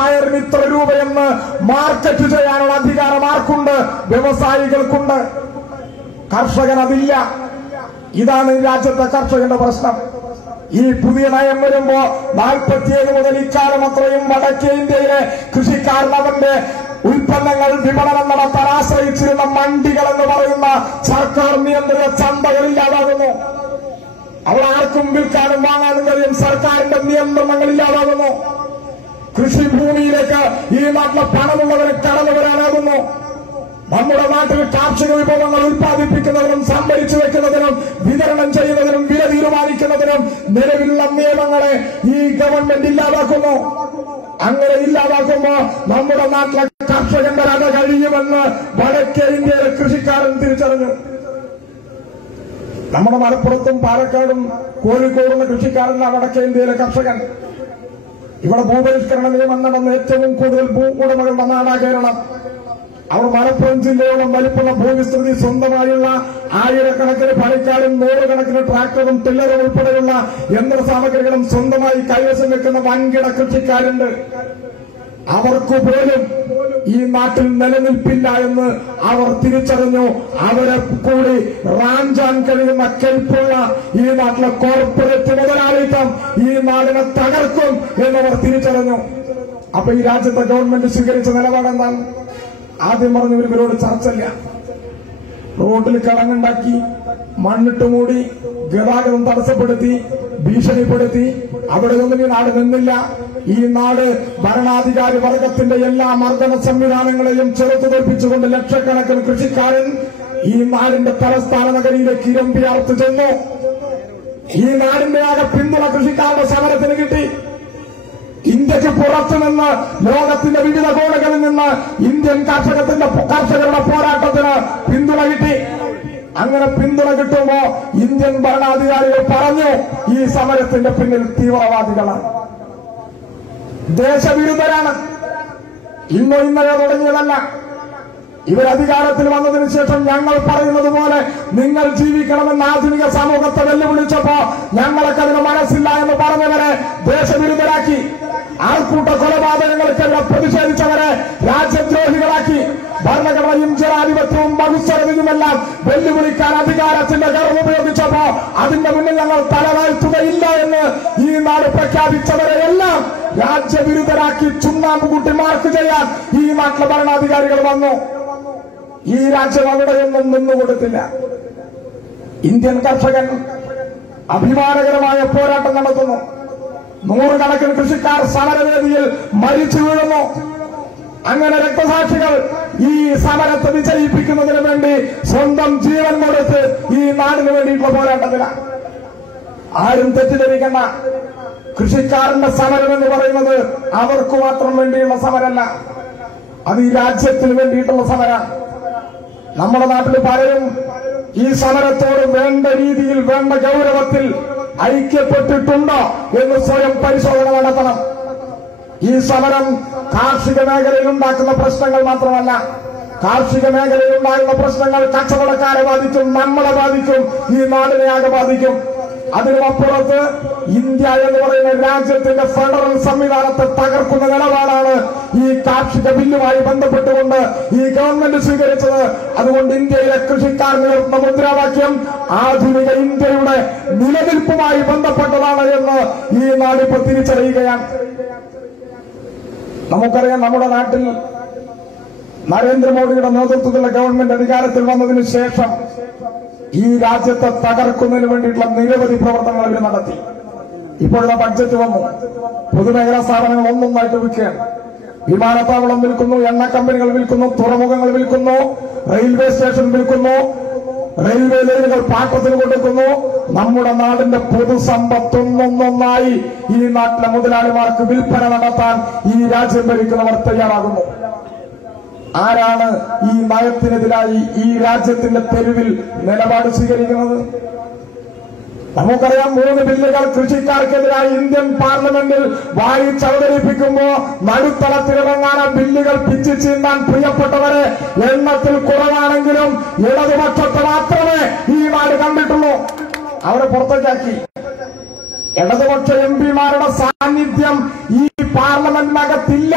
പയറിന് ഇത്ര രൂപയെന്ന് മാർക്കറ്റ് ചെയ്യാനുള്ള അധികാരം ആർക്കുണ്ട്? വ്യവസായികൾക്കുണ്ട്. കർഷകൻ അതില്ല. ഇതാണ് ഈ രാജ്യത്തെ കർഷകന്റെ പ്രശ്നം. ഈ പുതിയ നയം വരുമ്പോ 47 മുതൽ ഇക്കാലം അത്രയും വടക്കേ ഇന്ത്യയിലെ കൃഷിക്കാരൻ അവന്റെ ഉൽപ്പന്നങ്ങൾ വിപണനം നടത്താൻ ആശ്രയിച്ചിരുന്ന മണ്ടികൾ എന്ന് പറയുന്ന സർക്കാർ നിയന്ത്രിത ചന്തകളില്ലാതാകുന്നു. അവിടെ ആർക്കും വിൽക്കാനും വാങ്ങാനും കഴിയും. സർക്കാരിന്റെ നിയന്ത്രണങ്ങൾ ഇല്ലാതാകുന്നു. കൃഷിഭൂമിയിലേക്ക് ഈ നാട്ടിലെ പണമുള്ളവരെ കടന്നു വരാനാകുന്നു. നമ്മുടെ നാട്ടിൽ കാർഷിക വിഭവങ്ങൾ ഉൽപ്പാദിപ്പിക്കുന്നതിനും സംഭരിച്ചു വെക്കുന്നതിനും വിതരണം ചെയ്യുന്നതിനും വില തീരുമാനിക്കുന്നതിനും നിലവിലുള്ള നിയമങ്ങളെ ഈ ഗവൺമെന്റ് ഇല്ലാതാക്കുന്നു. അങ്ങനെ ഇല്ലാതാക്കുമ്പോ നമ്മുടെ നാട്ടിലെ കർഷകന്റെ രഥ കഴിയുമെന്ന് വടക്കേ ഇന്ത്യയിലെ കൃഷിക്കാരൻ തിരിച്ചറിഞ്ഞു. നമ്മുടെ മലപ്പുറത്തും പാലക്കാടും കോഴിക്കോടും കൃഷിക്കാരനാണ് വടക്കേ ഇന്ത്യയിലെ കർഷകൻ. ഇവിടെ ഭൂപരിഷ്കരണ നിയമം നടന്ന ഏറ്റവും കൂടുതൽ ഭൂ ഉടമകളുടെ നാടാ കേരളം. അവർ മലപ്പുറം ജില്ലയോളം വലിപ്പുള്ള ഭൂവിസ്തൃതി സ്വന്തമായുള്ള ആയിരക്കണക്കിന് പണിക്കാരും 100 കണക്കിന് ട്രാക്ടറും ടില്ലറും ഉൾപ്പെടെയുള്ള യന്ത്ര സാമഗ്രികളും സ്വന്തമായി കൈവശം വെക്കുന്ന വൻകിട കൃഷിക്കാരുണ്ട്. അവർക്ക് പോലും ഈ നാട്ടിൽ നിലനിൽപ്പില്ല എന്ന് അവർ തിരിച്ചറിഞ്ഞു. അവരെ കൂടി റാഞ്ചാൻ കഴിയുന്ന കെൽപ്പുള്ള ഈ നാട്ടിലെ കോർപ്പറേറ്റ് മുതലാളിത്തം ഈ നാടിനെ തകർക്കും എന്നവർ തിരിച്ചറിഞ്ഞു. അപ്പൊ ഈ രാജ്യത്തെ ഗവൺമെന്റ് സ്വീകരിച്ച നിലപാടെന്താണ്? ആദ്യം പറഞ്ഞു ഇവരോട് ചർച്ചയില്ല. റോഡിൽ കിടങ്ങുണ്ടാക്കി, മണ്ണിട്ട് മൂടി, ഗതാഗതം തടസ്സപ്പെടുത്തി, ഭീഷണിപ്പെടുത്തി. അവിടെയൊന്നും ഈ നാട് നിന്നില്ല. ഈ നാട് ഭരണാധികാരി വർഗത്തിന്റെ എല്ലാ മർദ്ദന സംവിധാനങ്ങളെയും ചെറുത്തു തോൽപ്പിച്ചുകൊണ്ട് ലക്ഷക്കണക്കിന് കൃഷിക്കാരൻ ഈ നാടിന്റെ തലസ്ഥാന നഗരിയിലേക്ക് ഇരമ്പിയാർത്ത് ചെന്നു. ഈ നാടിന്റെ ആകെ പിന്തുണ കൃഷിക്കാരുടെ സമരത്തിന് കിട്ടി. ഇന്ത്യക്ക് പുറത്തുനിന്ന് ലോകത്തിന്റെ വിവിധ കോണുകളിൽ നിന്ന് ഇന്ത്യൻ കർഷകരുടെ പോരാട്ടത്തിന് പിന്തുണ കിട്ടി. അങ്ങനെ പിന്തുണ കിട്ടുമ്പോ ഇന്ത്യൻ ഭരണാധികാരികൾ പറഞ്ഞു ഈ സമരത്തിന്റെ പിന്നിൽ തീവ്രവാദികളാണ്, ദേശവിരുദ്ധരാണ്. ഇന്നലെ തുടങ്ങിയതല്ല. ഇവരധികാരത്തിൽ വന്നതിന് ശേഷം ഞങ്ങൾ പറയുന്നത് പോലെ നിങ്ങൾ ജീവിക്കണമെന്ന് ആധുനിക സമൂഹത്തെ വെല്ലുവിളിച്ചപ്പോ ഞങ്ങളൊക്കെ അതിന് മനസ്സില്ല എന്ന് പറഞ്ഞവരെ ദേശവിരുദ്ധരാക്കി. ആൾക്കൂട്ട കൊലപാതകങ്ങൾക്കെല്ലാം പ്രതിഷേധിച്ചവരെ രാജ്യദ്രോഹികളാക്കി. ഭരണഘടനയും ജനാധിപത്യവും ബഹുസ്വരതയുമെല്ലാം വെല്ലുവിളിക്കാൻ അധികാരത്തിന്റെ ഗർവം ഉപയോഗിച്ചപ്പോ അതിന്റെ മുന്നിൽ ഞങ്ങൾ തലവാഴ്ത്തുകയില്ല എന്ന് ഈ നാട് പ്രഖ്യാപിച്ചവരെയെല്ലാം രാജ്യവിരുദ്ധരാക്കി ചുണ്ണാമ്പ് കൂട്ടി മാർക്ക് ചെയ്യാൻ ഈ നാട്ടിലെ ഭരണാധികാരികൾ വന്നു. ഈ രാജ്യം അവിടെയൊന്നും നിന്നുകൊടുത്തില്ല. ഇന്ത്യൻ കർഷകൻ അഭിമാനകരമായ പോരാട്ടം നടത്തുന്നു. 100 കണക്കിന് കൃഷിക്കാർ സമരവേദിയിൽ മരിച്ചു വീഴുന്നു. അങ്ങനെ രക്തസാക്ഷികൾ ഈ സമരത്തെ വിജയിപ്പിക്കുന്നതിന് വേണ്ടി സ്വന്തം ജീവൻ കൊടുത്ത് ഈ നാടിന് വേണ്ടിയിട്ടുള്ള പോരാട്ടത്തിലാണ്. ആരും തെറ്റിദ്ധരിക്കണ്ട. കൃഷിക്കാരന്റെ സമരം എന്ന് പറയുന്നത് അവർക്ക് മാത്രം വേണ്ടിയുള്ള സമരമല്ല, അത് ഈ രാജ്യത്തിന് വേണ്ടിയിട്ടുള്ള സമരമാണ്. നമ്മുടെ നാട്ടിൽ പലരും ഈ സമരത്തോട് വേണ്ട രീതിയിൽ വേണ്ട ഗൗരവത്തിൽ ഐക്യപ്പെട്ടിട്ടുണ്ടോ എന്ന് സ്വയം പരിശോധന നടത്തണം. ഈ സമരം കാർഷിക മേഖലയിൽ ഉണ്ടാക്കുന്ന പ്രശ്നങ്ങൾ മാത്രമല്ല, കാർഷിക മേഖലയിൽ ഉണ്ടാകുന്ന പ്രശ്നങ്ങൾ കച്ചവടക്കാരെ ബാധിക്കും, നമ്മളെ ബാധിക്കും, ഈ നാടിനെ ആകെ ബാധിക്കും. അതിനുമപ്പുറത്ത് ഇന്ത്യ എന്ന് പറയുന്ന രാജ്യത്തിന്റെ ഫെഡറൽ സംവിധാനത്തെ തകർക്കുന്ന നിലപാടാണ് ഈ കാർഷിക ബില്ലുമായി ബന്ധപ്പെട്ടുകൊണ്ട് ഈ ഗവൺമെന്റ് സ്വീകരിച്ചത്. അതുകൊണ്ട് ഇന്ത്യയിലെ കൃഷിക്കാർ ഉയർത്തുന്ന മുദ്രാവാക്യം ആധുനിക ഇന്ത്യയുടെ നിലനിൽപ്പുമായി ബന്ധപ്പെട്ടതാണ് എന്ന് ഈ നാടിപ്പോ തിരിച്ചറിയുകയാണ്. നമുക്കറിയാം, നമ്മുടെ നാട്ടിൽ നരേന്ദ്രമോദിയുടെ നേതൃത്വത്തിലുള്ള ഗവൺമെന്റ് അധികാരത്തിൽ വന്നതിന് ശേഷം ഈ രാജ്യത്തെ തകർക്കുന്നതിന് വേണ്ടിയിട്ടുള്ള നിരവധി പ്രവർത്തനങ്ങൾ ഇവർ നടത്തി. ഇപ്പോഴുള്ള ബഡ്ജറ്റ് വന്നു. പൊതുമേഖലാ സ്ഥാപനങ്ങൾ ഒന്നൊന്നായിട്ട് വിൽക്കുകയാണ്. വിമാനത്താവളം വിൽക്കുന്നു, എണ്ണ കമ്പനികൾ വിൽക്കുന്നു, തുറമുഖങ്ങൾ വിൽക്കുന്നു, റെയിൽവേ സ്റ്റേഷൻ വിൽക്കുന്നു, റെയിൽവേ ലൈനുകൾ പാട്ടത്തിന് കൊടുക്കുന്നു. നമ്മുടെ നാടിന്റെ പൊതുസമ്പത്തൊന്നൊന്നായി ഈ നാട്ടിലെ മുതലാളിമാർക്ക് വിൽപ്പന നടത്താൻ ഈ രാജ്യം ഭരിക്കുന്നവർ തയ്യാറാകുന്നു. ആരാണ് ഈ നയത്തിനെതിരായി ഈ രാജ്യത്തിന്റെ തെരുവിൽ നിലപാട് സ്വീകരിക്കുന്നത്? നമുക്കറിയാം, 3 ബില്ലുകൾ കൃഷിക്കാർക്കെതിരായി ഇന്ത്യൻ പാർലമെന്റിൽ വായിച്ചവതരിപ്പിക്കുമ്പോ നടുത്തളത്തിലിറങ്ങാൻ ആ ബില്ലുകൾ പിച്ചു ചീന്താൻ പ്രിയപ്പെട്ടവരെ എണ്ണത്തിൽ കുറവാണെങ്കിലും ഇടതുപക്ഷത്തെ മാത്രമേ ഈ നാട് കണ്ടിട്ടുള്ളൂ. അവരെ പുറത്തേക്കാക്കി. ഇടതുപക്ഷ എംപിമാരുടെ സാന്നിധ്യം ഈ പാർലമെന്റിനകത്തില്ല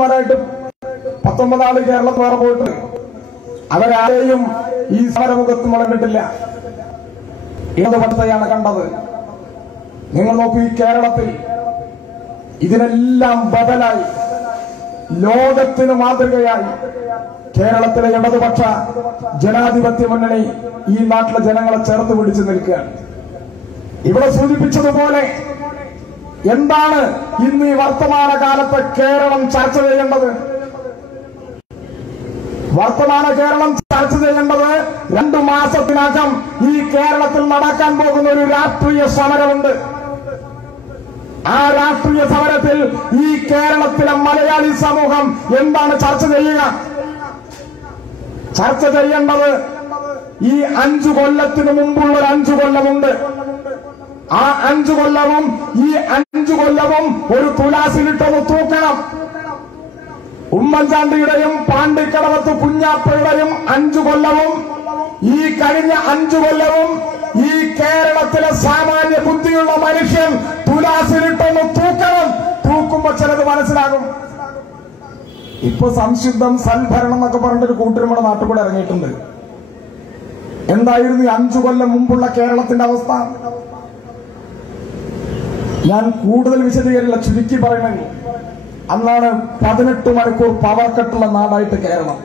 നേതാക്കന്മാരായിട്ട് 19 ആള് കേരളത്തിൽ വേറെ പോയിട്ട് അവരാരെയും ഈ സമരമുഖത്ത് മുളകിട്ടില്ല. ഇടതുപക്ഷത്തെയാണ് കണ്ടത്. നിങ്ങൾ നോക്കൂ, ഈ കേരളത്തിൽ ഇതിനെല്ലാം ബദലായി ലോകത്തിന് മാതൃകയായി കേരളത്തിലെ ഇടതുപക്ഷ ജനാധിപത്യ മുന്നണി ഈ നാട്ടിലെ ജനങ്ങളെ ചേർത്ത് പിടിച്ചു നിൽക്കുകയാണ്. ഇവിടെ സൂചിപ്പിച്ചതുപോലെ എന്താണ് ഇന്ന് ഈ വർത്തമാനകാലത്ത് കേരളം ചർച്ച ചെയ്യേണ്ടത്? വർത്തമാന കേരളം ചർച്ച ചെയ്യേണ്ടത് 2 മാസത്തിനകം ഈ കേരളത്തിൽ നടക്കാൻ പോകുന്ന ഒരു രാഷ്ട്രീയ സമരമുണ്ട്. ആ രാഷ്ട്രീയ സമരത്തിൽ ഈ കേരളത്തിലെ മലയാളി സമൂഹം എന്താണ് ചർച്ച ചെയ്യുക? ചർച്ച ചെയ്യേണ്ടത് ഈ 5 കൊല്ലത്തിന് മുമ്പുള്ള ഒരു 5 കൊല്ലമുണ്ട്. ആ 5 കൊല്ലവും ഈ 5 കൊല്ലവും ഒരു തുലാസിലിട്ടൊന്ന് തൂക്കണം. ഉമ്മൻചാണ്ടിയുടെയും പാണ്ടിക്കടവത്ത് കുഞ്ഞാപ്പയുടെയും 5 കൊല്ലവും ഈ കഴിഞ്ഞ 5 കൊല്ലവും ഈ കേരളത്തിലെ സാമാന്യ ബുദ്ധിയുള്ള മനുഷ്യൻ തുലാസിലിട്ടൊന്ന് തൂക്കണം. തൂക്കുമ്പോ ചിലത് മനസ്സിലാകും. ഇപ്പൊ സംശുദ്ധം സൽഭരണം എന്നൊക്കെ പറഞ്ഞിട്ടൊരു കൂട്ടർ നമ്മുടെ നാട്ടിൽ കൂടെ ഇറങ്ങിയിട്ടുണ്ട്. എന്തായിരുന്നു 5 കൊല്ലം മുമ്പുള്ള കേരളത്തിന്റെ അവസ്ഥ? ഞാൻ കൂടുതൽ വിശദീകരില്ല, ചുരുക്കി പറയണമെങ്കിൽ അന്നാണ് 18 മണിക്കൂർ പവർ കട്ടുള്ള നാടായിട്ട് കേരളം.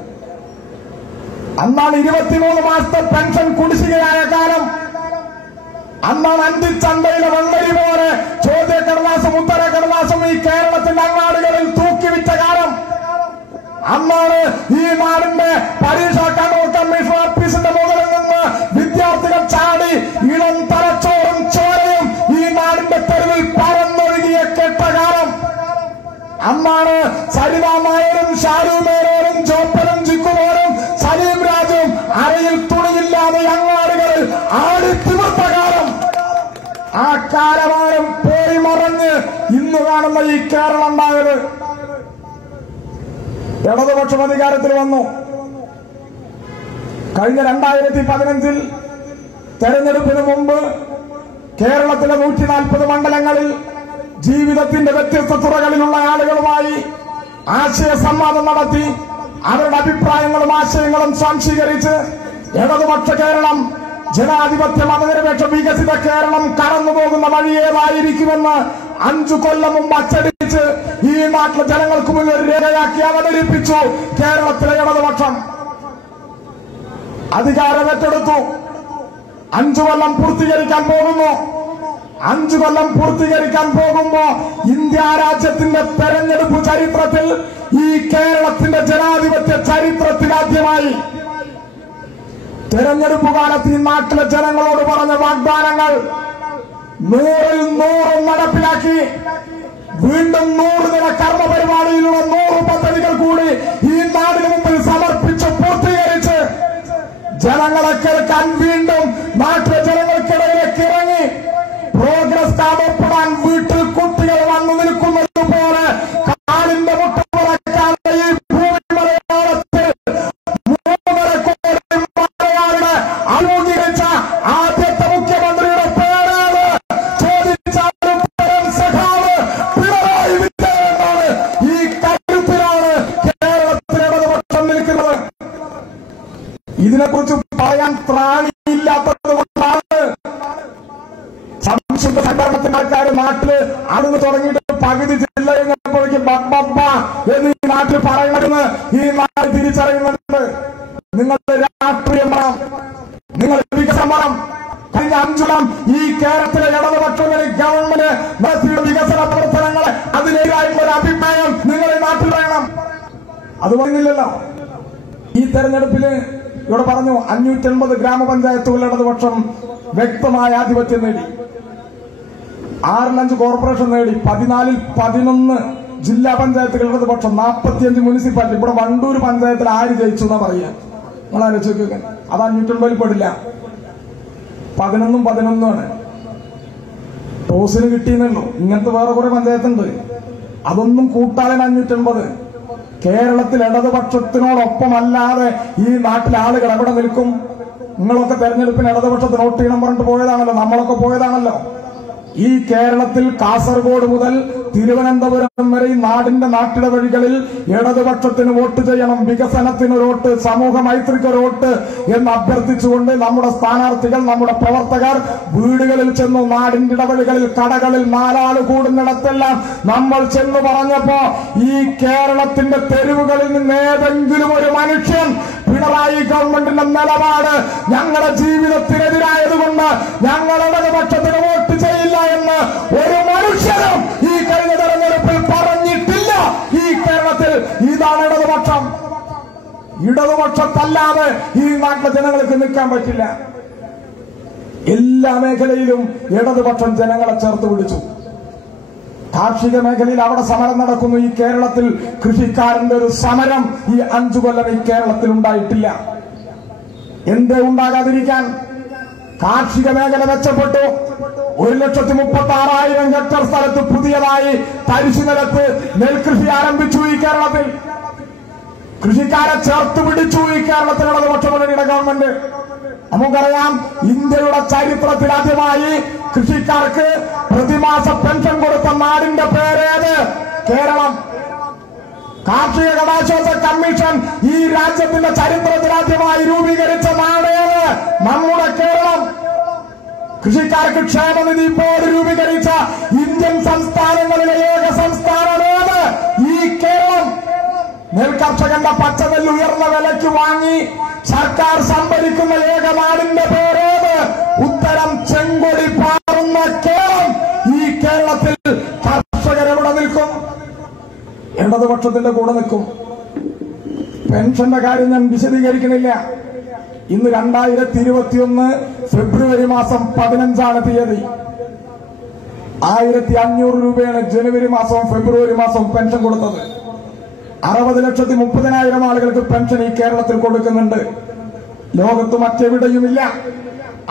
അന്നാണ് 23 മാസത്തെ പെൻഷൻ കുടിശ്ശികയായ കാലം. അന്നാണ് അന്തിച്ചന്തയിലെ വെള്ളരി പോലെ ചോദ്യക്കടലാസും ഉത്തരക്കടലാസും ഈ കേരളത്തിന്റെ അങ്ങാടികളിൽ തൂക്കിവിറ്റ കാലം. അന്നാണ് ഈ നാടിന്റെ പരീക്ഷാ കണ്ണൂർ കമ്മീഷൻ ഓഫീസിന്റെ മുകളിൽ നിന്ന് വിദ്യാർത്ഥികൾ ചാടി ഇളം തലച്ചോറും ചോരയും ഈ നാടിന്റെ തെരുവിൽ പരന്നൊഴുകിയ കെട്ടകാലം. അന്നാണ് സരിത നായരും ഷാരു മേനോനും ചോപ്പനും ചിക്കുമോനും സലീം രാജും അരയിൽ തുണിയില്ലാതെ അങ്ങാടികളിൽ ആടിത്തിമിർത്ത കാലം. ആ കാലമാണ് പോയി മറഞ്ഞ് ഇന്ന് കാണുന്ന ഈ കേരളം ഉണ്ടായത്. ഇടതുപക്ഷം അധികാരത്തിൽ വന്നു. കഴിഞ്ഞ 2015 തെരഞ്ഞെടുപ്പിന് മുമ്പ് കേരളത്തിലെ 140 മണ്ഡലങ്ങളിൽ ജീവിതത്തിന്റെ വ്യത്യസ്ത തുറകളിലുള്ള ആളുകളുമായി ആശയ സംവാദം നടത്തി അവരുടെ അഭിപ്രായങ്ങളും ആശയങ്ങളും സ്വാംശീകരിച്ച് ഇടതുപക്ഷ കേരളം, ജനാധിപത്യ മതനിരപേക്ഷ വികസിത കേരളം കടന്നുപോകുന്ന വഴിയേതായിരിക്കുമെന്ന് 5 കൊല്ലം മുമ്പ് അച്ചടിച്ച് ഈ നാട്ടിലെ ജനങ്ങൾക്ക് മുന്നിൽ രേഖയാക്കി അവതരിപ്പിച്ചു കേരളത്തിലെ ഇടതുപക്ഷം. അധികാരം ഏറ്റെടുത്തു. 5 കൊല്ലം പൂർത്തീകരിക്കാൻ പോകുന്നു. 5 കൊല്ലം പൂർത്തീകരിക്കാൻ പോകുമ്പോ ഇന്ത്യ രാജ്യത്തിന്റെ തെരഞ്ഞെടുപ്പ് ചരിത്രത്തിൽ, ഈ കേരളത്തിന്റെ ജനാധിപത്യ ചരിത്രത്തിൽ ആദ്യമായി തെരഞ്ഞെടുപ്പ് കാലത്ത് ഈ നാട്ടിലെ ജനങ്ങളോട് പറഞ്ഞ വാഗ്ദാനങ്ങൾ 100ൽ 100 നടപ്പിലാക്കി. വീണ്ടും 100 ദിന കർമ്മ പരിപാടിയിലുള്ള 100 പദ്ധതികൾ കൂടി ഈ നാടിന് മുമ്പിൽ സമർപ്പിച്ച് പൂർത്തീകരിച്ച് ജനങ്ങളെ കേൾക്കാൻ വീണ്ടും നാട്ടിലെ ജനങ്ങൾക്കിടയിലേക്ക് ഇറങ്ങി പ്രോഗ്രസ് കാർഡൊപ്പിടാൻ വീട്ടിൽ കുട്ടികൾ വന്നു നിൽക്കുന്നത് പോലെ കാലിന്റെ മുട്ട പറക്കാതെ ഈ ഭൂമി മലയാളത്തിൽ 3.5 കോടി മലയാളികളെ അഭിമുഖീകരിച്ച ആദ്യത്തെ മുഖ്യമന്ത്രിയുടെ പേരാണ്. ചോദിച്ചാലും സഖാവ് പിണറായി വിജയൻ എന്നാണ്. ഈ കരുത്തിലാണ് കേരളത്തിലെ ഇടതുപക്ഷം നിൽക്കുന്നത്. ഇതിനെക്കുറിച്ച് പറയാൻ ത്രാണിയില്ലാത്തത് കൊണ്ടാണ് സംശുദ്ധ സംഭരണത്തിന്റെ ആൾക്കാർ നാട്ടില് അടുന്ന് തുടങ്ങിയിട്ട് പകുതി ജില്ല കഴിഞ്ഞപ്പോഴേക്കും ബബ്ബ എന്ന് ഈ നാട്ടിൽ പറയണമെന്ന് ഈ നാട് തിരിച്ചറിയുന്നുണ്ട്. നിങ്ങളുടെ രാഷ്ട്രീയം വേണം, നിങ്ങളുടെ വികസനം വേണം. കഴിഞ്ഞ 5 കൊല്ലം ഈ കേരളത്തിലെ ഇടതുപക്ഷങ്ങളിൽ ഗവൺമെന്റ് നടത്തിയ വികസന പ്രവർത്തനങ്ങളെ അതിനെതിരായിട്ടുള്ള ഒരു അഭിപ്രായം നിങ്ങൾ ഈ നാട്ടിൽ വേണം. അത് പറഞ്ഞില്ലല്ലോ. ഈ തെരഞ്ഞെടുപ്പില് ഇവിടെ പറഞ്ഞു 580 ഗ്രാമപഞ്ചായത്തുകൾ ഇടതുപക്ഷം വ്യക്തമായ ആധിപത്യം നേടി. 6-5 കോർപ്പറേഷൻ നേടി. 14-ൽ 11 ജില്ലാ പഞ്ചായത്തുകൾ ഇടതുപക്ഷം. 45 മുനിസിപ്പാലിറ്റി. ഇവിടെ വണ്ടൂർ പഞ്ചായത്തിൽ ആര് ജയിച്ചു എന്നാ പറയാ? നിങ്ങൾ ആലോചിക്കുക. അത് 580 പെടില്ല. 11 ആണ്. ടോസിന് കിട്ടിയെന്നുള്ളൂ. ഇങ്ങനത്തെ വേറെ കുറെ പഞ്ചായത്തുണ്ട്. അതൊന്നും കൂട്ടാതെ 580. കേരളത്തിൽ ഇടതുപക്ഷത്തിനോടൊപ്പമല്ലാതെ ഈ നാട്ടിലെ ആളുകൾ എവിടെ നിൽക്കും? നിങ്ങളൊക്കെ തെരഞ്ഞെടുപ്പിന് ഇടതുപക്ഷത്തിന് വോട്ട് ചെയ്യണം പറഞ്ഞിട്ട് പോയതാണല്ലോ. നമ്മളൊക്കെ പോയതാണല്ലോ. ഈ കേരളത്തിൽ കാസർഗോഡ് മുതൽ തിരുവനന്തപുരം വരെ നാടിന്റെ നാട്ടിട വഴികളിൽ ഇടതുപക്ഷത്തിന് വോട്ട് ചെയ്യണം, വികസനത്തിന് വോട്ട്, സമൂഹ മൈത്രിക്ക് വോട്ട് എന്ന് അഭ്യർത്ഥിച്ചുകൊണ്ട് നമ്മുടെ സ്ഥാനാർത്ഥികൾ, നമ്മുടെ പ്രവർത്തകർ വീടുകളിൽ ചെന്നു. നാടിന്റെ ഇടവഴികളിൽ, കടകളിൽ, നാലാള് കൂടുന്നിടത്തെല്ലാം നമ്മൾ ചെന്ന് പറഞ്ഞപ്പോ ഈ കേരളത്തിന്റെ തെരുവുകളിൽ നിന്ന് ഏതെങ്കിലും ഒരു മനുഷ്യൻ പിണറായി ഗവൺമെന്റിന്റെ നിലപാട് ഞങ്ങളുടെ ജീവിതത്തിനെതിരായതുകൊണ്ട് ഞങ്ങൾ ഇടതുപക്ഷത്തിന് വോട്ട് ചെയ്യില്ല എന്ന് ഒരു മനുഷ്യനും ഈ കഴിഞ്ഞ തെരഞ്ഞെടുപ്പിൽ പറഞ്ഞിട്ടില്ല. ഈ കേരളത്തിൽ ഇതാണ് ഇടതുപക്ഷം. ഇടതുപക്ഷത്തല്ലാതെ ഈ നാട്ടിലെ ജനങ്ങൾക്ക് നിൽക്കാൻ പറ്റില്ല. എല്ലാ മേഖലയിലും ഇടതുപക്ഷം ജനങ്ങളെ ചേർത്ത് പിടിച്ചു. കാർഷിക മേഖലയിൽ അവിടെ സമരം നടക്കുന്നു. ഈ കേരളത്തിൽ കൃഷിക്കാരന്റെ ഒരു സമരം ഈ 5 കൊല്ലം ഈ കേരളത്തിൽ ഉണ്ടായിട്ടില്ല. എന്തേ ഉണ്ടാകാതിരിക്കാൻ? കാർഷിക മേഖല മെച്ചപ്പെട്ടു. 1,36,000 ഹെക്ടർ സ്ഥലത്ത് പുതിയതായി തരിശുനിലത്ത് നെൽകൃഷി ആരംഭിച്ചു. ഈ കേരളത്തിൽ കൃഷിക്കാരെ ചേർത്ത് പിടിച്ചു ഈ കേരളത്തിൽ ഇടതുപക്ഷ മുന്നണിയുടെ ഗവൺമെന്റ്. നമുക്കറിയാം, ഇന്ത്യയുടെ ചരിത്രത്തിൽ ആദ്യമായി കൃഷിക്കാർക്ക് പ്രതിമാസ പെൻഷൻ കൊടുത്ത നാടിന്റെ പേരേത്? കേരളം. കാർഷിക കടാശ്വാസ കമ്മീഷൻ ഈ രാജ്യത്തിന്റെ ചരിത്രത്തിൽ ആദ്യമായി രൂപീകരിച്ച നാടേത്? നമ്മുടെ കേരളം. കൃഷിക്കാർക്ക് ക്ഷേമനിധി ബോർഡ് രൂപീകരിച്ച ഇന്ത്യൻ സംസ്ഥാനങ്ങളിലെ ഏക സംസ്ഥാനമേത്? ഈ കേരളം. നെൽകർഷകന്റെ പച്ചനെല്ല് ഉയർന്ന വിലയ്ക്ക് വാങ്ങി സർക്കാർ സംഭരിക്കുന്ന ഏക നാടിന്റെ പേരേത്? ഉത്തരം ചെങ്കൊടി പാറുന്ന കേരളം. ഈ കേരളത്തിൽ കർഷകരെവിടെ നിൽക്കും? ഇടതുപക്ഷത്തിന്റെ കൂടെ നിൽക്കും. പെൻഷന്റെ കാര്യം ഞാൻ വിശദീകരിക്കണില്ല. ഇന്ന് 2021 ഫെബ്രുവരി മാസം 15 തീയതി 1500 രൂപയാണ് ജനുവരി മാസവും ഫെബ്രുവരി മാസവും പെൻഷൻ കൊടുത്തത്. 60,30,000 ആളുകൾക്ക് പെൻഷൻ ഈ കേരളത്തിൽ കൊടുക്കുന്നുണ്ട്. ലോകത്ത് മറ്റെവിടെയുമില്ല.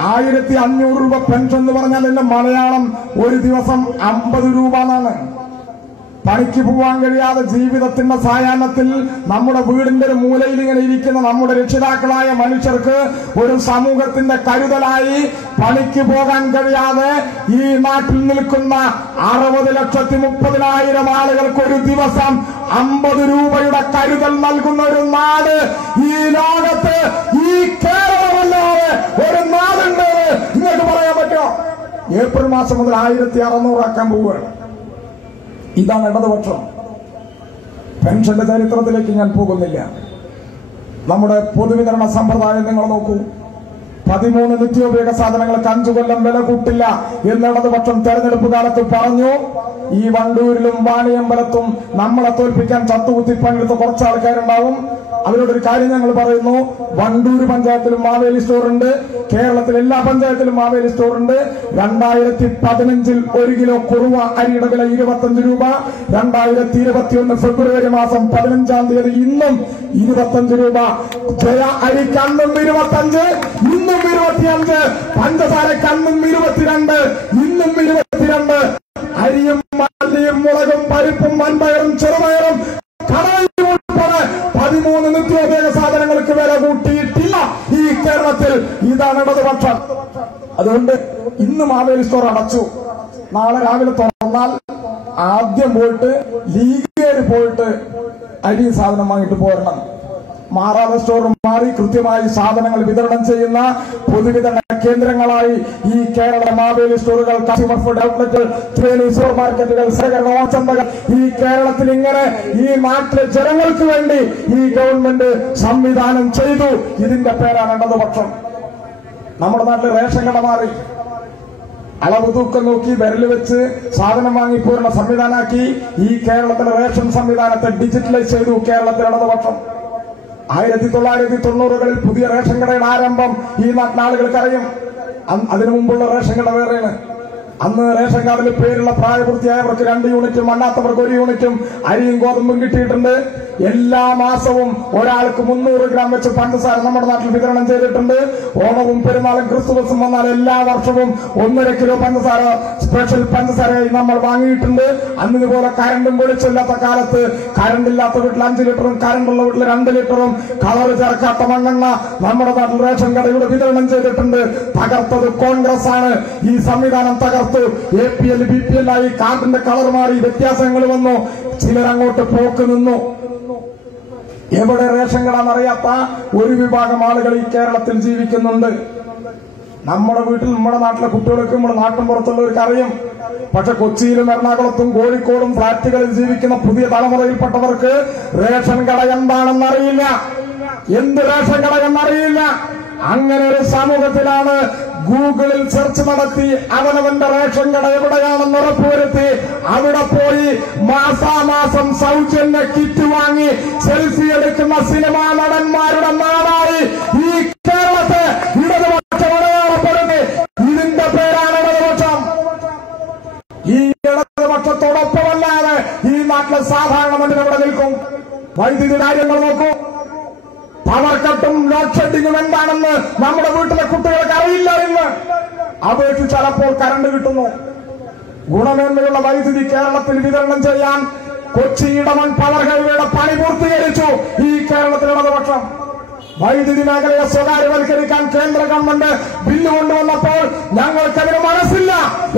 1500 രൂപ പെൻഷൻ എന്ന് പറഞ്ഞാൽ എന്റെ മലയാളം ഒരു ദിവസം 50 രൂപ എന്നാണ്. പണിക്ക് പോവാൻ കഴിയാതെ ജീവിതത്തിന്റെ സായാഹ്നത്തിൽ നമ്മുടെ വീടിന്റെ ഒരു മൂലയിൽ ഇങ്ങനെ ഇരിക്കുന്ന നമ്മുടെ രക്ഷിതാക്കളായ മനുഷ്യർക്ക് ഒരു സമൂഹത്തിന്റെ കരുതലായി പണിക്ക് പോകാൻ കഴിയാതെ ഈ നാട്ടിൽ നിൽക്കുന്ന 60,30,000 ആളുകൾക്ക് ഒരു ദിവസം 50 രൂപയുടെ കരുതൽ നൽകുന്ന ഒരു നാട് ഈ ലോകത്ത് ഈ കേരളമല്ലാതെ ഒരു നാടുണ്ട് നിങ്ങൾക്ക് പറയാൻ പറ്റുമോ? ഏപ്രിൽ മാസം മുതൽ 1600 ആക്കാൻ പോവുകയാണ്. ഇതാണ് ഇടതുപക്ഷം. പെൻഷന്റെ ചരിത്രത്തിലേക്ക് ഞാൻ പോകുന്നില്ല. നമ്മുടെ പൊതുവിതരണ സമ്പ്രദായം നിങ്ങൾ നോക്കൂ. 13 നിത്യോപയോഗ സാധനങ്ങൾക്ക് 5 കൊല്ലം വില കൂട്ടില്ല എന്ന് ഇടതുപക്ഷം തെരഞ്ഞെടുപ്പ് കാലത്ത് പറഞ്ഞു. ഈ വണ്ടൂരിലും വാണിയമ്പലത്തും നമ്മളെ തോൽപ്പിക്കാൻ ചത്തുകുത്തി പങ്കെടുത്ത കുറച്ച് ആൾക്കാരുണ്ടാവും. അവരോടൊരു കാര്യം ഞങ്ങൾ പറയുന്നു. വണ്ടൂര് പഞ്ചായത്തിലും മാവേലി സ്റ്റോറുണ്ട്, കേരളത്തിലെ എല്ലാ പഞ്ചായത്തിലും മാവേലി സ്റ്റോറുണ്ട്. 2015 1 കിലോ കുറുവ അരിയുടെ വില 25 രൂപ. 2021 ഫെബ്രുവരി മാസം 15 തീയതി ഇന്നും 25 രൂപ. ജയ അരിക്ക് അന്നും 25, ഇന്നും 25. പഞ്ചസാരക്ക് അന്നും 22, ഇന്നും 22. അരിയും മല്ലിയും മുളകും പരിപ്പും വൻപയറും ചെറുപയറും കടയും ഉൾപ്പെടെ 13 നിത്യോപയോഗ സാധനങ്ങൾക്ക് വില കൂട്ടിയിട്ടില്ല ഈ കേരളത്തിൽ. ഇതാണ് ഇടതുപക്ഷം. അതുകൊണ്ട് ഇന്ന് മാവേലി സ്റ്റോർ അടച്ചു. നാളെ രാവിലെ തുറന്നാൽ ആദ്യം പോയിട്ട് ലീഗേര് പോയിട്ട് അരി സാധനം വാങ്ങിട്ട് പോരണം. മാറാതെ സ്റ്റോർ മാറി കൃത്യമായി സാധനങ്ങൾ വിതരണം ചെയ്യുന്ന പൊതുവിതരണ കേന്ദ്രങ്ങളായി ഈ കേരള മാവേലി സ്റ്റോറുകൾ, കൺസ്യൂമർ ഫുഡ് ഔട്ട്ലെറ്റുകൾ, സൂപ്പർ മാർക്കറ്റുകൾ, സഹകരണ ചന്തകൾ ഈ കേരളത്തിൽ ഇങ്ങനെ ഈ നാട്ടിലെ ജനങ്ങൾക്ക് വേണ്ടി ഈ ഗവൺമെന്റ് സംവിധാനം ചെയ്തു. ഇതിന്റെ പേരാണ് ഇടതുപക്ഷം. നമ്മുടെ നാട്ടിൽ റേഷൻ കട മാറി. അളവ് തൂക്കം നോക്കി വിരല് വെച്ച് സാധനം വാങ്ങിപ്പോരുന്ന സംവിധാനമാക്കി. ഈ കേരളത്തിലെ റേഷൻ സംവിധാനത്തെ ഡിജിറ്റലൈസ് ചെയ്തു കേരളത്തിലെ ഇടതുപക്ഷം. 1990കളിൽ പുതിയ റേഷൻ കടയുടെ ആരംഭം ഈ നാട്ടിലെ ആളുകൾക്ക് അറിയും. അതിനു മുമ്പുള്ള റേഷൻ കട വേറെയാണ്. അന്ന് റേഷൻ കാർഡിൽ പേരുള്ള പ്രായപൂർത്തിയായവർക്ക് 2 യൂണിറ്റും അല്ലാത്തവർക്ക് 1 യൂണിറ്റും അരിയും ഗോതമ്പും കിട്ടിയിട്ടുണ്ട്. എല്ലാ മാസവും ഒരാൾക്ക് 300 ഗ്രാം വെച്ച് പഞ്ചസാര നമ്മുടെ നാട്ടിൽ വിതരണം ചെയ്തിട്ടുണ്ട്. ഓണവും പെരുന്നാളും ക്രിസ്തുമസും വന്നാൽ എല്ലാ വർഷവും 1.5 കിലോ പഞ്ചസാര സ്പെഷ്യൽ പഞ്ചസാരയായി നമ്മൾ വാങ്ങിയിട്ടുണ്ട്. അന്നിതുപോലെ കരണ്ടും വെളിച്ചമില്ലാത്ത കാലത്ത് കരണ്ടില്ലാത്ത വീട്ടിൽ 5 ലിറ്ററും കരണ്ടുള്ള വീട്ടിൽ 2 ലിറ്ററും കളർ ചേർക്കാത്ത മണ്ണെണ്ണ നമ്മുടെ നാട്ടിൽ റേഷൻ കടയുടെ വിതരണം ചെയ്തിട്ടുണ്ട്. തകർത്തത് കോൺഗ്രസ് ആണ്. ഈ സംവിധാനം തകർത്ത് തകർത്തു. APL BPL ആയി, കാർഡിന്റെ കളർ മാറി, വ്യത്യാസങ്ങൾ വന്നു. ചിലരങ്ങോട്ട് പോക്ക് നിന്നു. എവിടെ റേഷൻ കടാന്നറിയാത്ത ഒരു വിഭാഗം ആളുകൾ ഈ കേരളത്തിൽ ജീവിക്കുന്നുണ്ട്. നമ്മുടെ വീട്ടിൽ നമ്മുടെ നാട്ടിലെ കുട്ടികൾക്ക് നമ്മുടെ നാട്ടിൻ പുറത്തുള്ളവർക്ക് അറിയും. പക്ഷെ കൊച്ചിയിലും എറണാകുളത്തും കോഴിക്കോടും ഫ്ളാറ്റുകളിൽ ജീവിക്കുന്ന പുതിയ തലമുറയിൽപ്പെട്ടവർക്ക് റേഷൻ കട എന്താണെന്നറിയില്ല, എന്ത് റേഷൻ കട എന്നറിയില്ല. അങ്ങനെ ഒരു സമൂഹത്തിലാണ് ഗൂഗിളിൽ സെർച്ച് നടത്തി അവനവന്റെ റേഷൻ കട എവിടെയാണെന്ന് ഉറപ്പുവരുത്തി അവിടെ പോയി മാസാമാസം സൗജന്യ കിറ്റ് വാങ്ങി സെൽഫി എടുക്കുന്ന സിനിമാ നടന്മാരുടെ നാടായി ഈ കേരളത്തെ ഇടതുപക്ഷം അടയാളപ്പെടുത്തി. ഇതിന്റെ പേരാണ് ഇടതുപക്ഷം. ഈ ഇടതുപക്ഷത്തോടൊപ്പമല്ലാതെ ഈ നാട്ടിലെ സാധാരണ മനുഷ്യൻ എവിടെ നിൽക്കും? വൈദ്യുതി കാര്യങ്ങൾ നോക്കൂ. പവർ കട്ടും ലോഡ് ഷെഡിങ്ങും എന്താണെന്ന് നമ്മുടെ വീട്ടിലെ കുട്ടികൾക്ക് അറിയില്ല. ഇന്ന് അപേക്ഷിച്ച് ചിലപ്പോൾ കറണ്ട് കിട്ടുന്നു. ഗുണമേന്മയുള്ള വൈദ്യുതി കേരളത്തിൽ വിതരണം ചെയ്യാൻ കൊച്ചി ഇടമൺ പവർ ഹൈവേയുടെ പണി പൂർത്തീകരിച്ചു ഈ കേരളത്തിലെ ഇടതുപക്ഷം. വൈദ്യുതി മേഖലയെ സ്വകാര്യവൽക്കരിക്കാൻ കേന്ദ്ര ഗവൺമെന്റ് ബില്ല് കൊണ്ടുവന്നപ്പോൾ ഞങ്ങൾക്കതിന് മനസ്സില്ല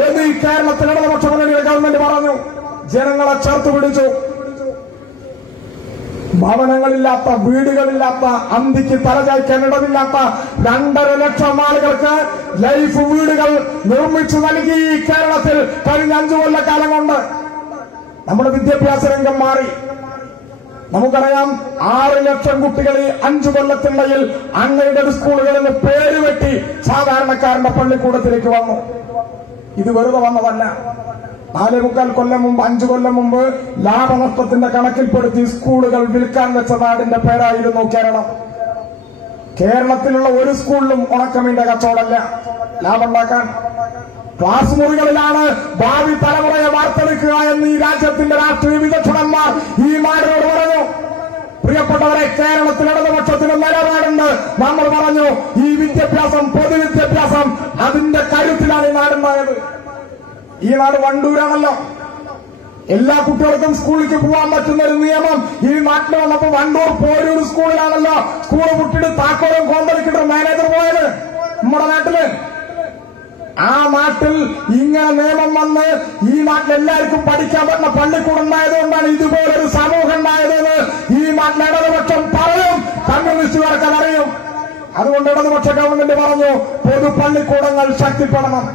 എന്ന് ഈ കേരളത്തിലെ ഇടതുപക്ഷ മുന്നണിയുടെ ഗവൺമെന്റ് പറഞ്ഞു. ജനങ്ങളെ ചേർത്ത് പിടിച്ചു. ഭവനങ്ങളില്ലാത്ത, വീടുകളില്ലാത്ത, അന്തിക്ക് തലചായ്ക്കാൻ ഇടമില്ലാത്ത 2.5 ലക്ഷം ആളുകൾക്ക് ലൈഫ് വീടുകൾ നിർമ്മിച്ചു നൽകി ഈ കേരളത്തിൽ കഴിഞ്ഞ 5 കൊല്ലക്കാലം കൊണ്ട്. നമ്മുടെ വിദ്യാഭ്യാസ രംഗം മാറി. നമുക്കറിയാം, 6 ലക്ഷം കുട്ടികൾ ഈ 5 കൊല്ലത്തിനിടയിൽ അൺഎയ്ഡഡ് സ്കൂളുകളിൽ പേര് വെട്ടി സാധാരണക്കാരന്റെ പള്ളിക്കൂടത്തിലേക്ക് വന്നു. ഇത് വെറുതെ വന്നതല്ല. 4.25 കൊല്ലം മുമ്പ്, 5 കൊല്ലം മുമ്പ് ലാഭനഷ്ടത്തിന്റെ കണക്കിൽപ്പെടുത്തി സ്കൂളുകൾ വിൽക്കാൻ വെച്ച നാടിന്റെ പേരായിരുന്നു കേരളം. കേരളത്തിലുള്ള ഒരു സ്കൂളിലും ഉണക്കമീന്റെ കച്ചവടമല്ല ലാഭമുണ്ടാക്കാൻ. ക്ലാസ് മുറികളിലാണ് ഭാവി തലമുറയെ വാർത്തെടുക്കുക എന്ന് ഈ രാജ്യത്തിന്റെ രാഷ്ട്രീയ വിദഗ്ധന്മാർ ഈ നാടിനോട് പറഞ്ഞു. പ്രിയപ്പെട്ടവരെ, കേരളത്തിൽ ഇടതുപക്ഷത്തിന് നിലപാടുണ്ട്. നമ്മൾ പറഞ്ഞു, ഈ വിദ്യാഭ്യാസം, പൊതുവിദ്യാഭ്യാസം, അതിന്റെ കരുത്തിലാണ് ഈ നാടുണ്ടായത്. ഈ നാട് വണ്ടൂരാണല്ലോ. എല്ലാ കുട്ടികൾക്കും സ്കൂളിലേക്ക് പോകാൻ പറ്റുന്ന ഒരു നിയമം ഈ നാട്ടിൽ വന്നപ്പോ വണ്ടൂർ പോരൂർ സ്കൂളിലാണല്ലോ സ്കൂൾ വിട്ടിട്ട് താക്കോലും കോന്തലിക്കിട്ട് മാനേജർ പോയത് നമ്മുടെ നാട്ടില്. ആ നാട്ടിൽ ഇങ്ങനെ നിയമം വന്ന് ഈ നാട്ടിൽ എല്ലാവർക്കും പഠിക്കാൻ പറ്റുന്ന പള്ളിക്കൂടം ഉണ്ടായതുകൊണ്ടാണ് ഇതുപോലൊരു സമൂഹം ഉണ്ടായതെന്ന് ഈ നാട്ടിൽ ഇടതുപക്ഷം പറയും, കമ്മ്യൂണിസ്റ്റുകാർക്ക് അതറിയും. അതുകൊണ്ട് ഇടതുപക്ഷ ഗവൺമെന്റ് പറഞ്ഞു, പൊതു പള്ളിക്കൂടങ്ങൾ ശക്തിപ്പെടണം.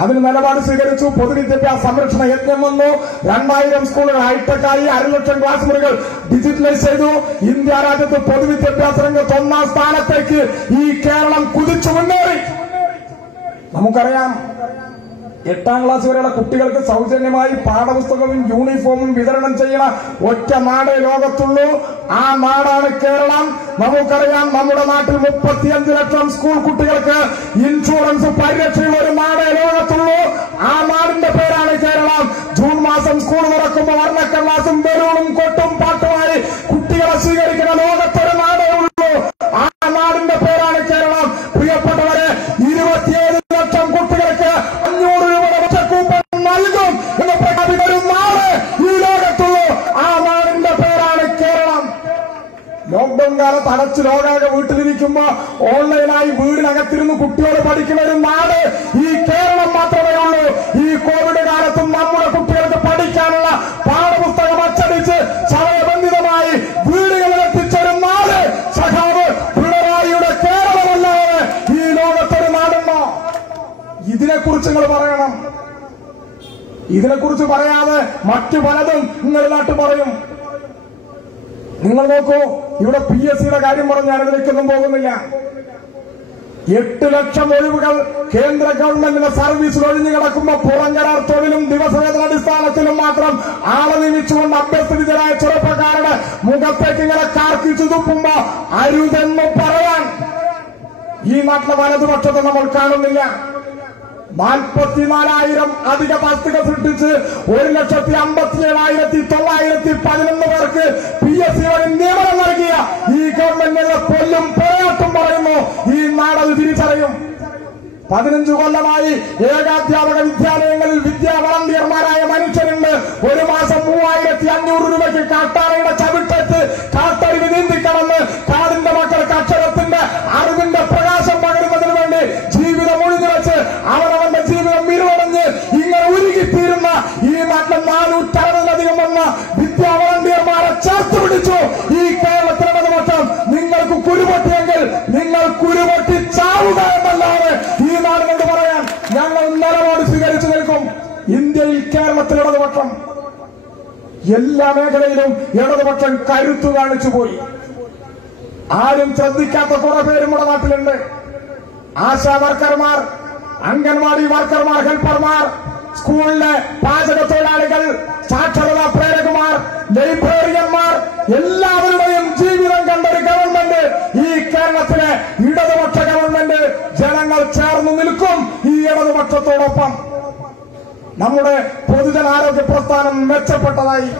അതിന് നിലപാട് സ്വീകരിച്ചു. പൊതുവിദ്യാഭ്യാസ സംരക്ഷണ യജ്ഞം വന്നു. 2000 സ്കൂളുകൾ ഹൈടെക്കായി, 1.5 ലക്ഷം ക്ലാസ് മുറികൾ ഡിജിറ്റലൈസ് ചെയ്തു. ഇന്ത്യ രാജ്യത്ത് പൊതുവിദ്യാഭ്യാസ രംഗത്ത് 1ാം സ്ഥാനത്തേക്ക് ഈ കേരളം കുതിച്ചു മുന്നേറി. നമുക്കറിയാം, 8ാം ക്ലാസ് വരെയുള്ള കുട്ടികൾക്ക് സൗജന്യമായി പാഠപുസ്തകവും യൂണിഫോമും വിതരണം ചെയ്യുന്ന ഒറ്റ നാടേ ലോകത്തുള്ളൂ. ആ നാടാണ് കേരളം. നമുക്കറിയാം, നമ്മുടെ നാട്ടിൽ 35 ലക്ഷം സ്കൂൾ കുട്ടികൾക്ക് ഇൻഷുറൻസ് പരിരക്ഷയുള്ള ഒരു നാടേ ലോകത്തുള്ളൂ. ആ നാടിന്റെ പേരാണ് കേരളം. ജൂൺ മാസം സ്കൂൾ തുറക്കുമ്പോൾ വർണ്ണക്കടലാസും ബലൂണും കൊട്ടും പാട്ടുമായി കുട്ടികളെ സ്വീകരിക്കുന്ന ലോകത്തൊരു നാടേ ഉള്ളൂ. ആ നാടിന്റെ പേരാണ് കേരളം. പ്രിയപ്പെട്ടവരെ, 27 ലക്ഷം കുട്ടികൾക്ക് 500 രൂപയുടെ ഭക്ഷ്യക്കൂപ്പൺ നൽകും എന്ന് പ്രഖ്യാപിച്ച ഒരു നാട് ഈ ലോകത്തുള്ളൂ. ആ നാടിന്റെ പേരാണ് കേരളം. ലോക്ഡൌൺ കാലത്ത് അടച്ച് ലോകാകെ വീട്ടിലിരിക്കുമ്പോ ഓൺലൈനായി വീടിനകത്തിരുന്ന് കുട്ടികൾ പഠിക്കുന്ന ഒരു നാട് ഈ കേരളം മാത്രമേ ഉള്ളൂ. ഈ കോവിഡ് കാലത്തും നമ്മുടെ കുട്ടികൾക്ക് പഠിക്കാനുള്ള പാഠപുസ്തകം അച്ചടിച്ച് സമയബന്ധിതമായി വീടുകളിൽ എത്തിച്ചൊരു നാട് സഖാവ് പിണറായിയുടെ കേരളമല്ലാതെ ഈ ലോകത്തൊരു നാടുണ്ടോ? ഇതിനെക്കുറിച്ച് നിങ്ങൾ പറയണം. ഇതിനെക്കുറിച്ച് പറയാതെ മറ്റു പലതും നിങ്ങളുടെ നാട്ടിൽ പറയും. നിങ്ങൾ നോക്കൂ, ഇവിടെ PSCയുടെ കാര്യം പറഞ്ഞ് ഞാനിതിലേക്കൊന്നും പോകുന്നില്ല. 8 ലക്ഷം ഒഴിവുകൾ കേന്ദ്ര ഗവൺമെന്റിന്റെ സർവീസിൽ ഒഴിഞ്ഞു കിടക്കുമ്പോ പുറം കരാർ തൊഴിലും ദിവസവേതനാടിസ്ഥാനത്തിലും മാത്രം ആളെ നിയമിച്ചുകൊണ്ട് അഭ്യസ്തവിദ്യരായ ചെറുപ്പക്കാരുടെ മുഖത്തേക്ക് ഇങ്ങനെ കാർക്കിച്ചു തുപ്പുമ്പോ അരുതെന്ന് പറയാൻ ഈ നാട്ടിലെ വലതുപക്ഷത്തെ നമ്മൾ കാണുന്നില്ല. 44,000 അധിക തസ്തിക സൃഷ്ടിച്ച് 1,57,911 പേർക്ക് PSC വഴി നിയമനം നൽകിയ ഈ ഗവൺമെന്റിന്റെ കൊല്ലും പോരാട്ടം പറയുന്നു. ഈ നാടത് തിരിച്ചറിയും. 15 കൊല്ലമായി ഏകാധ്യാപക വിദ്യാലയങ്ങളിൽ വിദ്യാ വളണ്ടിയർമാരായ മനുഷ്യരുണ്ട്. ഒരു മാസം 3,500 രൂപയ്ക്ക് കാട്ടാനയുടെ ചവിട്ടേറ്റ് കാട്ടറിവ് നീന്തിക്കടന്ന് കാടിന്റെ മക്കൾക്ക് അക്ഷരത്തിന്റെ അറിവിന്റെ പ്രകാശം പകരുന്നതിന് വേണ്ടി ജീവിതം ഒഴിഞ്ഞു വെച്ച് അവനവന്റെ ജീവിതം ഇരുവടെ കേരളത്തിൽ ഇടതുപക്ഷം എല്ലാ മേഖലയിലും ഇടതുപക്ഷം കരുത്തു കാണിച്ചു പോയി. ആരും ശ്രദ്ധിക്കാത്ത കുറെ പേരും നമ്മുടെ നാട്ടിലുണ്ട്. ആശാ വർക്കർമാർ, അംഗൻവാടി വർക്കർമാർ, ഹെൽപ്പർമാർ, സ്കൂളിലെ പാചക തൊഴിലാളികൾ, സാക്ഷരതാ പ്രേരകന്മാർ, ലൈബ്രറിയന്മാർ, എല്ലാവരുടെയും ജീവിതം കണ്ടൊരു ഗവൺമെന്റ് ഈ കേരളത്തിലെ ഇടതുപക്ഷ ഗവൺമെന്റ്. ജനങ്ങൾ ചേർന്ന് നിൽക്കും ഈ ഇടതുപക്ഷത്തോടൊപ്പം. നമ്മുടെ പൊതുജനാരോഗ്യ പ്രസ്ഥാനം മെച്ചപ്പെട്ടതായി.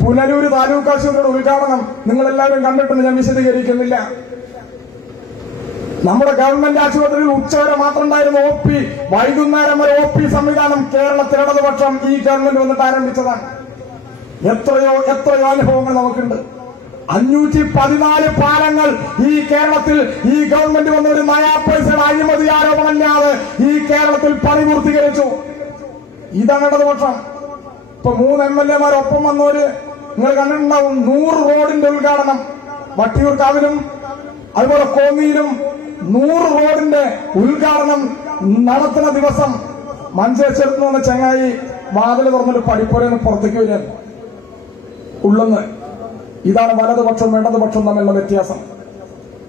പുനലൂര് താലൂക്ക് ആശുപത്രിയുടെ ഉദ്ഘാടനം നിങ്ങളെല്ലാവരും കണ്ടിട്ടുണ്ട്, ഞാൻ വിശദീകരിക്കുന്നില്ല. നമ്മുടെ ഗവൺമെന്റ് ആശുപത്രിയിൽ ഉച്ചവരെ മാത്രം ഉണ്ടായിരുന്ന OP, വൈകുന്നേരം വരെ OP സംവിധാനം കേരളത്തിൽ ഇടതുപക്ഷം ഈ ഗവൺമെന്റ് വന്നിട്ട് ആരംഭിച്ചതാണ്. എത്രയോ അനുഭവങ്ങൾ നമുക്കുണ്ട്. 514 പാലങ്ങൾ ഈ കേരളത്തിൽ ഈ ഗവൺമെന്റ് വന്ന ഒരു നയാ പൈസയുടെ അഴിമതി ആരോപണമില്ലാതെ ഈ കേരളത്തിൽ പണി പൂർത്തീകരിച്ചു. ഇതാണ് ഇടതുപക്ഷം. ഇപ്പൊ 3 MLA ഒപ്പം വന്നവര് നിങ്ങൾ കണ്ടിട്ടുണ്ടാവും. 100 റോഡിന്റെ ഉദ്ഘാടനം വട്ടിയൂർക്കാവിലും അതുപോലെ കോന്നിയിലും 100 റോഡിന്റെ ഉദ്ഘാടനം നടത്തുന്ന ദിവസം മഞ്ചേശ്വരത്ത് നിന്ന് ചങ്ങായി വാതിൽ തുറന്നിട്ട് പടിപ്പുരന്ന് പുറത്തേക്ക് വരാൻ ഉള്ളെന്ന്. ഇതാണ് വലതുപക്ഷം ഇടതുപക്ഷം തമ്മിലുള്ള വ്യത്യാസം.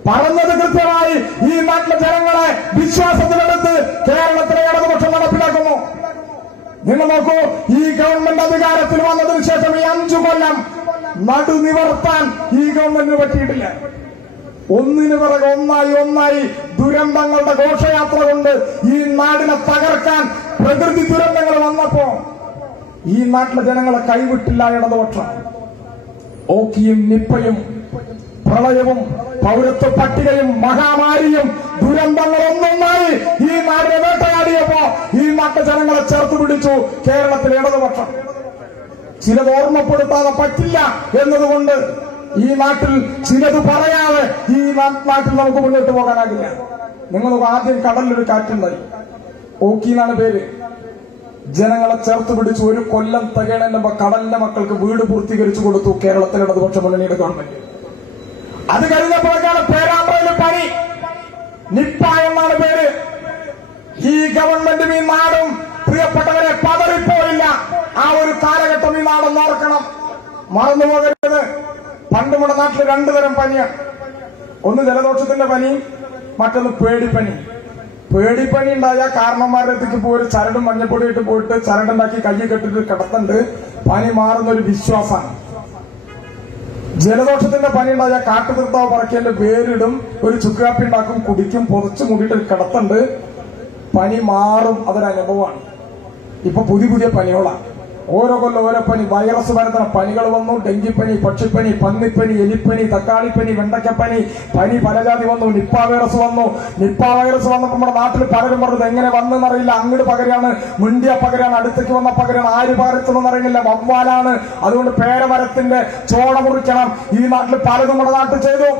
പറഞ്ഞത് കൃത്യമായി ഈ നാട്ടിലെ ജനങ്ങളെ വിശ്വാസത്തിലെടുത്ത് കേരളത്തിലെ ഇടതുപക്ഷം നടപ്പിലാക്കുന്നു. നിങ്ങൾ നോക്കൂ, ഈ ഗവൺമെന്റ് അധികാരത്തിൽ വന്നതിന് ശേഷം ഈ 5 കൊല്ലം നടുനിവർത്താൻ ഈ ഗവൺമെന്റിന് പറ്റിയിട്ടില്ല. ഒന്നിനു പിറകെ ഒന്നായി ദുരന്തങ്ങളുടെ ഘോഷയാത്ര കൊണ്ട് ഈ നാടിനെ തകർക്കാൻ പ്രകൃതി ദുരന്തങ്ങൾ വന്നപ്പോ ഈ നാട്ടിലെ ജനങ്ങളെ കൈവിട്ടില്ല ഇടതുപക്ഷം. ഓക്കിയും നിപ്പയും പ്രളയവും പൗരത്വ പട്ടികയും മഹാമാരിയും ദുരന്തങ്ങളൊന്നൊന്നായി ഈ നാടിനെ വേട്ടയാടിയപ്പോ ഈ നാട്ടിലെ ജനങ്ങളെ ചേർത്ത് പിടിച്ചു കേരളത്തിലെ ഇടതുപക്ഷം. ചിലത് ഓർമ്മപ്പെടുത്താതെ പറ്റില്ല എന്നതുകൊണ്ട് ഈ നാട്ടിൽ ചിലത് പറയാതെ ഈ നാട്ടിൽ നമുക്ക് മുന്നോട്ട് പോകാനാകില്ല. നിങ്ങൾക്ക് ആദ്യം കടലിലൊരു കാറ്റുണ്ടായി, ഓക്കി എന്നാണ് പേര്. ജനങ്ങളെ ചേർത്ത് പിടിച്ച് 1 കൊല്ലം തികയണ കടലിന്റെ മക്കൾക്ക് വീട് പൂർത്തീകരിച്ചു കൊടുത്തു കേരളത്തിലെ ഇടതുപക്ഷ മുന്നണിയുടെ ഗവൺമെന്റ്. അത് കഴിഞ്ഞപ്പോഴേക്കാണ് പേരാമ്പ്രയിലെ പനി, നിപ്പ എന്നാണ് പേര്. ഈ ഗവൺമെന്റും ഈ നാടും പ്രിയപ്പെട്ടവരെ പതറിപ്പോയില്ല. ആ ഒരു കാലഘട്ടം ഈ നാടൊന്ന് ഓർക്കണം, മറന്നുപോകരുത്. പണ്ട് നമ്മുടെ നാട്ടിൽ 2 തരം പനിയാണ്. ഒന്ന് ജലദോഷത്തിന്റെ പനി, മറ്റൊന്ന് പേടിപ്പനി. പേടിപ്പനി ഉണ്ടായാൽ കാരണന്മാരുടെ അടുത്തേക്ക് പോയി ഒരു ചരടും മഞ്ഞപ്പൊടിയിട്ട് പോയിട്ട് ചരടുണ്ടാക്കി കൈ കെട്ടിട്ട് കിടത്തുണ്ട്, പനി മാറുന്നൊരു വിശ്വാസമാണ്. ജലദോഷത്തിന്റെ പനി ഉണ്ടായാൽ കാട്ടുതീർത്താവ് പറക്കേണ്ട വേരിടും, ഒരു ചുക്കാപ്പി ഉണ്ടാക്കും, കുടിക്കും, പൊതിച്ചു മൂടിയിട്ട് കിടത്തുണ്ട്, പനി മാറും, അതൊരനുഭവമാണ്. ഇപ്പൊ പുതിയ പനികളാണ്. ഓരോ കൊല്ലം ഓരോ പനി, വൈറസ് പരത്തുന്ന പനികൾ വന്നു. ഡെങ്കിപ്പനി, പക്ഷിപ്പനി, പന്നിപ്പനി, എലിപ്പനി, തക്കാളിപ്പനി, വെണ്ടക്കപ്പനി, പനി പലജാതി വന്നു. നിപ്പ വൈറസ് വന്നു. നിപ്പ വൈറസ് വന്നപ്പോൾ നമ്മുടെ നാട്ടിൽ പലരും പറഞ്ഞത് എങ്ങനെ വന്നെന്നറിയില്ല. അങ്ങോട്ട് പകരാണ്, മുണ്ടിയ പകരാണ്, അടുത്തേക്ക് വന്ന പകരാണ്, ആര് പകരത്തുമെന്ന് അറിയില്ല, വവ്വാലാണ്. അതുകൊണ്ട് പേരമരത്തിന്റെ ചോള മുറിക്കണം. ഈ നാട്ടിൽ പലതും നമ്മുടെ നാട്ടിൽ ചെയ്തു.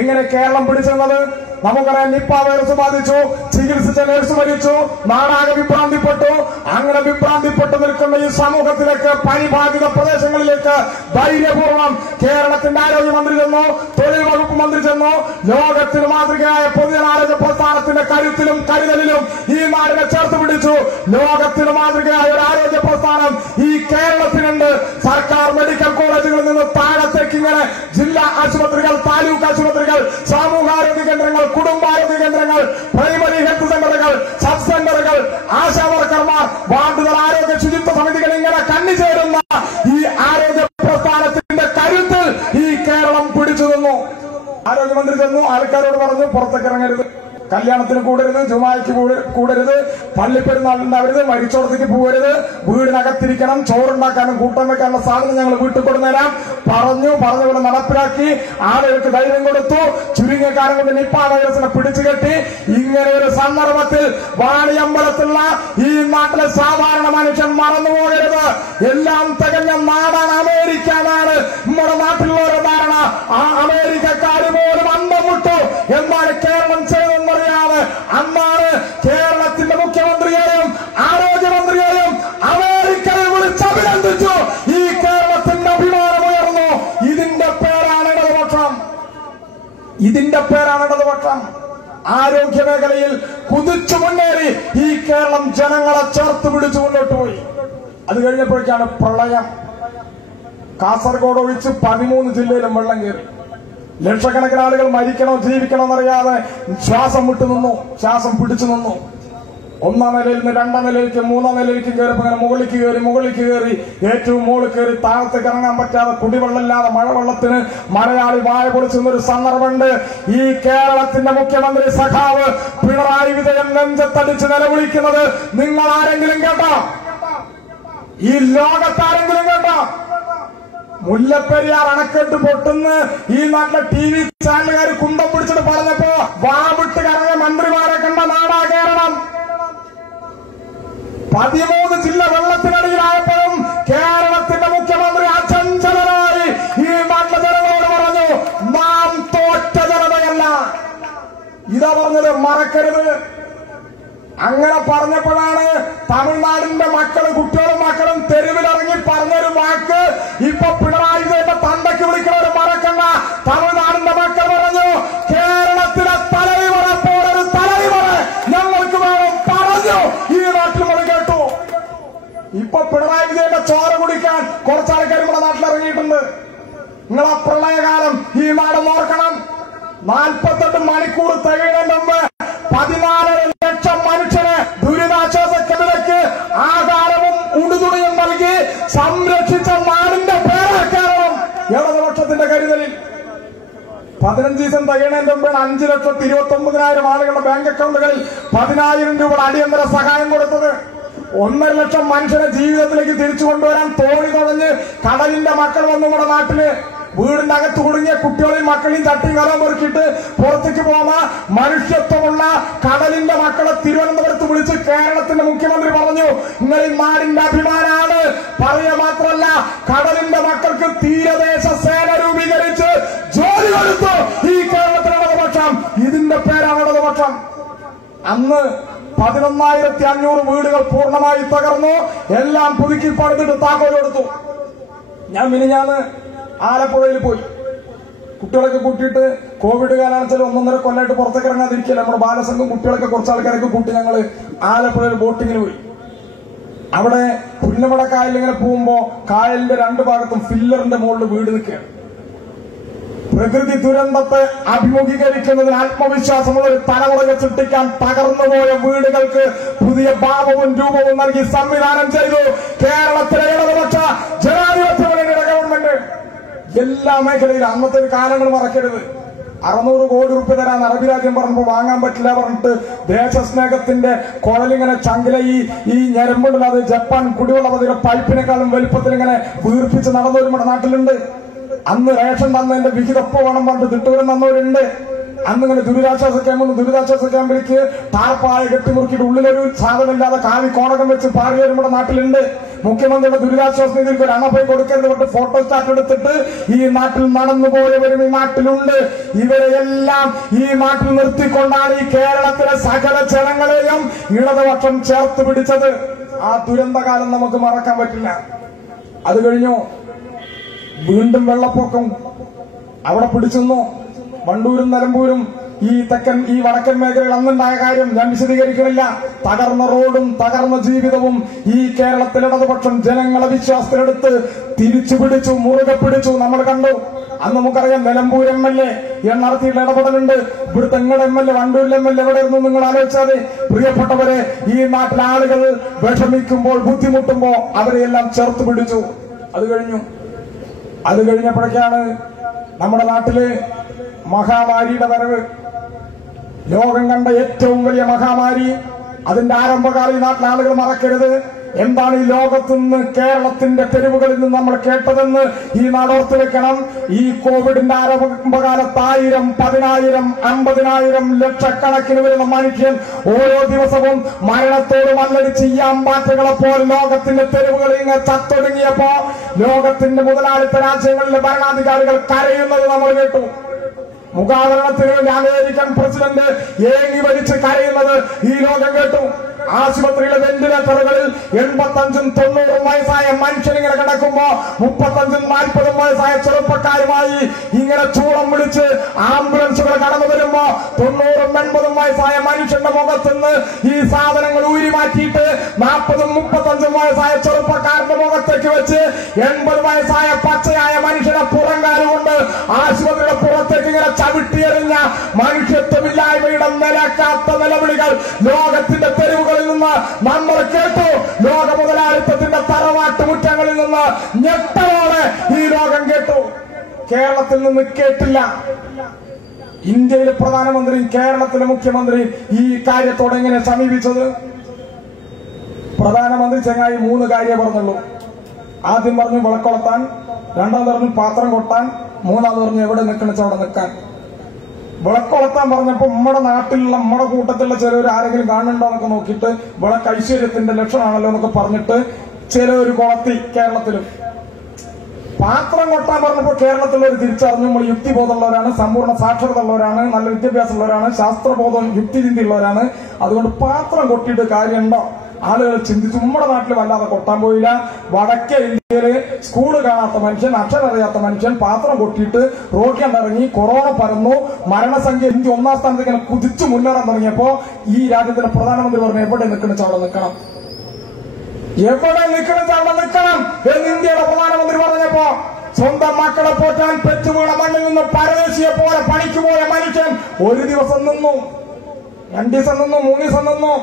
എങ്ങനെ കേരളം പിടിച്ചെന്നത് നമുക്കറിയാം. നിപ്പ വൈറസ് ബാധിച്ചു, ചികിത്സിച്ച നേഴ്സ് മരിച്ചു, നാടാകെ വിഭ്രാന്തിപ്പെട്ടു. അങ്ങനെ വിഭ്രാന്തിപ്പെട്ടു നിൽക്കുന്ന ഈ സമൂഹത്തിലേക്ക്, പനിബാധിത പ്രദേശങ്ങളിലേക്ക് ധൈര്യപൂർവ്വം കേരളത്തിന്റെ ആരോഗ്യമന്ത്രി ചെന്നു, തൊഴിൽ വകുപ്പ് മന്ത്രി ചെന്നു. ലോകത്തിന് മാതൃകയായ പൊതുജനാരോഗ്യ പ്രസ്ഥാനത്തിന്റെ കരുത്തിലും കരുതലിലും ഈ നാടിനെ ചേർത്ത് പിടിച്ചു. ലോകത്തിന് മാതൃകയായ ഒരു ആരോഗ്യ പ്രസ്ഥാനം ഈ കേരളത്തിനുണ്ട്. സർക്കാർ മെഡിക്കൽ കോളേജുകളിൽ നിന്ന് താഴത്തേക്ക് ഇങ്ങനെ ജില്ലാ ആശുപത്രികൾ, താലൂക്ക് ആശുപത്രികൾ, സാമൂഹികാരോഗ്യ കേന്ദ്രങ്ങൾ, കുടുംബാരോഗ്യ കേന്ദ്രങ്ങൾ, പ്രൈമറി ഹെൽത്ത് സെന്ററുകൾ, സബ് സെന്ററുകൾ, ആശാ വർക്കർമാർ, വാർഡുകൾ, ആരോഗ്യ ശുചിത്വ സമിതികൾ, ഇങ്ങനെ കണ്ണിച്ചേരുന്ന ഈ ആരോഗ്യ പ്രസ്ഥാനത്തിന്റെ കരുത്തിൽ ഈ കേരളം പിടിച്ചു നിന്നു. ആരോഗ്യമന്ത്രി ചെന്നു, ആൾക്കാരോട് പറഞ്ഞു പുറത്തേക്ക് ഇറങ്ങരുത്, കല്യാണത്തിന് കൂടരുത്, ജുമായ്ക്ക് കൂടരുത്, പള്ളിപ്പെരുന്നാളുണ്ടാവരുത്, മരിച്ചോടത്തേക്ക് പോകരുത്, വീടിനകത്തിരിക്കണം, ചോറുണ്ടാക്കാനും കൂട്ടം വെക്കാനുള്ള സാധനം ഞങ്ങൾ വീട്ടിൽ കൊണ്ടുതരാം പറഞ്ഞുപോലെ നടപ്പിലാക്കി. ആളുകൾക്ക് ധൈര്യം കൊടുത്തു. ചുരുങ്ങിയ കാലം കൊണ്ട് നിപ്പ വൈറസിനെ പിടിച്ചുകെട്ടി. ഇങ്ങനെ ഒരു സന്ദർഭത്തിൽ വാണിയമ്പലത്തുള്ള ഈ നാട്ടിലെ സാധാരണ മനുഷ്യൻ മറന്നുപോകരുത്, എല്ലാം തികഞ്ഞ നാടാണ് അമേരിക്ക എന്നാണ് നമ്മുടെ നാട്ടിലുള്ളവരുടെ ധാരണ. ആ അമേരിക്കക്കാര് പോലും അന്തം വിട്ടു. എന്താണ് കേരളം ചെയ്തതെന്നറിയാതെ അന്നാണ് കേരളത്തിന്റെ മുഖ്യമന്ത്രിയെയും ആരോഗ്യമന്ത്രിയെയും അമേരിക്കയെ വിളിച്ച് അഭിനന്ദിച്ചു. ഈ കേരളത്തിന്റെ അഭിമാനമുയർന്നു. ഇതിന്റെ പേരാണ് ഇടതുപക്ഷം. ആരോഗ്യ മേഖലയിൽ കുതിച്ചു മുന്നേറി ഈ കേരളം ജനങ്ങളെ ചേർത്ത് പിടിച്ചു മുന്നോട്ട് പോയി. അത് കഴിഞ്ഞപ്പോഴേക്കാണ് പ്രളയം. കാസർഗോഡ് ഒഴിച്ച് 13 ജില്ലയിലും വെള്ളം കയറി. ലക്ഷക്കണക്കിന് ആളുകൾ മരിക്കണോ ജീവിക്കണോ എന്നറിയാതെ ശ്വാസം വിട്ടു നിന്നു, ശ്വാസം പിടിച്ചു നിന്നു. 1-ാം നിലയിൽ നിന്ന് 2-ാം നിലയിലേക്ക് 3-ാം നിലയിലേക്ക് കയറിയപ്പോ ഇങ്ങനെ മുകളിലേക്ക് കയറി ഏറ്റവും മുകളിൽ കയറി താഴത്തേക്ക് ഇറങ്ങാൻ പറ്റാതെ കുടിവെള്ളമില്ലാതെ മഴവെള്ളത്തിന് മലയാളി വായ പൊളിച്ചുന്നൊരു സന്ദർഭമുണ്ട്. ഈ കേരളത്തിന്റെ മുഖ്യമന്ത്രി സഖാവ് പിണറായി വിജയൻ നെഞ്ചത്തടിച്ച് നിലവിളിക്കുന്നത് നിങ്ങൾ ആരെങ്കിലും കേട്ടോ? ഈ ലോകത്താരെങ്കിലും കേട്ടോ? മുല്ലപ്പെരിയാർ അണക്കെട്ട് പൊട്ടുന്ന് ഈ നാട്ടിലെ TV ചാനലുകാർ കുന്തം പിടിച്ചിട്ട് പറഞ്ഞപ്പോ വാവിട്ട് കറങ്ങിയ മന്ത്രിമാരെ കണ്ട നാടാ കേരളം. 13 ജില്ല വെള്ളത്തിനടിയിലായപ്പോഴും കേരളത്തിന്റെ മുഖ്യമന്ത്രി അചഞ്ചലനായി ഈ നാട്ടിലെ ജനങ്ങളോട് പറഞ്ഞു, നാം തോറ്റ ജനതയല്ല. ഇതാ പറഞ്ഞത്, മറക്കരുത്. അങ്ങനെ പറഞ്ഞപ്പോഴാണ് തമിഴ്നാടിന്റെ കുട്ടികളും തെരുവിലിറങ്ങി പറഞ്ഞൊരു വാക്ക് ഇപ്പൊ പിണറായി വിജയന്റെ തന്തയ്ക്ക് വിളിക്കുന്നവർ മറക്കണ്ട. തമിഴ്നാടിന്റെ മക്കൾ പറഞ്ഞു, കേരളത്തിലെ തലൈവറ പോലൊരു തലൈവറ ഞങ്ങൾക്ക് വേണം പറഞ്ഞു. ഈ നാട്ടിൽ നമ്മൾ കേട്ടു. ഇപ്പൊ പിണറായി വിജയന്റെ ചോര കുടിക്കാൻ കുറച്ചാൾക്കാർ നമ്മുടെ നാട്ടിലിറങ്ങിയിട്ടുണ്ട്. നിങ്ങളെ പ്രളയകാലം ഈ നാട് ഓർക്കണം. 48 മണിക്കൂർ തികയുന്നതിന് മുമ്പ് 14 ലക്ഷം മനുഷ്യന് ദുരിതാശ്വാസ ക്യാമ്പിലേക്ക് ആഹാരവും ഉടുതുണിയും നൽകി സംരക്ഷിച്ച നാടിന്റെ പേരാ കേരളം. ഇടതുപക്ഷത്തിന്റെ കരുതലിൽ 15 ദിവസം തികയുന്നതിന് മുമ്പ് 5,29,000 ആളുകളുടെ ബാങ്ക് അക്കൗണ്ടുകളിൽ 10,000 രൂപ അടിയന്തര സഹായം കൊടുത്തത്. 1.5 ലക്ഷം മനുഷ്യനെ ജീവിതത്തിലേക്ക് തിരിച്ചു കൊണ്ടുവരാൻ തോണി തുഴഞ്ഞ് കടലിന്റെ മക്കൾ വന്നു നമ്മുടെ നാട്ടില്. വീടിന്റെ അകത്ത് കുടുങ്ങിയ കുട്ടികളെയും മക്കളെയും ചട്ടിയും കലം പെറുക്കിയിട്ട് പുറത്തേക്ക് പോകുന്ന മനുഷ്യത്വമുള്ള കടലിന്റെ മക്കളെ തിരുവനന്തപുരത്ത് വിളിച്ച് കേരളത്തിന്റെ മുഖ്യമന്ത്രി പറഞ്ഞു, നിങ്ങൾ ഈ നാടിന്റെ അഭിമാനാണ്. പറയുക മാത്രമല്ല, കടലിന്റെ മക്കൾക്ക് തീരദേശ സേന രൂപീകരിച്ച് ജോലി കൊടുത്തു ഈ കേരളത്തിലെ ഇടതുപക്ഷം. ഇതിന്റെ പേരാണ് ഇടതുപക്ഷം. അന്ന് 11,500 വീടുകൾ പൂർണ്ണമായി തകർന്നു. എല്ലാം പുതുക്കി പണിതിട്ട് താക്കോൽ കൊടുത്തു. ഞാൻ മിനിഞ്ഞാന്ന് ആലപ്പുഴയിൽ പോയി. കുട്ടികളൊക്കെ കൂട്ടിയിട്ട് കോവിഡ് കാലാണെച്ചാൽ 1.5 കൊല്ലമായിട്ട് പുറത്തേക്ക് ഇറങ്ങാതിരിക്കില്ല. നമ്മുടെ ബാലസംഘം കുട്ടികളൊക്കെ കുറച്ച് ആൾക്കാരൊക്കെ കൂട്ടി ഞങ്ങൾ ആലപ്പുഴയിൽ ബോട്ടിങ്ങിന് പോയി. അവിടെ പുന്നമട കായലിൽ ഇങ്ങനെ പോകുമ്പോ കായലിന്റെ 2 ഭാഗത്തും ഫില്ലറിന്റെ മുകളിൽ വീട് നിൽക്കുകയാണ്. പ്രകൃതി ദുരന്തത്തെ അഭിമുഖീകരിക്കുന്നതിന് ആത്മവിശ്വാസമുള്ള ഒരു തലമുറയെ സൃഷ്ടിക്കാൻ തകർന്നുപോയ വീടുകൾക്ക് പുതിയ ഭാവവും രൂപവും നൽകി സംവിധാനം ചെയ്തു കേരളത്തിലെ ഇടതുപക്ഷ ജനാധിപത്യ മുന്നണിയുടെ ഗവൺമെന്റ്. എല്ലാ മേഖലയിലും അന്നത്തെ ഒരു കാലങ്ങൾ മറക്കരുത്. 600 കോടി രൂപ തരാൻ അറബി രാജ്യം പറഞ്ഞപ്പോ വാങ്ങാൻ പറ്റില്ല പറഞ്ഞിട്ട് ദേശസ്നേഹത്തിന്റെ കുഴലിങ്ങനെ ചങ്കില ഈ ഞരമ്പുണ്ടല്ലോ, അത് ജപ്പാൻ കുടിവെള്ള പദ്ധതിയുടെ പൈപ്പിനെക്കാളും വലുപ്പത്തിൽ ഇങ്ങനെ വീർപ്പിച്ച് നടന്നവരും നമ്മുടെ നാട്ടിലുണ്ട്. അന്ന് റേഷൻ തന്നതിന്റെ വിഹിതപ്പോ വേണം പറഞ്ഞിട്ട് തിട്ടൂരം തന്നവരുണ്ട്. അന്നിങ്ങനെ ദുരിതാശ്വാസ ക്യാമ്പിലേക്ക് ടാർപ്പായ കെട്ടിമുറുക്കിയിട്ട് ഉള്ളിലൊരു സാധനമില്ലാതെ കാവി കോണകം വെച്ച് പാടിയവരും നമ്മുടെ നാട്ടിലുണ്ട്. മുഖ്യമന്ത്രിയുടെ ദുരിതാശ്വാസ നിധിക്ക് ഒരു അണപ്പൈ കൊടുക്കരുത് പറഞ്ഞിട്ട് ഫോട്ടോ സ്റ്റാറ്റ് എടുത്തിട്ട് ഈ നാട്ടിൽ നടന്നുപോയവരും ഈ നാട്ടിലുണ്ട്. ഇവരെയെല്ലാം ഈ നാട്ടിൽ നിർത്തിക്കൊണ്ടാണ് ഈ കേരളത്തിലെ സകല ജനങ്ങളെയും ഇടതുപക്ഷം ചേർത്ത് പിടിച്ചത്. ആ ദുരന്തകാലം നമുക്ക് മറക്കാൻ പറ്റില്ല. അത് കഴിഞ്ഞു വീണ്ടും വെള്ളപ്പൊക്കം അവിടെ പിടിച്ചെന്നു. വണ്ടൂരും നിലമ്പൂരും ഈ വടക്കൻ മേഖലയിൽ അന്നുണ്ടായ കാര്യം ഞാൻ വിശദീകരിക്കണില്ല. തകർന്ന റോഡും തകർന്ന ജീവിതവും ഈ കേരളത്തിൽ ഇടതുപക്ഷം ജനങ്ങളെ വിശ്വാസത്തിലെടുത്ത് തിരിച്ചു പിടിച്ചു, മുറുകെ പിടിച്ചു. നമ്മൾ കണ്ടു. അന്ന് നമുക്കറിയാം നിലമ്പൂർ MLA നടത്തിയിട്ടുള്ള ഇടപെടലുണ്ട്. ഇവിടുത്തെ നിങ്ങളുടെ MLA വണ്ടൂരിലെ MLA എവിടെയായിരുന്നു നിങ്ങൾ ആലോചിച്ചാല്. പ്രിയപ്പെട്ടവരെ, ഈ നാട്ടിലെ ആളുകൾ വിഷമിക്കുമ്പോൾ ബുദ്ധിമുട്ടുമ്പോ അവരെയെല്ലാം ചേർത്ത് പിടിച്ചു. അത് കഴിഞ്ഞപ്പോഴേക്കാണ് നമ്മുടെ നാട്ടില് മഹാമാരിയുടെ വരവ്. ലോകം കണ്ട ഏറ്റവും വലിയ മഹാമാരി. അതിന്റെ ആരംഭകാലം ഈ നാട്ടിലെ ആളുകൾ മറക്കരുത്. എന്താണ് ഈ ലോകത്തുനിന്ന് കേരളത്തിന്റെ തെരുവുകളിൽ നിന്ന് നമ്മൾ കേട്ടതെന്ന് ഈ നാടോർത്ത് വെക്കണം. ഈ കോവിഡിന്റെ ആരംഭകാലത്ത് 1000, 10,000, 50,000 ലക്ഷക്കണക്കിന് വരുന്ന മനുഷ്യൻ ഓരോ ദിവസവും മരണത്തോട് മല്ലടിച്ച് ഈ അമ്പാറ്റകളെ പോലെ ലോകത്തിന്റെ തെരുവുകളിൽ ഇങ്ങനെ ചത്തൊടുങ്ങിയപ്പോ ലോകത്തിന്റെ മുതലാളിത്ത രാജ്യങ്ങളിലെ ഭരണാധികാരികൾ കരയുന്നത് നമ്മൾ കേട്ടു. മുഖാവരണത്തിന് വേണ്ടി അമേരിക്കൻ പ്രസിഡന്റ് ഏങ്ങി വലിച്ച് കരയുന്നത് ഈ ലോകം കേട്ടു. ആശുപത്രിയിലെ വെന്റിലേറ്ററുകളിൽ 85, 90 വയസ്സായ മനുഷ്യനിങ്ങനെ കിടക്കുമ്പോ 35, 40 വയസ്സായ ചെറുപ്പക്കാരുമായി ഇങ്ങനെ ഇങ്ങനെ ചൂളം വിളിച്ച് ആംബുലൻസുകൾ കടന്നു വരുമ്പോ 90-80 വയസ്സായ മനുഷ്യന്റെ മുഖത്തുനിന്ന് ഈ സാധനങ്ങൾ ഊരി മാറ്റിയിട്ട് 40-35 വയസ്സായ ചെറുപ്പക്കാരന്റെ മുഖത്തേക്ക് വെച്ച് 80 വയസ്സായ പച്ചയായ മനുഷ്യനെ പുറങ്കാലുകൊണ്ട് ആശുപത്രിയുടെ പുറത്തേക്ക് ഇങ്ങനെ ചവിട്ടിയെറിഞ്ഞ മനുഷ്യത്വമില്ലായ്മയുടെ നിലക്കാത്ത നിലവിളികൾ ലോകത്തിന്റെ തെരുവുകളിൽ നിന്ന് നമ്മൾ കേട്ടു. ലോക മുതലാളിത്തത്തിന്റെ തറവാട്ട് മുറ്റങ്ങളിൽ നിന്ന് ഞെട്ടലോടെ ഈ ലോകം കേട്ടു. കേരളത്തിൽ നിന്ന് കേട്ടില്ല. ഇന്ത്യയിലെ പ്രധാനമന്ത്രിയും കേരളത്തിലെ മുഖ്യമന്ത്രിയും ഈ കാര്യത്തോടെ എങ്ങനെ സമീപിച്ചത്? പ്രധാനമന്ത്രി ചങ്ങായി 3 കാര്യമേ പറഞ്ഞുള്ളൂ. ആദ്യം പറഞ്ഞു വിളക്കൊളത്താൻ, രണ്ടാമത് പറഞ്ഞു പാത്രം കൊട്ടാൻ, മൂന്നാമത് പറഞ്ഞു എവിടെ നിൽക്കണിച്ച അവിടെ നിൽക്കാൻ. വിളക്കൊളത്താൻ പറഞ്ഞപ്പോ നമ്മുടെ നാട്ടിലുള്ള നമ്മുടെ കൂട്ടത്തിലുള്ള ചിലവർ ആരെങ്കിലും കാണുന്നുണ്ടോ എന്നൊക്കെ നോക്കിയിട്ട് വിളക്ക് ഐശ്വര്യത്തിന്റെ ലക്ഷണമാണല്ലോ എന്നൊക്കെ പറഞ്ഞിട്ട് ചിലവർ കൊളത്തി. കേരളത്തിലും പാത്രം കൊട്ടാൻ പറഞ്ഞപ്പോ കേരളത്തിലുള്ളവർ തിരിച്ചറിഞ്ഞു നമ്മൾ യുക്തിബോധമുള്ളവരാണ്, സമ്പൂർണ്ണ സാക്ഷരത ഉള്ളവരാണ്, നല്ല വിദ്യാഭ്യാസമുള്ളവരാണ്, ശാസ്ത്രബോധം യുക്തിചിന്തയുള്ളവരാണ്. അതുകൊണ്ട് പാത്രം കൊട്ടിയിട്ട് കാര്യമുണ്ടോ? ആളുകൾ ചിന്തിച്ചു. നമ്മുടെ നാട്ടിൽ വല്ലാതെ കൊട്ടാൻ പോയില്ല. വടക്കേ ഇന്ത്യയില് സ്കൂള് കാണാത്ത മനുഷ്യൻ, അക്ഷരം അറിയാത്ത മനുഷ്യൻ പാത്രം കൊട്ടിയിട്ട് റോഡ് കണ്ടിറങ്ങി. കൊറോണ പരന്നു, മരണസംഖ്യ ഇന്ത്യ 1ാം സ്ഥാനത്ത് ഇങ്ങനെ കുതിച്ചു മുന്നേറാൻ തുടങ്ങിയപ്പോ ഈ രാജ്യത്തിന്റെ പ്രധാനമന്ത്രി പറഞ്ഞു എവിടെ നിൽക്കണിച്ച അവിടെ നിൽക്കണം, എവിടെ നിൽക്കണിച്ച അവിടെ നിൽക്കണം എന്ന് ഇന്ത്യയുടെ പ്രധാനമന്ത്രി പറഞ്ഞപ്പോ സ്വന്തം മക്കളെ പോറ്റാൻ പെറ്റുവീണ മണ്ണിൽ നിന്ന് പരദേശിയെ പോലെ പണിക്ക് പോയ മനുഷ്യൻ 1 ദിവസം നിന്നു, 2 ദിവസം നിന്നു, 3 ദിവസം നിന്നു.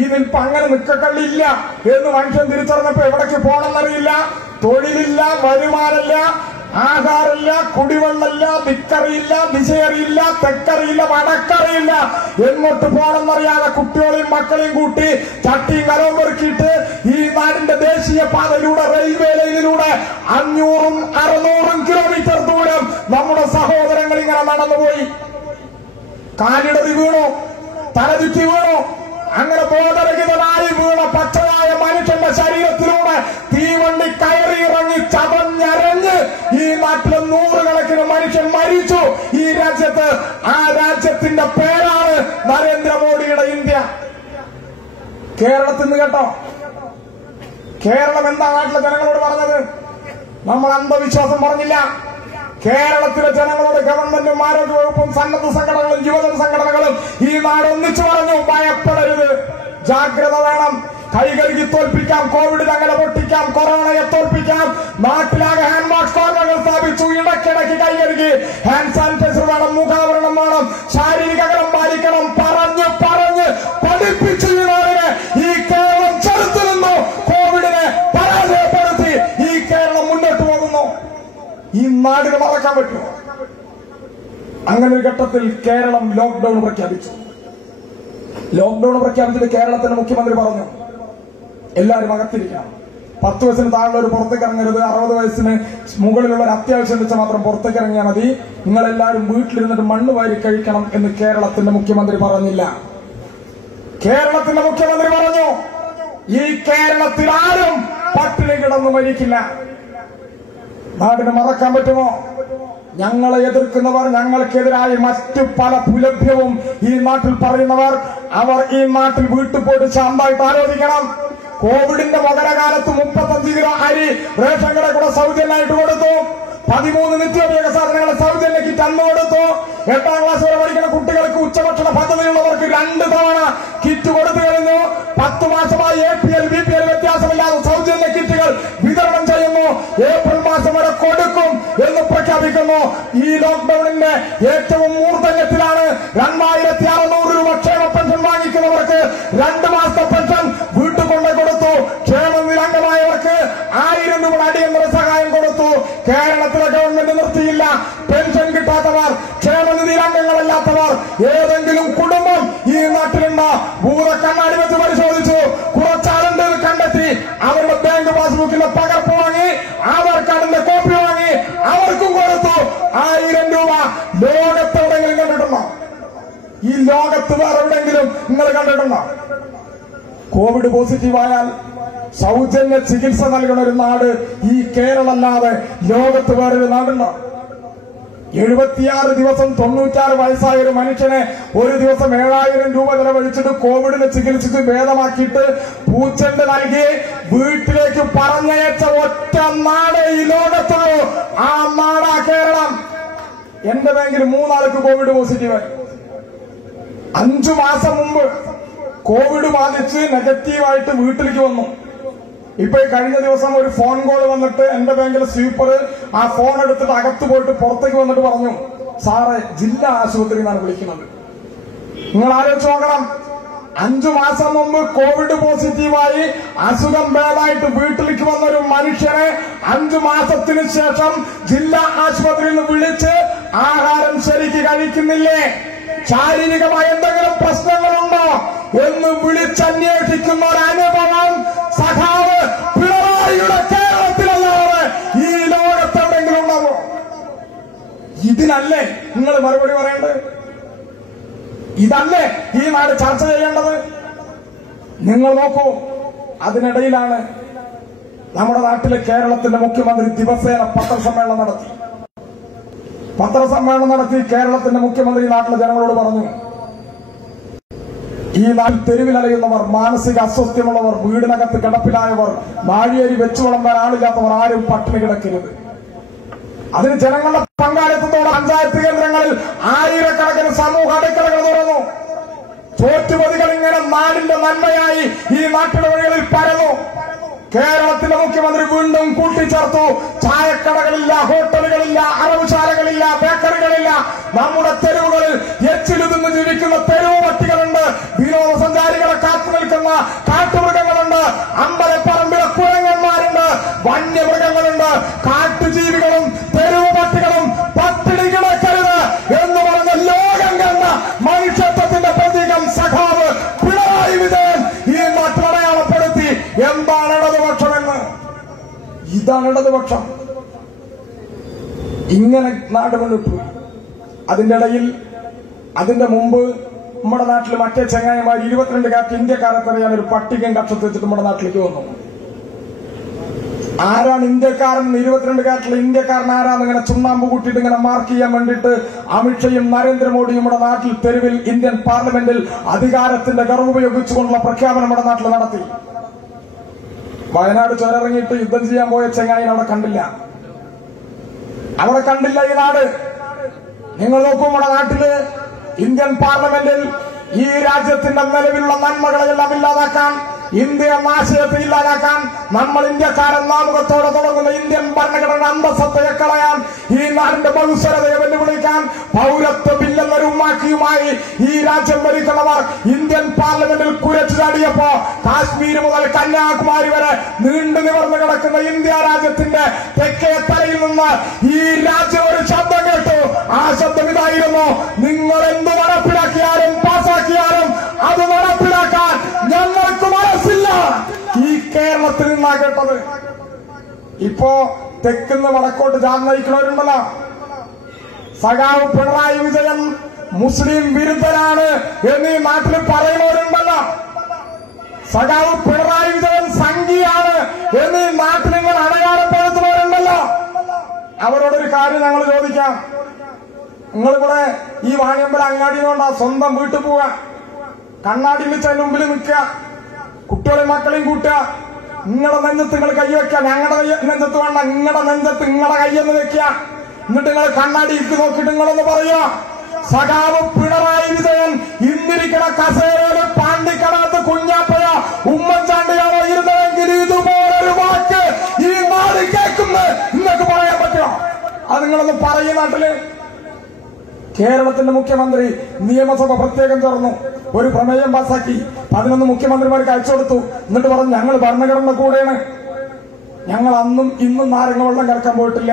ഈ നിൽപ്പ് അങ്ങനെ നിൽക്കക്കള്ളില്ല എന്ന് മനുഷ്യൻ തിരിച്ചറിഞ്ഞപ്പോ എവിടേക്ക് പോകണമെന്നറിയില്ല. തൊഴിലില്ല, വരുമാനമില്ല, ആഹാരമില്ല, കുടിവെള്ളമില്ല, ദിക്കറിയില്ല, ദിശയറിയില്ല, തെക്കറിയില്ല, വടക്കറിയില്ല. എങ്ങോട്ട് പോകണമെന്നറിയാതെ കുട്ടികളെയും മക്കളെയും കൂട്ടി ചട്ടിയും കലവും പെറുക്കിയിട്ട് ഈ നാടിന്റെ ദേശീയ പാതയിലൂടെ, റെയിൽവേ ലൈനിലൂടെ 500-600 കിലോമീറ്റർ ദൂരം നമ്മുടെ സഹോദരങ്ങൾ ഇങ്ങനെ നടന്നുപോയി. കാലിടറി വീണു, തലചുറ്റി വീണു. അങ്ങനെ ബോധരഹിതനായി വീണ പച്ചയായ മനുഷ്യന്റെ ശരീരത്തിലൂടെ തീവണ്ടി കയറി ഇറങ്ങി ചതഞ്ഞരഞ്ഞ് ഈ നാട്ടിലെ 100 കണക്കിന് മനുഷ്യൻ മരിച്ചു. ഈ രാജ്യത്ത് ആ രാജ്യത്തിന്റെ പേരാണ് നരേന്ദ്രമോദിയുടെ ഇന്ത്യ. കേരളത്തിൽ നിന്ന് കേട്ടോ, കേരളം എന്താ നാട്ടിലെ ജനങ്ങളോട് പറഞ്ഞത്? നമ്മൾ അന്ധവിശ്വാസം പറഞ്ഞില്ല. കേരളത്തിലെ ജനങ്ങളോട് ഗവൺമെന്റും ആരോഗ്യവകുപ്പും സന്നദ്ധ സംഘടനകളും യുവജന സംഘടനകളും ഈ നാട് ഒന്നിച്ചു പറഞ്ഞു, ഭയപ്പെടരുത്, ജാഗ്രത വേണം, കൈകഴുകി തോൽപ്പിക്കാം, കോവിഡിൽ അങ്ങനെ പൊട്ടിക്കാം, കൊറോണയെ തോൽപ്പിക്കാം. നാട്ടിലാകെ ഹാൻഡ് മാസ്ക് കോർണറുകൾ സ്ഥാപിച്ചു. ഇടയ്ക്കിടയ്ക്ക് കൈകഴുകി, ഹാൻഡ് സാനിറ്റൈസർ വേണം, മുഖാവരണം വേണം, ശാരീരിക അകലം പാലിക്കണം. പറഞ്ഞ് പഠിപ്പിച്ചു ഈ കേരളം ചെറുത്തു നിന്നു. കോവിഡിനെ പരാജയപ്പെടുത്തി ഈ കേരളം മുന്നോട്ട് പോകുന്നു. ഈ നാടിന് മറക്കാൻ പറ്റുമോ? അങ്ങനെ ഒരു ഘട്ടത്തിൽ കേരളം ലോക്ക്ഡൌൺ പ്രഖ്യാപിച്ചു. ലോക്ക്ഡൌൺ പ്രഖ്യാപിച്ചിട്ട് കേരളത്തിന്റെ മുഖ്യമന്ത്രി പറഞ്ഞു എല്ലാവരും അകത്തിരിക്കണം, 10 വയസ്സിന് താഴെയുള്ളവർ പുറത്തേക്ക് ഇറങ്ങരുത്, 60 വയസ്സിന് മുകളിലുള്ള ഒരു അത്യാവശ്യം വെച്ചാൽ മാത്രം പുറത്തേക്ക് ഇറങ്ങിയാൽ മതി, നിങ്ങളെല്ലാവരും വീട്ടിലിരുന്നിട്ട് മണ്ണ് വാരി കഴിക്കണം എന്ന് കേരളത്തിന്റെ മുഖ്യമന്ത്രി പറഞ്ഞില്ല. കേരളത്തിന്റെ മുഖ്യമന്ത്രി പറഞ്ഞു ഈ കേരളത്തിൽ ആരും പട്ടിണി കിടന്നു മരിക്കില്ല. നാടിന് മറക്കാൻ പറ്റുമോ? ഞങ്ങളെ എതിർക്കുന്നവർ, ഞങ്ങൾക്കെതിരായി മറ്റു പല പുലഭ്യവും ഈ നാട്ടിൽ പറയുന്നവർ, അവർ ഈ നാട്ടിൽ വീട്ടിൽ പോയിട്ട് ശാന്തമായിട്ട് ആലോചിക്കണം. കോവിഡിന്റെ മകരകാലത്ത് 35 കിലോ അരി റേഷൻ കട കൂടെ സൗജന്യമായിട്ട് കൊടുത്തു. 13 നിത്യോപയോഗ സാധനങ്ങൾ സൗജന്യ കിറ്റ് അന്ന് കൊടുത്തു. 8ാം ക്ലാസ് വരെ പഠിക്കുന്ന കുട്ടികൾക്ക് ഉച്ചഭക്ഷണ പദ്ധതിയുള്ളവർക്ക് 2 തവണ കിറ്റ് കൊടുത്തു കഴിഞ്ഞു. 10 മാസമായി APL BPL വ്യത്യാസമില്ലാതെ സൗജന്യ കിറ്റുകൾ വിതരണം ചെയ്യുന്നു. ഏപ്രിൽ മാസം വരെ കൊടുക്കും എന്ന് പ്രഖ്യാപിക്കുന്നു. ഈ ലോക്ക്ഡൌണിന്റെ ഏറ്റവും മൂർധന്യത്തിലാണ് 2600 രൂപ ക്ഷേമ പെൻഷൻ വാങ്ങിക്കുന്നവർക്ക് 2 മാസത്തെ പെൻഷൻ വീട്ടിൽ കൊണ്ടു കൊടുത്തു. ക്ഷേമനിധി അംഗമായവർക്ക് 1000 രൂപ അടിയന്തര സഹായം കൊടുത്തു. കേരളത്തിലെ ഗവൺമെന്റ് നിർത്തിയില്ല. പെൻഷൻ കിട്ടാത്തവർ, ക്ഷേമനിധി അംഗങ്ങളല്ലാത്തവർ ഏതെങ്കിലും കുടുംബം ഈ നാട്ടിലുണ്ടോ? ഭൂതക്കണ്ണാടി വെച്ച് പരിശോധിച്ചു. കുറച്ചാളുണ്ട് കണ്ടെത്തി. അവരുടെ ബാങ്ക് പാസ്ബുക്കിന്റെ പകർപ്പ് വാങ്ങി, ആധാർ കാർഡിന്റെ കോപ്പി വാങ്ങി, അവർക്കും കൊടുത്തു 1000 രൂപ. ലോകത്തെവിടെങ്കിലും കണ്ടിട്ടുണ്ടോ? ഈ ലോകത്ത് വേറെ എവിടെയെങ്കിലും നിങ്ങൾ കണ്ടിട്ടുണ്ടോ? കോവിഡ് പോസിറ്റീവായാൽ സൗജന്യ ചികിത്സ നൽകുന്ന ഒരു നാട് ഈ കേരളമല്ലാതെ ലോകത്ത് വേറൊരു നാടുണ്ടോ? 76 ദിവസം 96 വയസ്സായ ഒരു മനുഷ്യനെ ഒരു ദിവസം 7000 രൂപ ചെലവഴിച്ചിട്ട് കോവിഡിനെ ചികിത്സിച്ച് ഭേദമാക്കിയിട്ട് പൂച്ചെണ്ട് നൽകി വീട്ടിലേക്ക് പറഞ്ഞയച്ച ഒറ്റ നാട് ഈ ലോകത്തുള്ളൂ. ആ നാടാ കേരളം. എന്റെ ബാങ്കിൽ 3 ആൾക്ക് കോവിഡ് പോസിറ്റീവായി. 5 മാസം മുമ്പ് കോവിഡ് ബാധിച്ച് നെഗറ്റീവായിട്ട് വീട്ടിലേക്ക് വന്നു. ഇപ്പൊ കഴിഞ്ഞ ദിവസം ഒരു ഫോൺ കോൾ വന്നിട്ട് എന്റെ ബാങ്കിലെ സ്വീപ്പർ ആ ഫോൺ എടുത്തിട്ട് അകത്ത് പോയിട്ട് പുറത്തേക്ക് വന്നിട്ട് പറഞ്ഞു, സാറേ ജില്ലാ ആശുപത്രിയിൽ നിന്നാണ് വിളിക്കുന്നത്. നിങ്ങൾ ആലോചിച്ച് നോക്കണം, 5 മാസം മുമ്പ് കോവിഡ് പോസിറ്റീവായി അസുഖം ഭേദമായിട്ട് വീട്ടിലേക്ക് വന്നൊരു മനുഷ്യനെ 5 മാസത്തിന് ശേഷം ജില്ലാ ആശുപത്രിയിൽ നിന്ന് വിളിച്ച് ആഹാരം ശരിക്ക് കഴിക്കുന്നില്ലേ, ശാരീരികമായ എന്തെങ്കിലും പ്രശ്നങ്ങളുണ്ടോ എന്ന് വിളിച്ചന്വേഷിക്കുന്ന ഒരു അനുഭവം സഖാവ് പിണറായിയുടെ കേരളത്തിലല്ലാതെ ഈ ലോകത്തെവിടെയെങ്കിലും ഉണ്ടാവോ? ഇതിനല്ലേ നിങ്ങൾ മറുപടി പറയേണ്ടത്? ഇതല്ലേ ഈ നാട് ചർച്ച ചെയ്യേണ്ടത്? നിങ്ങൾ നോക്കൂ, അതിനിടയിലാണ് നമ്മുടെ നാട്ടിലെ കേരളത്തിന്റെ മുഖ്യമന്ത്രി ദിവസേന പത്രസമ്മേളനം നടത്തി കേരളത്തിന്റെ മുഖ്യമന്ത്രി നാട്ടിലെ ജനങ്ങളോട് പറഞ്ഞു, ഈ നാട്ടിൽ തെരുവിലലയുന്നവർ, മാനസിക അസ്വസ്ഥമുള്ളവർ, വീടിനകത്ത് കിടപ്പിലായവർ, നാഴിയേരി വെച്ചു വിളമ്പാൻ ആളില്ലാത്തവർ ആരും പട്ടിണി കിടക്കരുത്. അതിന് ജനങ്ങളുടെ പങ്കാളിത്തത്തോടെ പഞ്ചായത്ത് കേന്ദ്രങ്ങളിൽ ആയിരക്കണക്കിന് സമൂഹ അടുക്കളകൾ തുറന്നു. ചോറ്റുപതികൾ ഇങ്ങനെ നാടിന്റെ നന്മയായി ഈ നാട്ടിലെ വഴികളിൽ പരന്നു. കേരളത്തിലെ മുഖ്യമന്ത്രി വീണ്ടും കൂട്ടിച്ചേർത്തു, ചായക്കടകളില്ല, ഹോട്ടലുകളില്ല, അറവുശാലകളില്ല, ബേക്കറികളില്ല. നമ്മുടെ തെരുവുകളിൽ എച്ചിലു നിന്ന് ജീവിക്കുന്ന തെരുവ് പട്ടികളുണ്ട്, വിനോദസഞ്ചാരികളെ കാത്തു നിൽക്കുന്ന കാട്ടുമൃഗങ്ങളുണ്ട്, അമ്പലപ്പറമ്പിലെ കുരങ്ങന്മാരുണ്ട്, വന്യമൃഗങ്ങളുണ്ട്, കാട്ടുജീവികളും തെരുവ് പട്ടികളും പട്ടിണി കിടക്കരുത് എന്ന് പറഞ്ഞ ലോകം കണ്ട മനുഷ്യത്വത്തിന്റെ പ്രതീകം സഖാവ് പിണറായി വിജയൻ ഈ നാട്ടിൽ അടയാളപ്പെടുത്തി. എന്താണ് ഇടതുപക്ഷമെന്ന്? ഇതാണ് ഇടതുപക്ഷം. ഇങ്ങനെ നാട് മുന്നിട്ടു. അതിന്റെ ഇടയിൽ അതിന്റെ മുമ്പ് നമ്മുടെ നാട്ടിൽ മറ്റേ ചങ്ങായിമാർ 22 ഇന്ത്യക്കാരെ തടയാൻ ഒരു പട്ടികയും കക്ഷത്ത് വെച്ചിട്ട് നമ്മുടെ നാട്ടിലേക്ക് വന്നു. ആരാണ് ഇന്ത്യക്കാരൻ? 22 ഇന്ത്യക്കാരൻ ആരാന്ന് ഇങ്ങനെ ചുണ്ണാമ്പ് കൂട്ടിയിട്ട് ഇങ്ങനെ മാർക്ക് ചെയ്യാൻ വേണ്ടിയിട്ട് അമിത്ഷയും നരേന്ദ്രമോദിയും നമ്മുടെ നാട്ടിൽ തെരുവിൽ ഇന്ത്യൻ പാർലമെന്റിൽ അധികാരത്തിന്റെ ഗർവ് ഉപയോഗിച്ചുകൊണ്ടുള്ള പ്രഖ്യാപനം നമ്മുടെ നാട്ടിൽ നടത്തി. വയനാട് ചുരമിറങ്ങിയിട്ട് യുദ്ധം ചെയ്യാൻ പോയ ചെങ്ങായിനെ അവിടെ കണ്ടില്ല ഈ നാട്. നിങ്ങൾ നോക്കൂ, നമ്മുടെ നാട്ടില് ഇന്ത്യൻ പാർലമെന്റിൽ ഈ രാജ്യത്തിന്റെ നിലവിലുള്ള നന്മകളെല്ലാം ഇല്ലാതാക്കാൻ, ഇന്ത്യ എന്ന ആശയത്തെ ഇല്ലാതാക്കാൻ, നമ്മൾ ഇന്ത്യക്കാരെന്ന നാമകത്തോടെ തുടങ്ങുന്ന ഇന്ത്യൻ ഭരണഘടന അന്തസ്സത്തയെ കളയാൻ, ഈ നാടിന്റെ ബഹുസ്വരതയെ വെല്ലുവിളിക്കാൻ, പൗരത്വ ബില്ലെന്നൊരു ഉമ്മാക്കിയുമായി ഈ രാജ്യം ഭരിക്കുന്നവർ ഇന്ത്യൻ പാർലമെന്റിൽ കുരച്ചു ചാടിയപ്പോ കാശ്മീർ മുതൽ കന്യാകുമാരി വരെ നീണ്ടു നിവർന്നു കിടക്കുന്ന ഇന്ത്യ രാജ്യത്തിന്റെ തെക്കേ തലയിൽ നിന്ന് ഈ രാജ്യം ഒരു ശബ്ദം കേട്ടു. ആ ശബ്ദം ഇതായിരുന്നു: നിങ്ങൾ എന്ത് നടപ്പിലാക്കിയാലും പാസാക്കിയാലും അത് നടപ്പിലാക്കാൻ ഞങ്ങൾക്ക് മനസ്സില്ല. ഈ കേരളത്തിൽ നിന്നാ കേട്ടത്. ഇപ്പോ തെക്കുന്ന് വടക്കോട്ട് ജാഥ നയിക്കുന്നവരുണ്ടല്ലോ. സഖാവ് പിണറായി വിജയൻ മുസ്ലിം വിരുദ്ധനാണ് എന്നീ നാട്ടിൽ പറയുന്നവരുണ്ടല്ലോ. സഖാവ് പിണറായി വിജയൻ സംഘിയാണ് എന്നീ നാട്ടിൽ നിങ്ങൾ അടയാളപ്പെടുത്തുന്നവരുണ്ടല്ലോ. അവരോടൊരു കാര്യം ഞങ്ങൾ ചോദിക്കാം. നിങ്ങളിവിടെ ഈ വാണിയമ്പലം അങ്ങാടിയോണ്ടാ സ്വന്തം വീട്ടിൽ പോവുക, കണ്ണാടി വെച്ചതിന് മുമ്പിൽ നിൽക്കുക, കുട്ടികളെയും മക്കളെയും കൂട്ടുക, നിങ്ങളുടെ നെഞ്ചത്ത് നിങ്ങൾ കൈ വെക്കുക. ഞങ്ങളുടെ നെഞ്ചത്ത് വേണ്ട, നിങ്ങളുടെ നെഞ്ചത്ത് നിങ്ങളുടെ കൈയൊന്ന് വെക്കുക. എന്നിട്ട് നിങ്ങൾ കണ്ണാടി ഇട്ട് നോക്കിയിട്ട് നിങ്ങളൊന്ന് പറയുക: സഖാവ് പിണറായി വിജയൻ ഇന്നിരിക്കണ കസേരയില് പാണ്ടിക്കടത്ത് കുഞ്ഞാപ്പയ ഉമ്മൻചാണ്ടിയാണോ ഇരുന്നതെങ്കിൽ ഇതുപോലൊരു വാക്ക് ഈ നാട് കേൾക്കുന്നത് നിങ്ങൾക്ക് പറയാൻ പറ്റുമോ? അത് നിങ്ങളൊന്ന് പറയും. നാട്ടില് കേരളത്തിന്റെ മുഖ്യമന്ത്രി നിയമസഭ പ്രത്യേകം ചേർന്നു, ഒരു പ്രമേയം പാസാക്കി, 11 മുഖ്യമന്ത്രിമാർക്ക് അയച്ചു കൊടുത്തു. എന്നിട്ട് പറഞ്ഞു, ഞങ്ങൾ ഭരണഘടന കൂടെയാണ്, ഞങ്ങൾ അന്നും ഇന്നും നാരങ്ങ വെള്ളം കലക്കാൻ പോയിട്ടില്ല,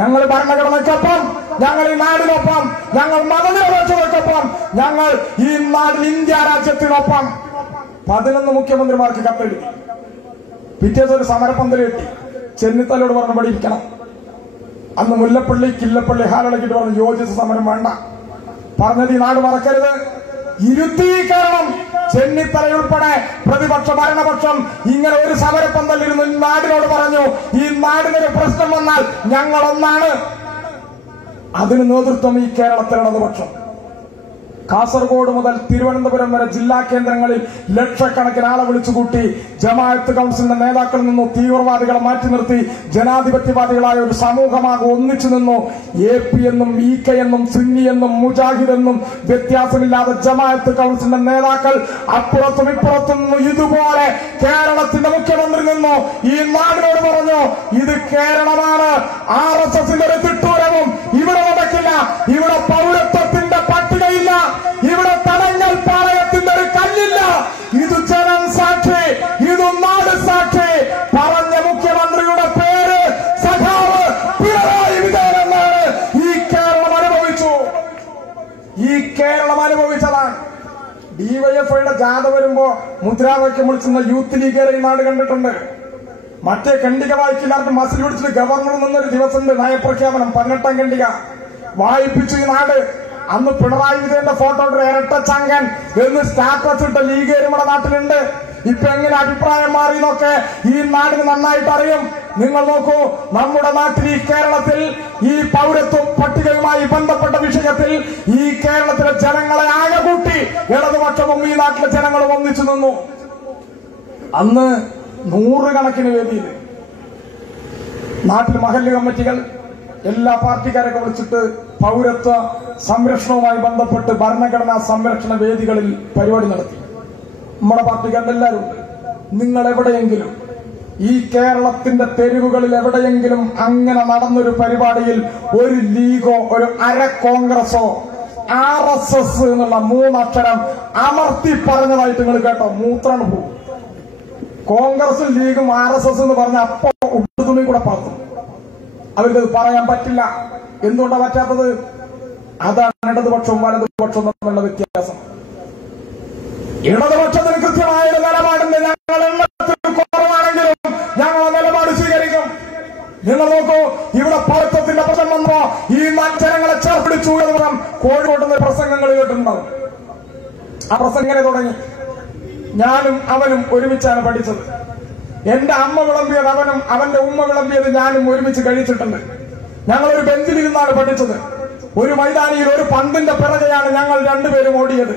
ഞങ്ങൾ ഭരണഘടനയ്ക്കൊപ്പം, ഞങ്ങൾ ഈ നാടിനൊപ്പം, ഞങ്ങൾ മതനിരപേക്ഷതയ്ക്കൊപ്പം, ഞങ്ങൾ ഈ നാടിൽ ഇന്ത്യ രാജ്യത്തിനൊപ്പം. 11 മുഖ്യമന്ത്രിമാർക്ക് കത്തെഴുതി. പിറ്റേന്ന് ഒരു സമരപ്പന്തൽ കെട്ടി. ചെന്നിത്തലയോട് പറഞ്ഞു പഠിക്കണം. അന്ന് മുല്ലപ്പള്ളി കില്ലപ്പള്ളി ഹാലിളക്കിട്ട് പറഞ്ഞു യോജിച്ച സമരം വേണ്ട. പറഞ്ഞത് ഈ നാട് മറക്കരുത്, ഇരുത്തീകരണം. ചെന്നിത്തലയുൾപ്പെടെ പ്രതിപക്ഷ ഭരണപക്ഷം ഇങ്ങനെ ഒരു സമരപ്പന്തലിരുന്ന് നാടിനോട് പറഞ്ഞു, ഈ നാടിനൊരു പ്രശ്നം വന്നാൽ ഞങ്ങളൊന്നാണ്. അതിന് നേതൃത്വം ഈ കേരളത്തിലെ ഇടതുപക്ഷം. കാസർഗോഡ് മുതൽ തിരുവനന്തപുരം വരെ ജില്ലാ കേന്ദ്രങ്ങളിൽ ലക്ഷക്കണക്കിന് ആളെ വിളിച്ചുകൂട്ടി ജമാഅത്ത് കൌൺസിലിന്റെ നേതാക്കളിൽ നിന്നു തീവ്രവാദികളെ മാറ്റി നിർത്തി ജനാധിപത്യവാദികളായ ഒരു സമൂഹമാകെ ഒന്നിച്ചു നിന്നു. AP എന്നും EK എന്നും സുന്നി എന്നും മുജാഹിദ് എന്നും വ്യത്യാസമില്ലാതെ ജമാഅത്ത് കൌൺസിലിന്റെ നേതാക്കൾ അപ്പുറത്തും ഇപ്പുറത്തും നിന്നു ഇതുപോലെ കേരളത്തിന്റെ മുഖ്യമന്ത്രി നിന്നു ഈ നാടിനോട് പറഞ്ഞു, ഇത് കേരളമാണ്, RSSന്റെ ഒരു തിട്ടൂരവും ഇവിടെ നടക്കില്ല, ഇവിടെ പൗരത്വത്തിന്റെ പട്ടികയില്ല, ഇവിടെ തടങ്കൽ പാളയത്തിന്റെ ഒരു കല്ലില്ല, ഇത് ജനം സാക്ഷി, ഇത് നാട് സാക്ഷി പറഞ്ഞ മുഖ്യമന്ത്രിയുടെ പേര് സഖാവ് പിണറായി വിജയൻ എന്നാണ്. ഈ കേരളം അനുഭവിച്ചു, ഈ കേരളം അനുഭവിച്ചതാണ്. DYFIയുടെ ജാഥ വരുമ്പോ മുദ്രാവാക്യം വിളിച്ചുന്ന യൂത്ത് ലീഗുകാരെ ഈ നാട് കണ്ടിട്ടുണ്ട്. മറ്റേ ഖണ്ഡിക വായിക്കില്ലാത്ത മസിൽ പിടിച്ചിട്ട് ഗവർണർ നിന്നൊരു ദിവസമുണ്ട് നയപ്രഖ്യാപനം 18 ഖണ്ഡിക വായിപ്പിച്ചു ഈ നാട്. അന്ന് പിണറായി വിജയന്റെ ഫോട്ടോ ഇരട്ട ചങ്കൻ എന്ന് സ്റ്റാറ്റസ് ഇട്ട ലീഗുകാർ നമ്മുടെ നാട്ടിലുണ്ട്. ഇപ്പൊ എങ്ങനെ അഭിപ്രായം മാറി എന്നൊക്കെ ഈ നാടിന് നന്നായിട്ട് അറിയും. നിങ്ങൾ നോക്കൂ, നമ്മുടെ നാട്ടിൽ ഈ കേരളത്തിൽ ഈ പൗരത്വ പട്ടികയുമായി ബന്ധപ്പെട്ട വിഷയത്തിൽ ഈ കേരളത്തിലെ ജനങ്ങളെ ആകെ കൂട്ടി ഇടതുപക്ഷവും ഈ നാട്ടിലെ ജനങ്ങളും ഒന്നിച്ചു നിന്നു. അന്ന് 100 കണക്കിന് വേദിയിൽ നാട്ടിൽ മഹല്ല് കമ്മിറ്റികൾ എല്ലാ പാർട്ടിക്കാരൊക്കെ വിളിച്ചിട്ട് പൗരത്വ സംരക്ഷണവുമായി ബന്ധപ്പെട്ട് ഭരണഘടനാ സംരക്ഷണ വേദികളിൽ പരിപാടി നടത്തി. നമ്മുടെ പാർട്ടിക്കാരുടെ എല്ലാവരും ഉണ്ട്. നിങ്ങൾ എവിടെയെങ്കിലും ഈ കേരളത്തിന്റെ തെരുവുകളിൽ എവിടെയെങ്കിലും അങ്ങനെ നടന്നൊരു പരിപാടിയിൽ ഒരു ലീഗോ ഒരു അര കോൺഗ്രസോ RSS എന്നുള്ള 3 അക്ഷരം അമർത്തി പറഞ്ഞതായിട്ട് നിങ്ങൾ കേട്ടോ? മൂത്രാണ് പോകും. കോൺഗ്രസും ലീഗും RSS എന്ന് പറഞ്ഞ അപ്പോ ഉടുതുണി കൂടെ പറത്തും. അവർക്കത് പറയാൻ പറ്റില്ല. എന്തുകൊണ്ടാണ് പറ്റാത്തത്? അതാണ് ഇടതുപക്ഷവും വലതുപക്ഷവും തമ്മിലുള്ള വ്യത്യാസം. ഇടതുപക്ഷത്തിന് കൃത്യമായ ഒരു നിലപാടുണ്ട്. ഞങ്ങൾ എണ്ണത്തിൽ കുറവാണെങ്കിലും ഞങ്ങൾ നിലപാട് സ്വീകരിക്കും. നിങ്ങൾ നോക്കൂ, ഇവിടെ പൗരത്വത്തിന്റെ പ്രശ്നം വന്നപ്പോ ഈ ജനങ്ങളെ ചേർപ്പിടിച്ചു എന്ന് കോഴിക്കോട്ടുന്ന പ്രസംഗങ്ങൾ കേട്ടിട്ടുണ്ടാവും. ആ പ്രസംഗം തുടങ്ങി. ഞാനും അവനും ഒരുമിച്ചാണ് പഠിച്ചത്. എന്റെ അമ്മ വിളമ്പിയത് അവനും അവന്റെ ഉമ്മ വിളമ്പിയത് ഞാനും ഒരുമിച്ച് കഴിച്ചിട്ടുണ്ട്. ഞങ്ങളൊരു ബെഞ്ചിലിരുന്നാണ് പഠിച്ചത്. ഒരു മൈതാനിയിൽ ഒരു പന്തിന്റെ പിറകെയാണ് ഞങ്ങൾ രണ്ടുപേരും ഓടിയത്.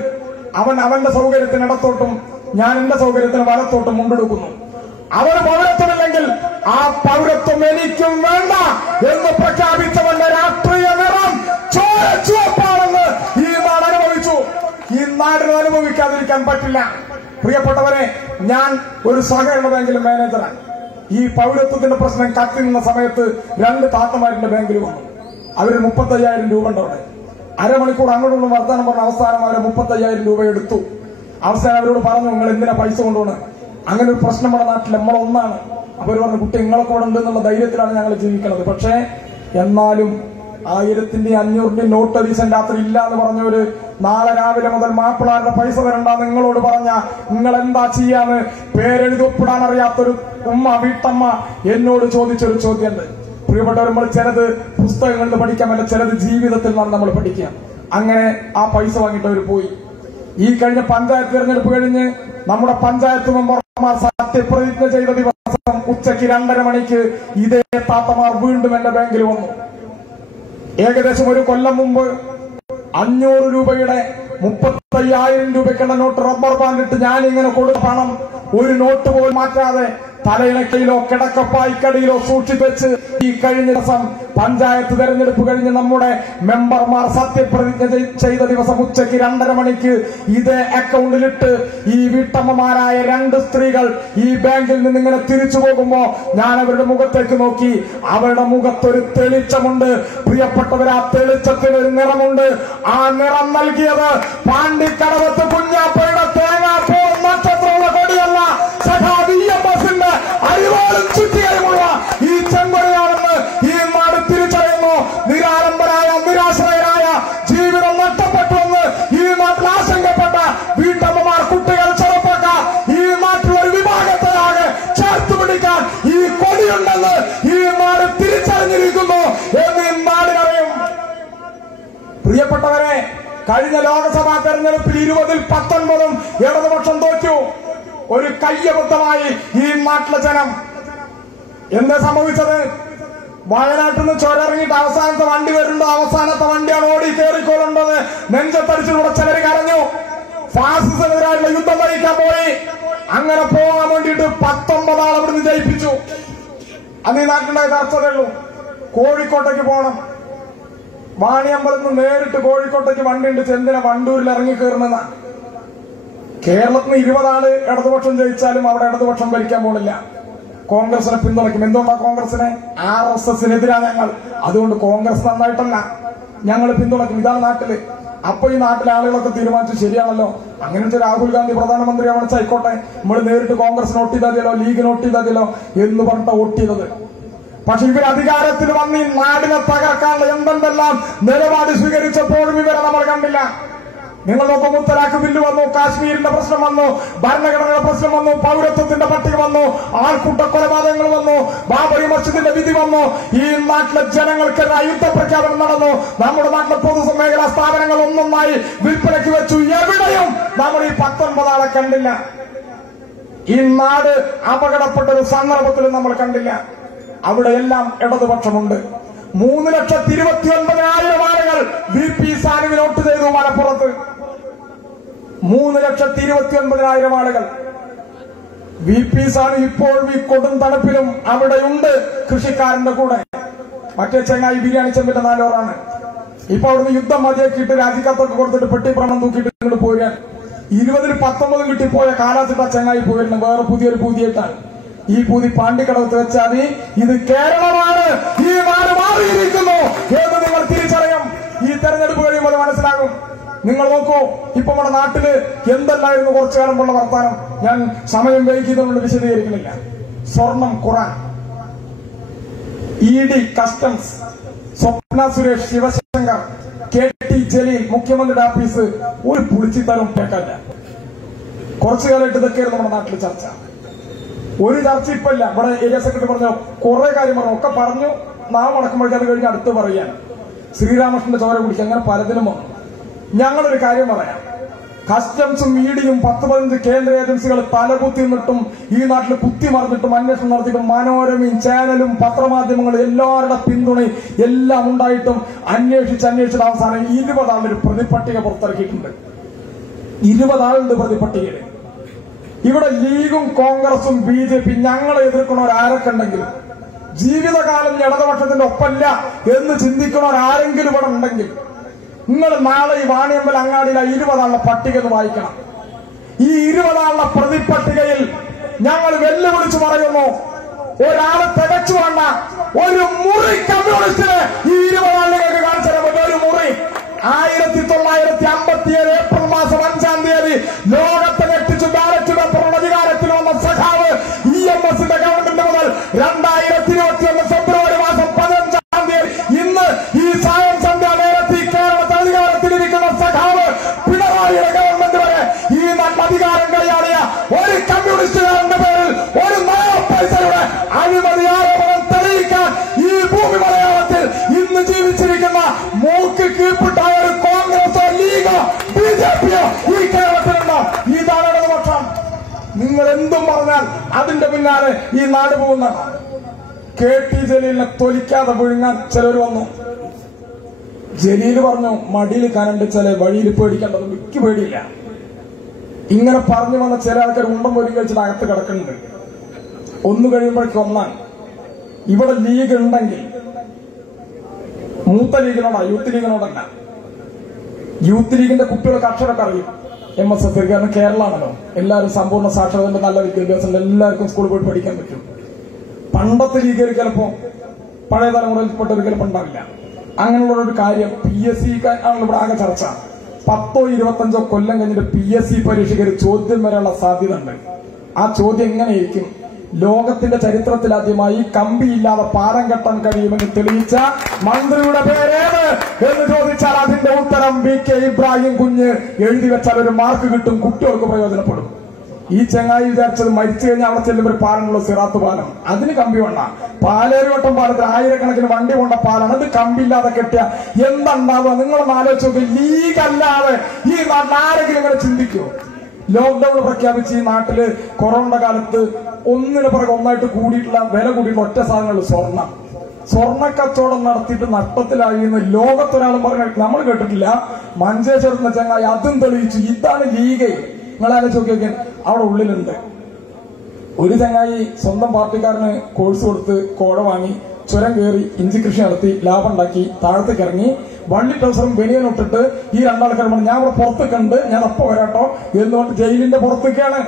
അവൻ അവന്റെ സൗകര്യത്തിന് ഇടത്തോട്ടും ഞാൻ എന്റെ സൗകര്യത്തിന് വലത്തോട്ടും മുണ്ടെടുക്കുന്നു. അവന് പൗരത്വമില്ലെങ്കിൽ ആ പൗരത്വം എനിക്കും വേണ്ട എന്ന് പ്രഖ്യാപിച്ചവന്റെ രാഷ്ട്രീയ നിറം ചുവപ്പാണെന്ന് ഈ നാട് അനുഭവിച്ചു. ഈ നാടിന് അനുഭവിക്കാതിരിക്കാൻ പറ്റില്ല. പ്രിയപ്പെട്ടവരെ, ഞാൻ ഒരു സഹകരണ ബാങ്കിലെ മാനേജറാണ്. ഈ പൗരത്വത്തിന്റെ പ്രശ്നം കത്തി നിന്ന സമയത്ത് 2 താത്തമാരുടെ ബാങ്കിൽ വന്നു. അവര് 35,000 രൂപ ഉണ്ട് അവിടെ. അരമണിക്കൂർ അങ്ങോട്ടുള്ള വർത്തമാനം പറഞ്ഞ അവസാനം അവരെ 35,000 രൂപ എടുത്തു. അവസാനം അവരോട് പറഞ്ഞു, നിങ്ങൾ എന്തിനാ പൈസ കൊണ്ടുപോകണം? അങ്ങനെ ഒരു പ്രശ്നം നമ്മുടെ നാട്ടിൽ നമ്മളൊന്നാണ്. അവർ പറഞ്ഞു, കുട്ടി നിങ്ങളൊക്കെ ഇവിടെ ഉണ്ട് എന്നുള്ള ധൈര്യത്തിലാണ് ഞങ്ങൾ ജീവിക്കുന്നത്. പക്ഷേ എന്നാലും 1000-ന്റെയും 500-ന്റെയും നോട്ട് ദിവസം രാത്രി ഇല്ല എന്ന് പറഞ്ഞവര് നാളെ രാവിലെ മുതൽ മാപ്പിളാരുടെ പൈസ വരണ്ട നിങ്ങളോട് പറഞ്ഞ നിങ്ങൾ എന്താ ചെയ്യാന്ന് പേരെഴുതി ഒപ്പിടാൻ അറിയാത്തൊരു വീട്ടമ്മ എന്നോട് ചോദിച്ചൊരു ചോദ്യമുണ്ട്. പ്രിയപ്പെട്ടവർ, നമ്മൾ ചിലത് പുസ്തകങ്ങളിൽ പഠിക്കാൻ പറ്റില്ല, ചിലത് ജീവിതത്തിൽ നിന്നാണ് നമ്മൾ പഠിക്കുക. അങ്ങനെ ആ പൈസ വാങ്ങിയിട്ട് അവർ പോയി. ഈ കഴിഞ്ഞ പഞ്ചായത്ത് തെരഞ്ഞെടുപ്പ് കഴിഞ്ഞ് നമ്മുടെ പഞ്ചായത്ത് മെമ്പർമാർ സത്യപ്രതിജ്ഞ ചെയ്ത ദിവസം ഉച്ചയ്ക്ക് 2:30 മണിക്ക് ഇതേ താത്തമാർ വീണ്ടും എന്റെ ബാങ്കിൽ വന്നു. ഏകദേശം ഒരു കൊല്ലം മുമ്പ് 500 രൂപയുടെ 35,000 രൂപയ്ക്കുള്ള നോട്ട് റബ്ബർ ബാൻഡ് ഇട്ട് ഞാനിങ്ങനെ കൊടുത്ത പണം ഒരു നോട്ട് പോലും മാറ്റാതെ തലയിണക്കയിലോ കിടക്കപ്പായിക്കടിയിലോ സൂക്ഷിച്ചു വെച്ച് ഈ കഴിഞ്ഞ ദിവസം പഞ്ചായത്ത് തെരഞ്ഞെടുപ്പ് കഴിഞ്ഞ് നമ്മുടെ മെമ്പർമാർ സത്യപ്രതിജ്ഞ ചെയ്ത ദിവസം ഉച്ചയ്ക്ക് 2:30 മണിക്ക് ഇതേ അക്കൗണ്ടിലിട്ട് ഈ വീട്ടമ്മമാരായ 2 സ്ത്രീകൾ ഈ ബാങ്കിൽ നിന്ന് ഇങ്ങനെ തിരിച്ചു പോകുമ്പോ ഞാൻ അവരുടെ മുഖത്തേക്ക് നോക്കി. അവരുടെ മുഖത്തൊരു തെളിച്ചമുണ്ട്. പ്രിയപ്പെട്ടവർ, ആ തെളിച്ചത്തിന് ഒരു നിറമുണ്ട്. ആ നിറം നൽകിയത് പാണ്ടിക്കടവത്ത് കുഞ്ഞാപ്പയുടെ തേങ്ങാപ്പൂ നക്ഷത്രമുള്ള കൊടിയല്ല, സഖാവിന്റെ അരിവാളും ചുറ്റികയുമുള്ള ഈ ചെങ്കൊടിയാണെന്ന് ഈ നാട് തിരിച്ചറിയുന്നു. നിരാലംബരായ നിരാശ്രയരായ ജീവിതം നഷ്ടപ്പെട്ടുവെന്ന് ഈ നാട്ടിൽ ആശങ്കപ്പെട്ട വീട്ടമ്മമാർ, കുട്ടികൾ, ചെറുപ്പക്കാർ, ഈ നാട്ടിൽ ഒരു വിഭാഗത്തിലാകെ ചേർത്തുപിടിക്കാൻ ഈ കൊടിയുണ്ടെന്ന് ഈ നാട് തിരിച്ചറിഞ്ഞിരിക്കുന്നു എന്ന് ഈ നാടിനറിയും. പ്രിയപ്പെട്ടവരെ, കഴിഞ്ഞ ലോക്സഭാ തെരഞ്ഞെടുപ്പിൽ 20-ൽ 19 ഇടതുപക്ഷം തോറ്റു. ഒരു കയ്യബദ്ധമായി ഈ നാട്ടിലെ ജനം എന്താ സംഭവിച്ചത്? വയനാട്ടിൽ നിന്ന് ചുരമിറങ്ങിയിട്ട് അവസാനത്തെ വണ്ടി വരുന്നുണ്ടോ, അവസാനത്തെ വണ്ടിയാണ് ഓടി കയറിക്കൊള്ളുന്നത്. നെഞ്ചത്തടിച്ചിലൂടെ ചിലര് കരഞ്ഞു. ഫാസിസത്തിനെതിരായിട്ടുള്ള യുദ്ധം നയിക്കാൻ പോയി. അങ്ങനെ പോകാൻ വേണ്ടിയിട്ട് 19 ആൾ അവിടുന്ന് ജയിപ്പിച്ചു. അന്ന് ഈ നാട്ടിലുണ്ടായ ചർച്ചതേ ഉള്ളൂ. കോഴിക്കോട്ടേക്ക് പോകണം. വാണിയമ്പലത്ത് നിന്ന് നേരിട്ട് കോഴിക്കോട്ടേക്ക് വണ്ടിയുണ്ട്. ചെന്തിന വണ്ടൂരിൽ ഇറങ്ങി കയറുന്ന കേരളത്തിൽ നിന്ന് 20 ആള് ഇടതുപക്ഷം ജയിച്ചാലും അവിടെ ഇടതുപക്ഷം ഭരിക്കാൻ പോണില്ല. കോൺഗ്രസിനെ പിന്തുണയ്ക്കും. എന്തുകൊണ്ടാണ് കോൺഗ്രസിനെ? RSSനെതിരാണ് ഞങ്ങൾ. അതുകൊണ്ട് കോൺഗ്രസ് നന്നായിട്ടല്ല, ഞങ്ങൾ പിന്തുണയ്ക്കും. ഇതാണ് നാട്ടില്. അപ്പൊ ഈ നാട്ടിലെ ആളുകളൊക്കെ തീരുമാനിച്ചു, ശരിയാണല്ലോ, അങ്ങനത്തെ രാഹുൽ ഗാന്ധി പ്രധാനമന്ത്രി ആവണം, ആയിക്കോട്ടെ, നമ്മൾ നേരിട്ട് കോൺഗ്രസിന് വോട്ട് ചെയ്താലോ ലീഗിന് വോട്ട് ചെയ്താലോ എന്ന് പറഞ്ഞിട്ട് വോട്ട് ചെയ്തത്. പക്ഷെ ഇവർ അധികാരത്തിൽ വന്ന് ഈ നാടിനെ തകർക്കാനുള്ള എന്തെല്ലാം നിലപാട് സ്വീകരിച്ചപ്പോഴും ഇവരെ നമ്മൾ കണ്ടില്ല. നിങ്ങൾ നോക്കും, മുത്തലാഖ് ബില്ല് വന്നു, കാശ്മീരിന്റെ പ്രശ്നം വന്നു, ഭരണഘടനയുടെ പ്രശ്നം വന്നു, പൗരത്വത്തിന്റെ പട്ടിക വന്നു, ആൾക്കൂട്ട കൊലപാതകങ്ങൾ വന്നു, ബാബറി മസ്ജിദിന്റെ വിധി വന്നു. ഈ നാട്ടിലെ ജനങ്ങൾക്കെതിരെ യുദ്ധപ്രഖ്യാപനം നടന്നു. നമ്മുടെ നാട്ടിലെ പൊതുമേഖലാ സ്ഥാപനങ്ങൾ ഒന്നൊന്നായി വിൽപ്പനയ്ക്ക് വെച്ചു. എവിടെയും നമ്മൾ ഈ 19 ആളെ കണ്ടില്ല. ഈ നാട് അപകടപ്പെട്ട ഒരു സന്ദർഭത്തിലും നമ്മൾ കണ്ടില്ല. അവിടെയെല്ലാം ഇടതുപക്ഷമുണ്ട്. 3,29,000 ആളുകൾ VP സാനുവിന് വോട്ട് ചെയ്തു മലപ്പുറത്ത്. 3,29,000 ആളുകൾ. VP സാനു ഇപ്പോൾ ഈ കൊടും തണുപ്പിലും അവിടെയുണ്ട്, കൃഷിക്കാരന്റെ കൂടെ. മറ്റേ ചെങ്ങായി ബിരിയാണി ചെമ്പിന്റെ 4 ഓറാണ്. ഇപ്പൊ അവിടുന്ന് യുദ്ധം മതിയാക്കിയിട്ട് രാജിക്കത്തൊക്കെ കൊടുത്തിട്ട് പെട്ടിപ്രമണം തൂക്കിയിട്ട് ഇങ്ങോട്ട് പോരാൻ 20-ൽ 19 കിട്ടിപ്പോയ കാലാച്ചിട്ട ചെങ്ങായി പോയിരുന്നു. വേറെ പുതിയൊരു പൂതിയായിട്ടാണ്. ഈ പൂതി പാണ്ടിക്കടവത്ത് വെച്ചാൽ ഇത് കേരളമാണ്, ഈ നാട് മാറിയിരിക്കുന്നു എന്ന് നിങ്ങൾ തിരിച്ചറിയും. ഈ തെരഞ്ഞെടുപ്പ് കഴിയുമ്പോൾ മനസ്സിലാകും. നിങ്ങൾ നോക്കൂ, ഇപ്പൊ നമ്മുടെ നാട്ടില് എന്തെല്ലായിരുന്നു കുറച്ചു കാലം ഉള്ള വർത്താനം. ഞാൻ സമയം വൈകിയതുകൊണ്ട് വിശദീകരിക്കുന്നില്ല. സ്വർണം, ഖുറാൻ, ED, customs, Swapna Suresh, Sivasankar, KT Jaleel, മുഖ്യമന്ത്രിയുടെ ഓഫീസ്, ഒരു പുളിച്ചിത്തരം കേൾക്കല്ല. കുറച്ചു കാലമായിട്ട് ഇതൊക്കെയായിരുന്നു നമ്മുടെ നാട്ടിൽ ചർച്ച. ഒരു ചർച്ച ഇപ്പൊ ഇല്ല. ഇവിടെ ഏരിയ സെക്രട്ടറി പറഞ്ഞു, കുറെ കാര്യം പറഞ്ഞു, ഒക്കെ പറഞ്ഞു. നാം അടക്കുമ്പോഴേക്കും അത് കഴിഞ്ഞ് അടുത്ത് പറയാൻ ശ്രീരാമകൃഷ്ണന്റെ ചോര കുടിച്ച് അങ്ങനെ പലതിനും വന്നു. ഞങ്ങളൊരു കാര്യം പറയാം. കസ്റ്റംസും EDയും 10-15 കേന്ദ്ര ഏജൻസികൾ തലകുത്തി നിന്നിട്ടും ഈ നാട്ടിൽ കുത്തിമറിഞ്ഞിട്ടും അന്വേഷണം നടത്തിയിട്ടും മനോരമയും ചാനലും പത്രമാധ്യമങ്ങളും എല്ലാവരുടെ പിന്തുണയും എല്ലാം ഉണ്ടായിട്ടും അന്വേഷിച്ച് അവസാനം 20 ആളൊരു പ്രതിപട്ടിക പുറത്തിറക്കിയിട്ടുണ്ട്. 20 ആളുണ്ട് പ്രതിപട്ടികയിൽ. ഇവിടെ ലീഗും കോൺഗ്രസും BJP ഞങ്ങളെ എതിർക്കുന്നവർ ആരൊക്കെ ഉണ്ടെങ്കിലും, ജീവിതകാലം ഇടതുപക്ഷത്തിന്റെ ഒപ്പല്ല എന്ന് ചിന്തിക്കുന്നവർ ആരെങ്കിലും ഇവിടെ ഉണ്ടെങ്കിൽ നിങ്ങൾ നാളെ ഈ വാണിയമ്പൽ അങ്ങാടിയിലെ 20 ആളുടെ പട്ടിക ഒന്ന് വായിക്കണം. ഈ 20 ആളുടെ പ്രതിപട്ടികയിൽ ഞങ്ങൾ വെല്ലുവിളിച്ചു പറയുന്നു, ഒരാളെ തികച്ചു വേണ്ട, ഒരു മുറി കമ്മ്യൂണിസ്റ്റിന് ഈ 20 ആളുകൾക്ക് കാണിച്ചു തരാൻ പറ്റും. ഒരു മുറി 1957 ഏപ്രിൽ മാസം 5-ാം തീയതി ലോകത്തെ ഞെട്ടിച്ചു ബാലറ്റ് പേപ്പറുള്ള അധികാരത്തിൽ വന്ന സഖാവ് EMSന്റെ ഗവൺമെന്റ് മുതൽ 2021 ഫെബ്രുവരി മാസം 15-ാം തീയതി ഇന്ന് ഈ സായം സന്ധ്യ നേരത്തെ കേരളത്തിൽ അധികാരത്തിലിരിക്കുന്ന സഖാവ് പിണറായിയുടെ ഗവൺമെന്റ് വരെ ഈ നല്ല അധികാരം കളിയാടിയ ഒരു കമ്മ്യൂണിസ്റ്റുകാരന്റെ പേരിൽ ഒരു പൈസയുടെ അഴിമതി ആരോപണം തെളിയിക്കാൻ ഈ ഭൂമി മലയാളത്തിൽ ഇന്ന് ജീവിച്ചിരിക്കുന്ന മൂക്ക് കീഴ്പ്പെട്ടായ ഒരു കോൺഗ്രസോ ലീഗോ BJPയോ ഈ കേരളത്തിലുണ്ടോ? ഇതാണ് ഇടതുപക്ഷം. നിങ്ങൾ എന്തും പറഞ്ഞാൽ അതിന്റെ പിന്നാലെ ഈ നാട് പോകുന്ന KT ജലീലിനെ തൊലിക്കാതെ വിഴുങ്ങാൻ ചിലർ വന്നു. ജലീൽ പറഞ്ഞു, മടിയിൽ കനണ്ട് ചില വഴിയിൽ പേടിക്കേണ്ടത് മിക്ക പേടിയില്ല. ഇങ്ങനെ പറഞ്ഞു വന്ന ചില ആൾക്കാർ ഉണ്ടം പൊരി കഴിച്ചിട്ട് അകത്ത് കിടക്കുന്നുണ്ട്. ഒന്ന് കഴിയുമ്പോഴേക്കും ഒന്നാണ്. ഇവിടെ ലീഗ് ഉണ്ടെങ്കിൽ മൂത്ത ലീഗിനോടാ, യൂത്ത് ലീഗിനോടല്ല. യൂത്ത് ലീഗിന്റെ കുട്ടികളൊക്കെ അക്ഷരമൊക്കെ അറിയും. MSF കാരണം കേരളമാണല്ലോ, എല്ലാവരും സമ്പൂർണ്ണ സാക്ഷരതന്റെ നല്ല വിദ്യാഭ്യാസം, എല്ലാവർക്കും സ്കൂളിൽ പോയി പഠിക്കാൻ പറ്റും. പണ്ടത്തെ ലീഗുകാർ ചിലപ്പോ പഴയ തലമുറയിൽപ്പെട്ടവർ ചിലപ്പോൾ ഉണ്ടാവില്ല. അങ്ങനെയുള്ള ഒരു കാര്യം PSC ആണല്ലോ ഇവിടെ ആകെ ചർച്ച. 10-25 കൊല്ലം കഴിഞ്ഞിട്ട് PSC പരീക്ഷയ്ക്ക് ഒരു ചോദ്യം വരെയുള്ള സാധ്യത ഉണ്ട്. ആ ചോദ്യം എങ്ങനെയിരിക്കും? ലോകത്തിന്റെ ചരിത്രത്തിലാദ്യമായി കമ്പിയില്ലാതെ പാലം കെട്ടാൻ കഴിയുമെന്ന് തെളിയിച്ച മന്ത്രിയുടെ പേരേത് എന്ന് ചോദിച്ചാൽ അതിന്റെ ഉത്തരം VK ഇബ്രാഹിം കുഞ്ഞ് എഴുതി വെച്ചാൽ ഒരു മാർക്ക് കിട്ടും, കുട്ടികൾക്ക് പ്രയോജനപ്പെടും. ഈ ചെങ്ങായി വിചാരിച്ചത് മരിച്ചു കഴിഞ്ഞാൽ അവിടെ ചെല്ലുമ്പോൾ ഒരു പാലമുള്ള സിറാത്ത് പാലം, അതിന് കമ്പി വേണ്ട. പാലേരുവട്ടം പാലത്തിൽ 1000കണക്കിന് വണ്ടി കൊണ്ട പാലാണ്, അത് കമ്പിയില്ലാതെ കെട്ടിയ എന്തുണ്ടാവുക? നിങ്ങളൊന്ന് ആലോചിച്ച് നോക്കി. ലീഗ് അല്ലാതെ ഈ നാട്ടിൽ ആരെങ്കിലും ഇങ്ങനെ ചിന്തിക്കുമോ? ലോക്ക്ഡൌൺ പ്രഖ്യാപിച്ച് ഈ നാട്ടില് കൊറോണ കാലത്ത് ഒന്നിനു പുറകെ ഒന്നായിട്ട് കൂടിയിട്ടുള്ള വില കൂടിയിട്ടുള്ള ഒറ്റ സാധനങ്ങൾ സ്വർണ്ണം. സ്വർണ്ണക്കച്ചവടം നടത്തിയിട്ട് നഷ്ടത്തിലായി എന്ന് ലോകത്തൊരാളും പറഞ്ഞ നമ്മൾ കേട്ടിട്ടില്ല. മഞ്ചേശ്വരത്തിന്റെ ചങ്ങായി അതും തെളിയിച്ചു. ഇതാണ് ലീഗ്. നിങ്ങളാലോചിച്ച് നോക്കിയൊക്കെ അവിടെ ഉള്ളിലുണ്ട്. ഒരു ചങ്ങായി സ്വന്തം പാർട്ടിക്കാരന് കോഴ്സ് കൊടുത്ത് കോഴ വാങ്ങി ചുരം കയറി ഇഞ്ചി കൃഷി നടത്തി ലാഭം ഉണ്ടാക്കി താഴത്തേക്ക് ഇറങ്ങി വള്ളി ട്രൗസറും ബനിയനിട്ടിട്ട് ഈ രണ്ടാൾക്കാർ പറഞ്ഞു ഞാൻ ഇവിടെ പുറത്തേക്ക് ഉണ്ട്, ഞാൻ അപ്പൊ വരാട്ടോ എന്നുകൊണ്ട് ജയിലിന്റെ പുറത്തേക്കാണ്.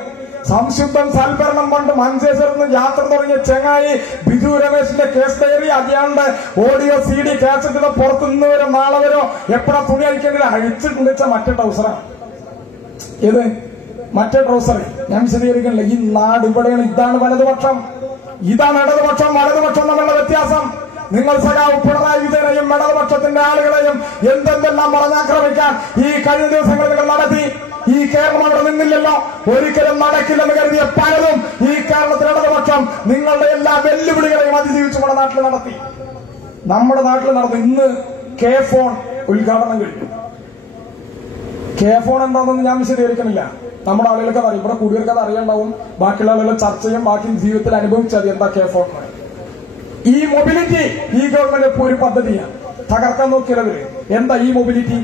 സംശുദ്ധം സൽഭരണം കൊണ്ട് മഞ്ചേശ്വരത്ത് യാത്ര തുടങ്ങിയ ചെങ്ങായി ബിജു രമേശിന്റെ കേസ് ഡയറി അയാളുടെ ഓഡിയോ CD കാസറ്റിന്റെ പുറത്ത് നിന്ന് വരെ നാളെ വരോ എപ്പോഴാ തുണി അഴിക്കേണ്ടത് അഴിച്ചിട്ടുണ്ട് വെച്ചാൽ മറ്റേ ട്രൗസറാണ്. ഏത് മറ്റേ ട്രൗസർ ഞാൻ വിശദീകരിക്കണില്ല. ഈ നാട് ഇവിടെയാണ്. ഇതാണ് വലതുപക്ഷം, ഇതാണ് ഇടതുപക്ഷം. വലതുപക്ഷം തമ്മിലുള്ള വ്യത്യാസം. നിങ്ങൾ സഖാവ് പിണറായി വിജയനെയും ഇടതുപക്ഷത്തിന്റെ ആളുകളെയും എന്തെല്ലാം പറഞ്ഞാക്രമിക്കാൻ ഈ കഴിഞ്ഞ ദിവസങ്ങളിൽ നിങ്ങൾ നടത്തി. ഈ കേരളം അവിടെ നിന്നില്ലല്ലോ, ഒരിക്കലും നടക്കില്ലെന്ന് കരുതിയ പലതും ഈ കേരളത്തിലെ ഇടതുപക്ഷം നിങ്ങളുടെ എല്ലാ വെല്ലുവിളികളെയും അതിജീവിച്ച് നമ്മുടെ നാട്ടിൽ നടത്തി. നമ്മുടെ നാട്ടിൽ നടന്നു. ഇന്ന് K-Phone ഉദ്ഘാടനം കഴിഞ്ഞു. K-Phone എന്താണെന്ന് ഞാൻ വിശദീകരിക്കുന്നില്ല. നമ്മുടെ ആളുകൾക്ക് അറിയാം, ഇവിടെ കൂടിയവർക്ക് അത് അറിയണ്ടാവും. ബാക്കിയുള്ള ആളുകൾ ചർച്ച ചെയ്യും, ബാക്കി ജീവിതത്തിൽ അനുഭവിച്ചത് എന്താ K-Phone. ഈ മൊബിലിറ്റി ഈ ഗവൺമെന്റ് ഒരു പദ്ധതിയാണ്. തകർക്കാൻ നോക്കിയവര് എന്താ ഈ മൊബിലിറ്റി?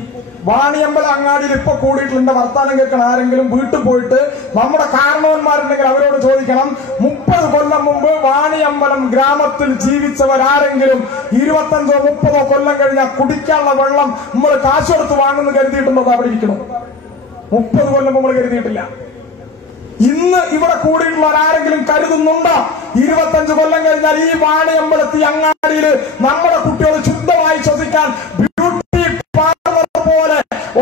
വാണിയമ്പലം അങ്ങാടിയിൽ ഇപ്പൊ കൂടിയിട്ടുണ്ട്. വർത്താനം കേൾക്കണം. ആരെങ്കിലും വീട്ടിൽ പോയിട്ട് നമ്മുടെ കാരണവന്മാരുണ്ടെങ്കിൽ അവരോട് ചോദിക്കണം, 30 കൊല്ലം മുമ്പ് വാണിയമ്പലം ഗ്രാമത്തിൽ ജീവിച്ചവരാരെങ്കിലും 25-30 കൊല്ലം കഴിഞ്ഞാൽ കുടിക്കാനുള്ള വെള്ളം നമ്മൾ കാശ് കൊടുത്ത് വാങ്ങുന്നു കരുതിയിട്ടുണ്ടോ? അവിടെ ഇരിക്കണം. 30 കൊല്ലം നമ്മൾ കരുതിയിട്ടില്ല. ഇന്ന് ഇവിടെ കൂടിയിട്ടുള്ള ആരെങ്കിലും കരുതുന്നുണ്ടോ 25 കൊല്ലം കഴിഞ്ഞാൽ ഈ വാണിയമ്പലത്തി അങ്ങാടിയിൽ നമ്മുടെ കുട്ടികൾ ശുദ്ധമായി ശ്വസിക്കാൻ ബ്യൂട്ടി പാർലർ പോലെ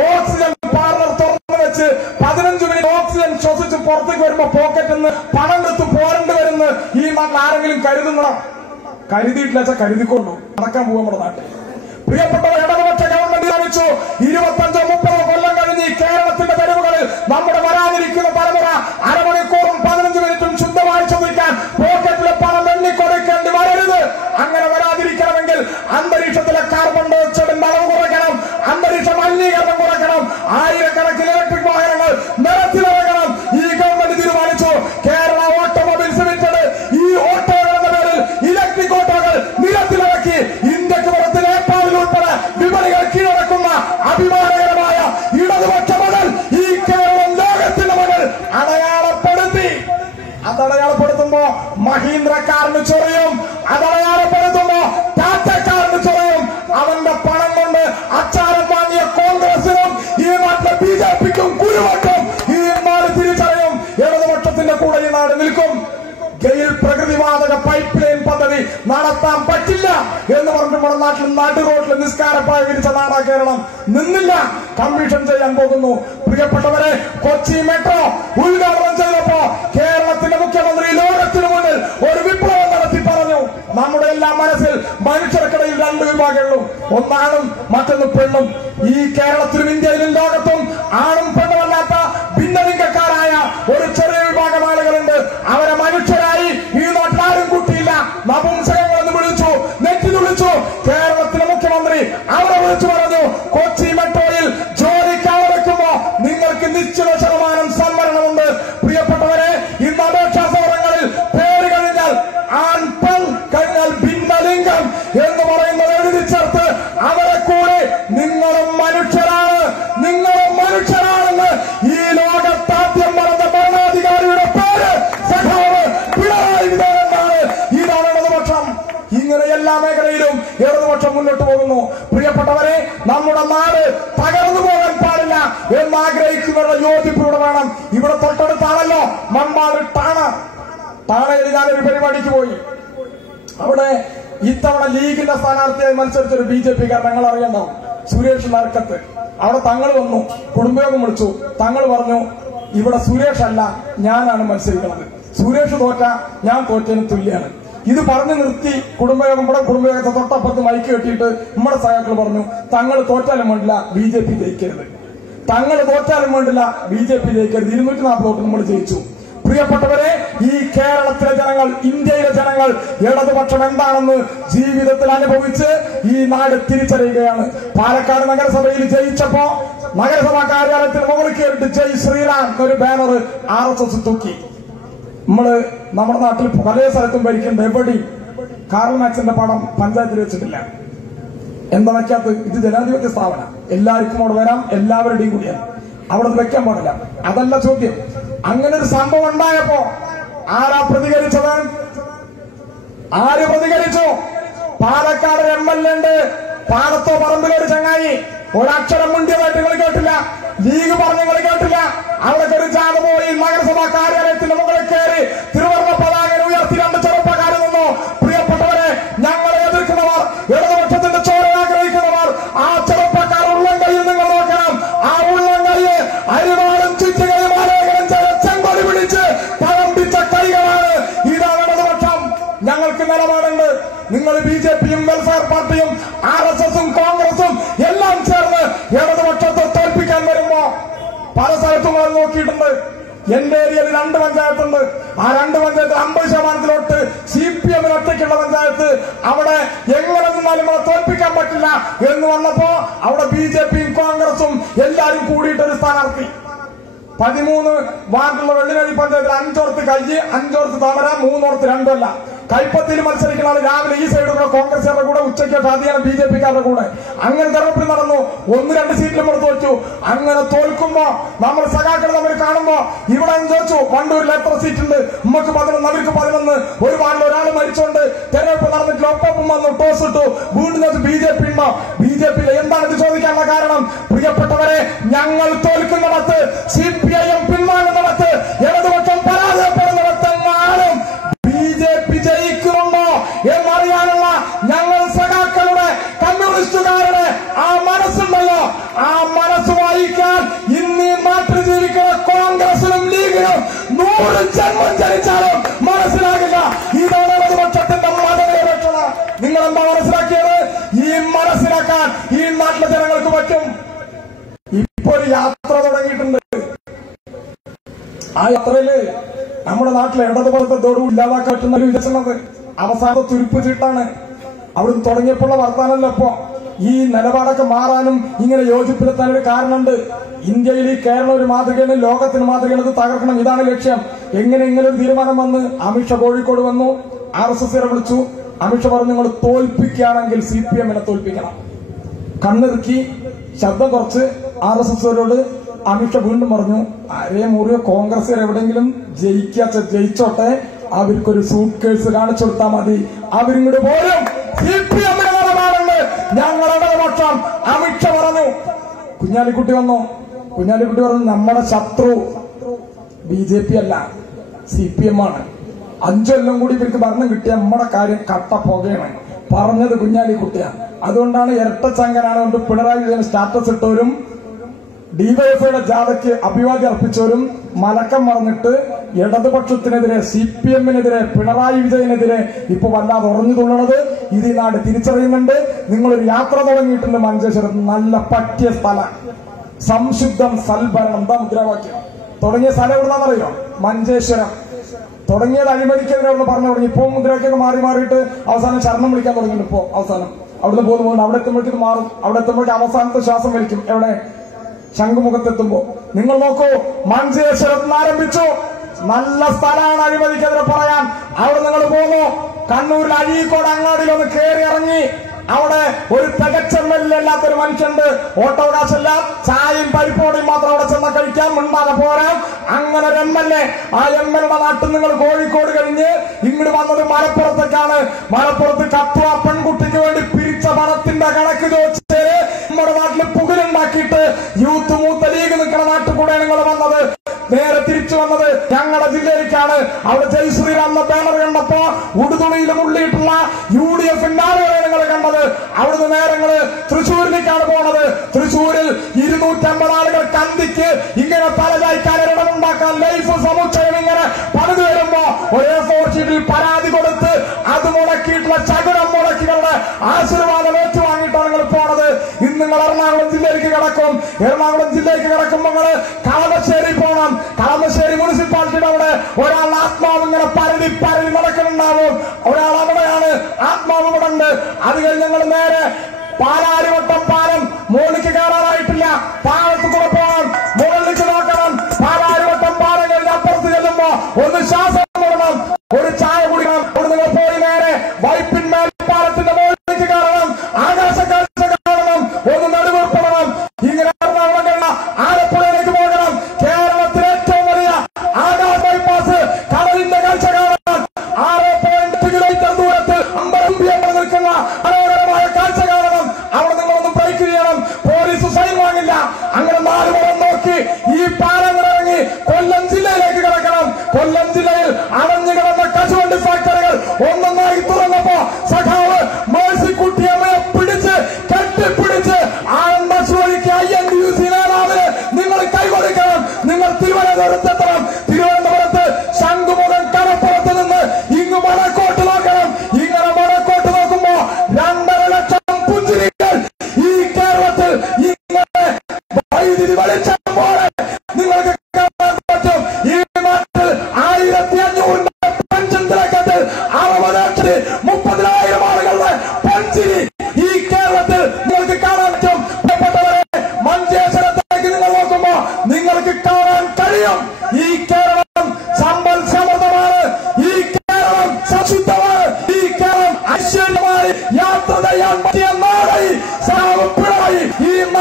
ഓക്സിജൻ പാർലർ തുറന്നു വെച്ച് 15 മിനിറ്റ് ഓക്സിജൻ ശ്വസിച്ച് പുറത്തേക്ക് വരുമ്പോ പോക്കറ്റിൽ നിന്ന് പണം എടുത്ത് പോരേണ്ടി വരുന്ന ഈ നാട്ടിൽ ആരെങ്കിലും കരുതുന്നോ? കരുതിയിട്ടില്ല വെച്ചാൽ കരുതിക്കൊണ്ടു നടക്കാൻ പോകും നമ്മുടെ നാട്ടിൽ. പ്രിയപ്പെട്ടവർ, ഇടതുപക്ഷ ഗവൺമെന്റ് കാണിച്ചു 25-30 കൊല്ലം കഴിഞ്ഞ് ഈ കേരളത്തിന്റെ തെരുവുകളിൽ നമ്മുടെ വരാനിരിക്കുന്ന തലമുറ അരമണിക്കൂറും 15 മിനിറ്റും ശുദ്ധമായി ചോദിക്കാൻ പോക്കറ്റിലെ പണം എണ്ണിക്കൊടുക്കേണ്ടി വരരുത്. അങ്ങനെ വരാതിരിക്കണമെങ്കിൽ അന്തരീക്ഷത്തിലെ കാർബൺ ഡയോക്സൈഡിന്റെ അളവ് കുറയ്ക്കണം, അന്തരീക്ഷ മലിനീകരണം കുറയ്ക്കണം, ആയിരക്കണക്കിന് ഇലക്ട്രിക് വാഹനങ്ങൾ നിരത്തിലിറങ്ങണം. ഈ ഗവൺമെന്റ് തീരുമാനിച്ചു. കേരള ഓട്ടോമൊബൈൽസ് ലിമിറ്റഡ് ഈ ഓട്ടോകൾ എന്ന പേരിൽ ഇലക്ട്രിക് ഓട്ടോകൾ നിരത്തിലിറക്കി ഇന്ത്യക്ക് പുറത്ത് നേപ്പാളിൽ ഉൾപ്പെടെ വിപണികൾ കീഴടക്കുന്ന അഭിമാനകരമായ ഇടതുപക്ഷ മുതൽ ഈ കേരളം ലോകത്തിന്റെ മുതൽ അടയാളപ്പെടുത്തി. അതടയാളപ്പെടുത്തുമ്പോ മഹീന്ദ്രക്കാരന് ചൊറിയും, അതടയാളപ്പെടുത്തുമ്പോ ടാറ്റക്കാരന് ചൊറിയും. അവന്റെ പണം കൊണ്ട് അച്ചാരം വാങ്ങിയ കോൺഗ്രസിനും ഈ നാട്ടിലെ BJPക്കും കുരുവട്ടും ഈ നാട് തിരിച്ചറിയും. ഇടതുപക്ഷത്തിന്റെ കൂടെ ഈ നാട് നിൽക്കും. ഗെയിൽ പ്രകൃതിവാതക പൈപ്പ് ലൈൻ പദ്ധതി നടത്താൻ പറ്റില്ല എന്ന് പറഞ്ഞ് നമ്മുടെ നാട്ടിൽ നടുറോട്ടിൽ നിസ്കാരപ്പായ വിരിച്ച നാടാ കേരളം. നിന്നില്ല, കമ്മീഷൻ ചെയ്യാൻ പോകുന്നു. പ്രിയപ്പെട്ടവരെ, കൊച്ചി മെട്രോ ഉദ്ഘാടനം ചെയ്തപ്പോ കേരളത്തിന്റെ മുഖ്യമന്ത്രി ലോകത്തിനു മുന്നിൽ ഒരു വിപ്ലവം നടത്തി പറഞ്ഞു, നമ്മുടെ എല്ലാ മനസ്സിൽ മനുഷ്യർക്കിടയിൽ 2 വിഭാഗങ്ങളുള്ളൂ, ഒന്നാണും മറ്റൊന്ന് പെണ്ണും. ഈ കേരളത്തിലും ഇന്ത്യയിലും ലോകത്തും ആണും പെണ്ണുമല്ലാത്ത ഭിന്നലിംഗക്കാരായ ഒരു ചെറിയ വിഭാഗം ആളുകളുണ്ട്. അവരെ മനുഷ്യരായി ഈ നാട്ടിലാരും കൂട്ടിയില്ല. നപുംസകങ്ങളെന്ന് വിളിച്ചു, നെറ്റി തുളിച്ചു. കേരളത്തിലെ മുഖ്യമന്ത്രി അവരെ വിളിച്ചു പറഞ്ഞു, കൊച്ചി മെട്രോയിൽ ജോലിക്കാരെ വെക്കുമ്പോ നിങ്ങൾക്ക് നിശ്ചിത ശതമാനം സംവരണമുണ്ട്. പ്രിയപ്പെട്ടവരെ, ഇന്ന് അപേക്ഷാ സമരങ്ങളിൽ പേര് കഴിഞ്ഞാൽ ആൺ പെൺ കഴിഞ്ഞാൽ ഭിന്നലിംഗം എന്ന് പറയുന്നത് എഴുതി ചേർത്ത് അവരെ കൂടെ നിങ്ങളും മനുഷ്യരാണ്, നിങ്ങളും മനുഷ്യരാണെന്ന് ഈ ലോകത്താദ്യം പറഞ്ഞ ഭരണാധികാരിയുടെ പേര് സഖാവ് പിണറായി വിജയനാണ്. ഇതാണ് ഇടതുപക്ഷം. ഇങ്ങനെ എല്ലാ മേഖലയിലും ഇടതുപക്ഷം മുന്നോട്ട് പോകുന്നു. പ്രിയപ്പെട്ടവരെ, നമ്മുടെ നാട് തകർന്നു പോകാൻ പാടില്ല എന്ന് ആഗ്രഹിക്കുന്നവരുടെ യോജിപ്പിലൂടെ വേണം. ഇവിടെ തൊട്ടടുത്താണല്ലോ മമ്പാട് ടാണയിൽ ഞാനൊരു പരിപാടിക്ക് പോയി. അവിടെ ഇത്തവണ ലീഗിന്റെ സ്ഥാനാർത്ഥിയായി മത്സരിച്ചൊരു BJP-കാരൻ ഞങ്ങൾ അറിയണ്ടാവും, സുരേഷ് നർക്കത്ത്. അവിടെ തങ്ങൾ വന്നു, കുടുംബയോഗം വിളിച്ചു. തങ്ങൾ പറഞ്ഞു, ഇവിടെ സുരേഷ് അല്ല, ഞാനാണ് മത്സരിക്കുന്നത്. സുരേഷ് തോറ്റ ഞാൻ തോറ്റതിന് തുല്യാണ്. ഇത് പറഞ്ഞു നിർത്തി കുടുംബയോഗം. ഇവിടെ കുടുംബയോഗത്തെ തൊട്ടപ്പുറത്ത് മൈക്ക് കെട്ടിയിട്ട് നമ്മുടെ സഹാക്കൾ പറഞ്ഞു, തങ്ങൾ തോറ്റാലും വേണ്ടില്ല BJP ജയിക്കരുത്, തങ്ങൾ തോറ്റാലും വേണ്ടില്ല BJP ജയിക്കരുത്. 240 വോട്ട് നമ്മൾ ജയിച്ചു. പ്രിയപ്പെട്ടവരെ, ഈ കേരളത്തിലെ ജനങ്ങൾ, ഇന്ത്യയിലെ ജനങ്ങൾ ഇടതുപക്ഷം എന്താണെന്ന് ജീവിതത്തിൽ അനുഭവിച്ച് ഈ നാട് തിരിച്ചറിയുകയാണ്. പാലക്കാട് നഗരസഭയിൽ ജയിച്ചപ്പോ നഗരസഭാ കാര്യാലയത്തിൽ മുകളിൽ കയറിയിട്ട് ജയ് ശ്രീറാം ഒരു ബാനർ RSS തൂക്കി. നമ്മുടെ നാട്ടിൽ പല സ്ഥലത്തും ഭരിക്കുന്നുണ്ട്. എവിടെയും കാർൽ മാക്സിന്റെ പടം പഞ്ചായത്തിൽ വെച്ചിട്ടില്ല. എന്താ വെക്കാത്ത? ഇത് ജനാധിപത്യ സ്ഥാപനം, എല്ലാവർക്കും അവിടെ വരാം, എല്ലാവരുടെയും കൂടിയാണ്, അവിടെ വെക്കാൻ പാടില്ല. അതല്ല ചോദ്യം. അങ്ങനെ ഒരു സംഭവം ഉണ്ടായപ്പോ ആരാ പ്രതികരിച്ചത്? ആര് പ്രതികരിച്ചു? പാലക്കാട് MLA ഉണ്ട്, പാടത്തോ പറമ്പിലൊരു ചങ്ങായി, ഒരക്ഷരം മുണ്ടിയതായിട്ട് നിങ്ങൾ കേട്ടില്ല. ലീഗ് പറഞ്ഞ് നിങ്ങൾ കേട്ടില്ല. അവിടെ ഒരു ജാഥ പോയി നഗരസഭാ കാര്യാലയത്തിന്റെ മുകളിൽ കയറി തിരുവർണ്ണ പതാക ഉയർത്തി 2 ചെറുപ്പക്കാരിൽ നിന്നു. പ്രിയപ്പെട്ടവരെ, ഞങ്ങളെ എതിർക്കുന്നവർ, ഇടതുപക്ഷത്തിന്റെ ചോര ആഗ്രഹിക്കുന്നവർ, ആ ചെറുപ്പക്കാർ ഉള്ളം കയ്യിൽ നിങ്ങൾ നോക്കണം. ആ ഉള്ളം കയ്യെ അരിവാളും ചുറ്റുകയും ആലേഖനം ചെയ്ത് ചെങ്കൊടി പിടിച്ച് പഴമ്പിച്ച കൈകളാണ്. ഇതാണ് ഇടതുപക്ഷം. ഞങ്ങൾക്ക് നിലപാടുണ്ട്. നിങ്ങൾ BJPയും വെൽഫെയർ പാർട്ടിയും RSSും കോൺഗ്രസും എല്ലാം ചേർന്ന് ഇടതുപക്ഷത്തെ തോൽപ്പിക്കാൻ വരുമ്പോ പല സ്ഥലത്തും അത് നോക്കിയിട്ടുണ്ട്. എന്റെ ഏരിയയിൽ 2 പഞ്ചായത്തുണ്ട്. ആ 2 പഞ്ചായത്ത് 50% CPM ഒറ്റയ്ക്കുള്ള പഞ്ചായത്ത്. അവിടെ എങ്ങനെ നിന്നാലും നമ്മളെ തോൽപ്പിക്കാൻ പറ്റില്ല എന്ന് വന്നപ്പോ അവിടെ BJPയും കോൺഗ്രസും എല്ലാരും കൂടിയിട്ടൊരു സ്ഥാനാർത്ഥി. 13 വാർഡുള്ള വെള്ളിനഴി പഞ്ചായത്തിൽ 5 കയ്യ്, 5 താമര, 3 രണ്ടല്ല. കൈപ്പത്തിയിൽ മത്സരിക്കുന്ന ആൾ രാവിലെ ഈ സൈഡിലുള്ള കോൺഗ്രസുകാരുടെ കൂടെ, ഉച്ചയ്ക്ക് ഷാദിയാണ് BJPക്കാരുടെ കൂടെ. അങ്ങനെ തെരഞ്ഞെടുപ്പിൽ നടന്നു. 1-2 സീറ്റിലും ഇവിടെ തോറ്റു. അങ്ങനെ തോൽക്കുമ്പോ നമ്മൾ സഖാക്കൾ തമ്മിൽ കാണുമ്പോ ഇവിടെ ചോദിച്ചു, വണ്ടൂരിൽ എത്ര സീറ്റുണ്ട്? നമുക്ക് 11, അവർക്ക് 11. ഒരു വാർഡിൽ ഒരാൾ മരിച്ചോണ്ട് തെരഞ്ഞെടുപ്പ് നടന്നിട്ട് ഒപ്പം വന്നു, ടോസ് ഇട്ടു. വീണ്ടും BJP ഉണ്ടോ? BJP എന്താണ് ഇത് ചോദിക്കാനുള്ള കാരണം? പ്രിയപ്പെട്ടവരെ, ഞങ്ങൾ തോൽക്കുന്നിടത്ത്, CPIM പിന്മാറുന്നിടത്ത്, ഇടതുപക്ഷം പരാജയപ്പെടുന്നിടത്തെങ്ങാനും BJP ജയിക്കുന്നുണ്ടോ എന്നറിയാനുള്ള ഞങ്ങൾ സഖാക്കളുടെ, കമ്മ്യൂണിസ്റ്റുകാരുടെ ആ മനസ്സുണ്ടല്ലോ, ആ മനസ്സ് വായിക്കാൻ ഇന്ന് ഈ നാട്ടിൽ ജീവിക്കുന്ന കോൺഗ്രസിനും ലീഗിനും 100 ജന്മം ജനിച്ചാലും മനസ്സിലാകില്ല. ഇതാണ് ഇടതുപക്ഷത്തിന്റെ മതനിരപേക്ഷത. നിങ്ങളെന്താ മനസ്സിലാക്കിയത്? ഈ മനസ്സിലാക്കാൻ ഈ നാട്ടിലെ ജനങ്ങൾക്ക് പറ്റും. ഇപ്പൊ ഒരു യാത്ര തുടങ്ങിയിട്ടുണ്ട്. ആ യാത്രയില് നമ്മുടെ നാട്ടിലെ ഇടതുപക്ഷത്തോടും ഇല്ലാതാക്കാൻ പറ്റുന്ന ഒരു വികസനം അവസാനത്തെ തുരുപ്പ് ചീട്ടാണ്. അവിടുന്ന് തുടങ്ങിയപ്പോഴുള്ള വർത്താനല്ല. ഇപ്പോ ഈ നിലപാടൊക്കെ മാറാനും ഇങ്ങനെ യോജിപ്പിലെത്താൻ ഒരു കാരണമുണ്ട്. ഇന്ത്യയിൽ ഈ കേരളം ഒരു മാതൃകയാണ്, ലോകത്തിന് മാതൃകയാണ്, ഇത് തകർക്കണം, ഇതാണ് ലക്ഷ്യം. എങ്ങനെ ഇങ്ങനെ ഒരു തീരുമാനം വന്ന് അമിത്ഷാ കോഴിക്കോട് വന്നു, RSSരെ വിളിച്ചു. അമിത്ഷാ പറഞ്ഞു, നിങ്ങൾ തോൽപ്പിക്കുകയാണെങ്കിൽ CPMനെ തോൽപ്പിക്കണം. കണ്ണിറുക്കി ശബ്ദം കുറച്ച് RSSരോട് അമിത്ഷാ വീണ്ടും പറഞ്ഞു, അരേ മുറിയോ കോൺഗ്രസ് എവിടെയെങ്കിലും ജയിച്ചോട്ടെ, അവർക്കൊരു സൂട്ട് കേസ് കാണിച്ചു കൊടുത്താൽ മതി, അവരിങ്ങോട്ട് പോരും. CPMന്റെ നിലപാടുണ്ട്, ഞങ്ങളുടെ പക്ഷം. അമിത്ഷാ പറഞ്ഞു. കുഞ്ഞാലിക്കുട്ടി വന്നു. കുഞ്ഞാലിക്കുട്ടി പറഞ്ഞു, നമ്മുടെ ശത്രു BJP അല്ല, CPM ആണ്. 5 കൊല്ലം കൂടി ഇവർക്ക് ഭരണം കിട്ടിയ നമ്മുടെ കാര്യം കട്ട പുകയാണ് പറഞ്ഞത് കുഞ്ഞാലിക്കുട്ടിയാണ്. അതുകൊണ്ടാണ് ഇരട്ടച്ചങ്കനാണ് കൊണ്ട് പിണറായി വിജയൻ സ്റ്റാറ്റസ് ഇട്ടവരും DYFIയുടെ ജാഥയ്ക്ക് അഭിവാദ്യം അർപ്പിച്ചവരും മലക്കം മറന്നിട്ട് ഇടതുപക്ഷത്തിനെതിരെ, CPMനെതിരെ, പിണറായി വിജയനെതിരെ ഇപ്പൊ വല്ലാതെ ഉറഞ്ഞു തുള്ളത് ഇത് ഈ നാട് തിരിച്ചറിയുന്നുണ്ട്. നിങ്ങളൊരു യാത്ര തുടങ്ങിയിട്ടുണ്ട് മഞ്ചേശ്വരം. നല്ല പറ്റിയ സ്ഥലം, സംശുദ്ധം, സൽഭരണം, എന്താ മുദ്രാവാക്യം. തുടങ്ങിയ സ്ഥലം എവിടുന്നാണെന്നറിയോ? മഞ്ചേശ്വരം. തുടങ്ങിയത് അഴിമതിക്കെതിരെ പറഞ്ഞു തുടങ്ങി. ഇപ്പൊ മുദ്രാവാക്യൊക്കെ മാറിയിട്ട് അവസാനം ശരണം വിളിക്കാൻ തുടങ്ങിയിട്ടുണ്ട്. ഇപ്പോ അവസാനം അവിടുന്ന് പോകുന്നു, അവിടെ എത്തുമ്പോഴേക്ക് മാറും. അവിടെ എത്തുമ്പോഴേക്ക് അവസാനത്തെ ശ്വാസം വലിക്കും. എവിടെ? ശംഖുമുഖത്തെത്തുമ്പോ. നിങ്ങൾ നോക്കൂ, മഞ്ചേശ്വരത്ത് ആരംഭിച്ചു. നല്ല സ്ഥലമാണ് അഴിമതിക്കെതിരെ പറയാൻ. അവിടെ നിങ്ങൾ പോന്നു. കണ്ണൂരിൽ അഴീക്കോട് അങ്ങാടിയിലൊന്ന് കയറി ഇറങ്ങി. അവിടെ ഒരു തികച്ച നെല്ലല്ലാത്തൊരു മനുഷ്യണ്ട്. ഓട്ടോകാശല്ല, ചായയും പരിപ്പോടിയും മാത്രം അവിടെ ചെന്ന കഴിക്കാൻ, മിണ്ടാതെ പോരാം. അങ്ങനെ ഒരു MLA. ആ MLAയുടെ നാട്ടിൽ നിങ്ങൾ കോഴിക്കോട് കഴിഞ്ഞ് ഇങ്ങോട്ട് വന്നത് മലപ്പുറത്തേക്കാണ്. മലപ്പുറത്ത് കത്തുവ പെൺകുട്ടിക്ക് വേണ്ടി പിരിച്ച പണത്തിന്റെ കണക്ക് ചോദിച്ച് നമ്മുടെ നാട്ടിൽ പുകലുണ്ടാക്കിയിട്ട് യൂത്ത് മൂത്ത ലീഗ് നിൽക്കുന്ന നാട്ടിൽ കൂടെ നിങ്ങൾ വന്നത്. നേരെ തിരിച്ചു വന്നത് ഞങ്ങളുടെ ജില്ലയിലേക്കാണ്. അവിടെ ജയ് ശ്രീറാം എന്ന ബാനർ കണ്ടപ്പോ ഉടുതുണിയിലും ഉള്ളിയിട്ടുള്ള UDFന്റെ ആളുകളെ നിങ്ങൾ കണ്ടത്. അവിടുന്ന് നേരങ്ങള് തൃശ്ശൂരിലേക്കാണ് പോണത്. തൃശ്ശൂരിൽ 250 ആളുകൾ കന്തിക്ക് ഇങ്ങനെ തലചായ്ക്കാനിടമുണ്ടാക്കാൻ ലൈഫ് സമുച്ചയം ഇങ്ങനെ പണിത് വരുമ്പോ ഒരേ ഫോർഷീറ്റിൽ പരാതി കൊടുത്ത് അത് മുടക്കിയിട്ടുള്ള ചകുരം മുടക്കികളുടെ ആശീർവാദം ഏറ്റുവാങ്ങിയിട്ടാണ് നിങ്ങൾ പോണത്. ഇന്ന് നിങ്ങൾ എറണാകുളം ജില്ലയിലേക്ക് കിടക്കും. എറണാകുളം ജില്ലയ്ക്ക് കിടക്കുമ്പോൾ നിങ്ങൾ കളമശ്ശേരി പോകണം. കളമശ്ശേരി മുനിസിപ്പാലിറ്റിയുടെ അവിടെ ഒരാൾ ആത്മാവ് ഇങ്ങനെ പരതി നടക്കുന്നുണ്ടാവും. ഒരാൾ അവിടെയാണ്, ആത്മാവ് ഇവിടെ ഉണ്ട്. അത് കഴിഞ്ഞ് ഞങ്ങൾ നേരെ പാലാരിവട്ടം പാലം മുകളിലേക്ക് കയറാനായിട്ടില്ല. പാലത്ത് കൂടെ പോകണം, മുകളിലേക്ക് നോക്കണം. പാലാരിവട്ടം പാലം കഴിഞ്ഞ് അപ്പുറത്ത് ചെല്ലുമ്പോ ഒന്ന് ശ്വാസം വിടണം, ഒരു ചായ കുടിക്കണം. അവിടെ നിങ്ങൾ പോയി നേരെ വൈപ്പിൻ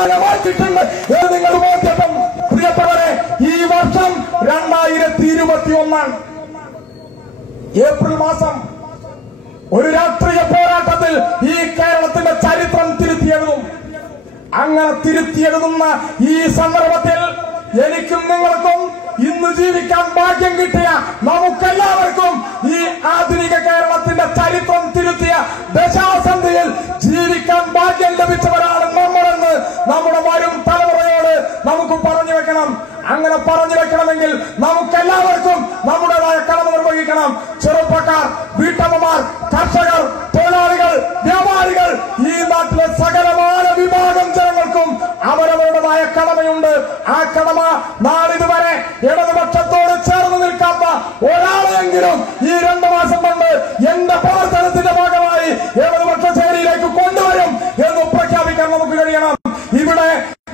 നാടാകെ മാറ്റിയിട്ടുണ്ട് എന്ന് നിങ്ങൾ ബോധ്യപ്പെടും. പ്രിയപ്പെട്ടവരെ, ഈ വർഷം 2021 ഏപ്രിൽ മാസം ഒരു രാഷ്ട്രീയ പോരാട്ടത്തിൽ ഈ കേരളത്തിന്റെ ചരിത്രം തിരുത്തിയെഴുതും. അങ്ങനെ തിരുത്തിയെഴുതുന്ന ഈ സന്ദർഭത്തിൽ എനിക്കും നിങ്ങൾക്കും ഇന്ന് ജീവിക്കാൻ ഭാഗ്യം കിട്ടിയ നമുക്കെല്ലാവർക്കും ഈ ആധുനിക കേരളത്തിന്റെ ചരിത്രം തിരുത്തിയ ദശാസന്ധിയിൽ ജീവിക്കാൻ ഭാഗ്യം ലഭിച്ചവരാണ് നമ്മളെന്ന് നമ്മുടെ വരും തലമുറയോട് നമുക്ക് പറഞ്ഞു വെക്കണം. അങ്ങനെ പറഞ്ഞു വെക്കണമെങ്കിൽ നമുക്കെല്ലാവർക്കും നമ്മുടേതായ കടമ നിർവഹിക്കണം. ചെറുപ്പക്കാർ, വീട്ടമ്മമാർ, കർഷകർ, തൊഴിലാളികൾ, വ്യാപാരികൾ, ഈ നാട്ടിലെ സകലമായ വിഭാഗം ജനങ്ങൾക്കും അവരവരുടേതായ കടമയുണ്ട്. ആ കടമ നാളിതുവരെ ഇടതുപക്ഷത്തോട് ചേർന്ന് നിൽക്കാത്ത ഒരാളെങ്കിലും ഈ 2 മാസം കൊണ്ട് എന്റെ പ്രവർത്തനത്തിന്റെ ഭാഗമായി ഇടതുപക്ഷ ചേരിയിലേക്ക് കൊണ്ടുവരും എന്ന് പ്രഖ്യാപിക്കാൻ നമുക്ക് കഴിയണം. ഇവിടെ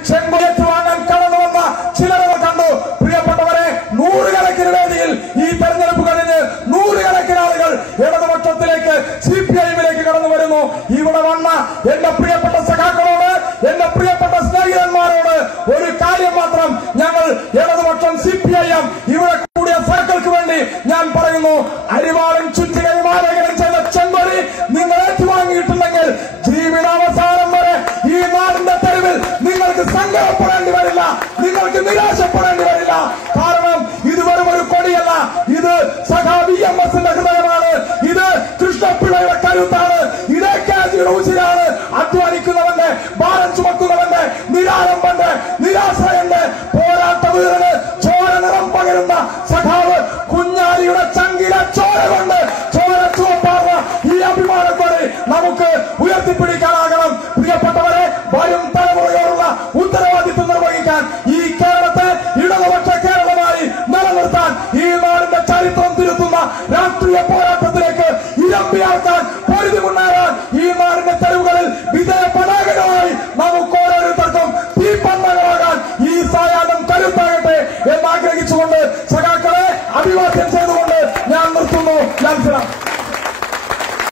ചെങ്കുയത്ത് വാങ്ങാൻ കടന്നു വന്ന ചിലരെ കണ്ടു. പ്രിയപ്പെട്ടവരെ, നൂറുകണക്കിന് വേദിയിൽ ഈ തെരഞ്ഞെടുപ്പ് കഴിഞ്ഞ് നൂറുകണക്കിന് ആളുകൾ ഇടതുപക്ഷത്തിലേക്ക് CPIഎമ്മിലേക്ക് കടന്നു വരുന്നു. ഇവിടെ വന്ന എന്റെ പ്രിയപ്പെട്ട സഖാക്കളോട്, എന്റെ പ്രിയപ്പെട്ട സ്നേഹിതന്മാരോട് ഒരു കാര്യം മാത്രം ഞങ്ങൾ ഇടതുപക്ഷം CPIഎം ഇവിടെ കൂടിയ സർക്കിൾക്ക് വേണ്ടി ഞാൻ പറയുന്നു. അരിവാളും ചുറ്റികയും ആലേഖനം ചെയ്ത ചെങ്കൊടി നിങ്ങൾ ഏറ്റുവാങ്ങിയിട്ടുണ്ടെങ്കിൽ ജീവിതാവസാനം വരെ ഈ നാടിന്റെ തെരുവിൽ നിങ്ങൾക്ക് സങ്കടപ്പെടേണ്ടി വരില്ല, നിങ്ങൾക്ക് നിരാശപ്പെടേണ്ടി വരില്ല. കാരണം ഇത് വെറും ഒരു കൊടിയല്ല, ഇത് സഖാ VMSന്റെ ഹൃദയമാണ്, ഇത് കൃഷ്ണപിള്ളയുടെ കരുത്താണ്, ഇത് KGയുടെ ഉച്ചിരാണ്. അധ്വാനിക്കുന്നവന്റെ, ഭാരം ചുമക്കുന്നവന്റെ, നിരാലംബന്റെ, നിരാശ്രയന്റെ, പോരാട്ട വീരന് ചോര നിറം പകരുന്ന സഖാവ് കുഞ്ഞാലിയുടെ ചങ്കിലെ ചോര കൊണ്ട് ചോര ചുവപ്പാർന്ന ഈ അഭിമാനത്തോടെ നമുക്ക് ഉയർത്തിപ്പിടിക്കാനാകണം. പ്രിയപ്പെട്ടവരെ, വരും തലമുറയോടുള്ള ഉത്തരവാദിത്വം നിർവഹിക്കാൻ ഈ കേരളത്തെ ഇടതുപക്ഷ കേരളമായി നിലനിർത്താൻ ഈ നാടിന്റെ ചരിത്രം തിരുത്തുന്ന രാഷ്ട്രീയ പോരാട്ടത്തിലേക്ക് ഇരമ്പിയാക്കാൻ, പൊരുതി മുന്നേറാൻ ഈ നാടിന്റെ തെരുവുകളിൽ വിജയ പതാകകളായി നമുക്ക് ഓരോരുത്തർക്കും തീപ്പന്തങ്ങളാകാൻ ഈ സായാഹ്നം കരുത്താകട്ടെ എന്ന് ആഗ്രഹിച്ചുകൊണ്ട് സഖാക്കളെ അഭിവാദ്യം ചെയ്തുകൊണ്ട് ഞാൻ നിർത്തുന്നു.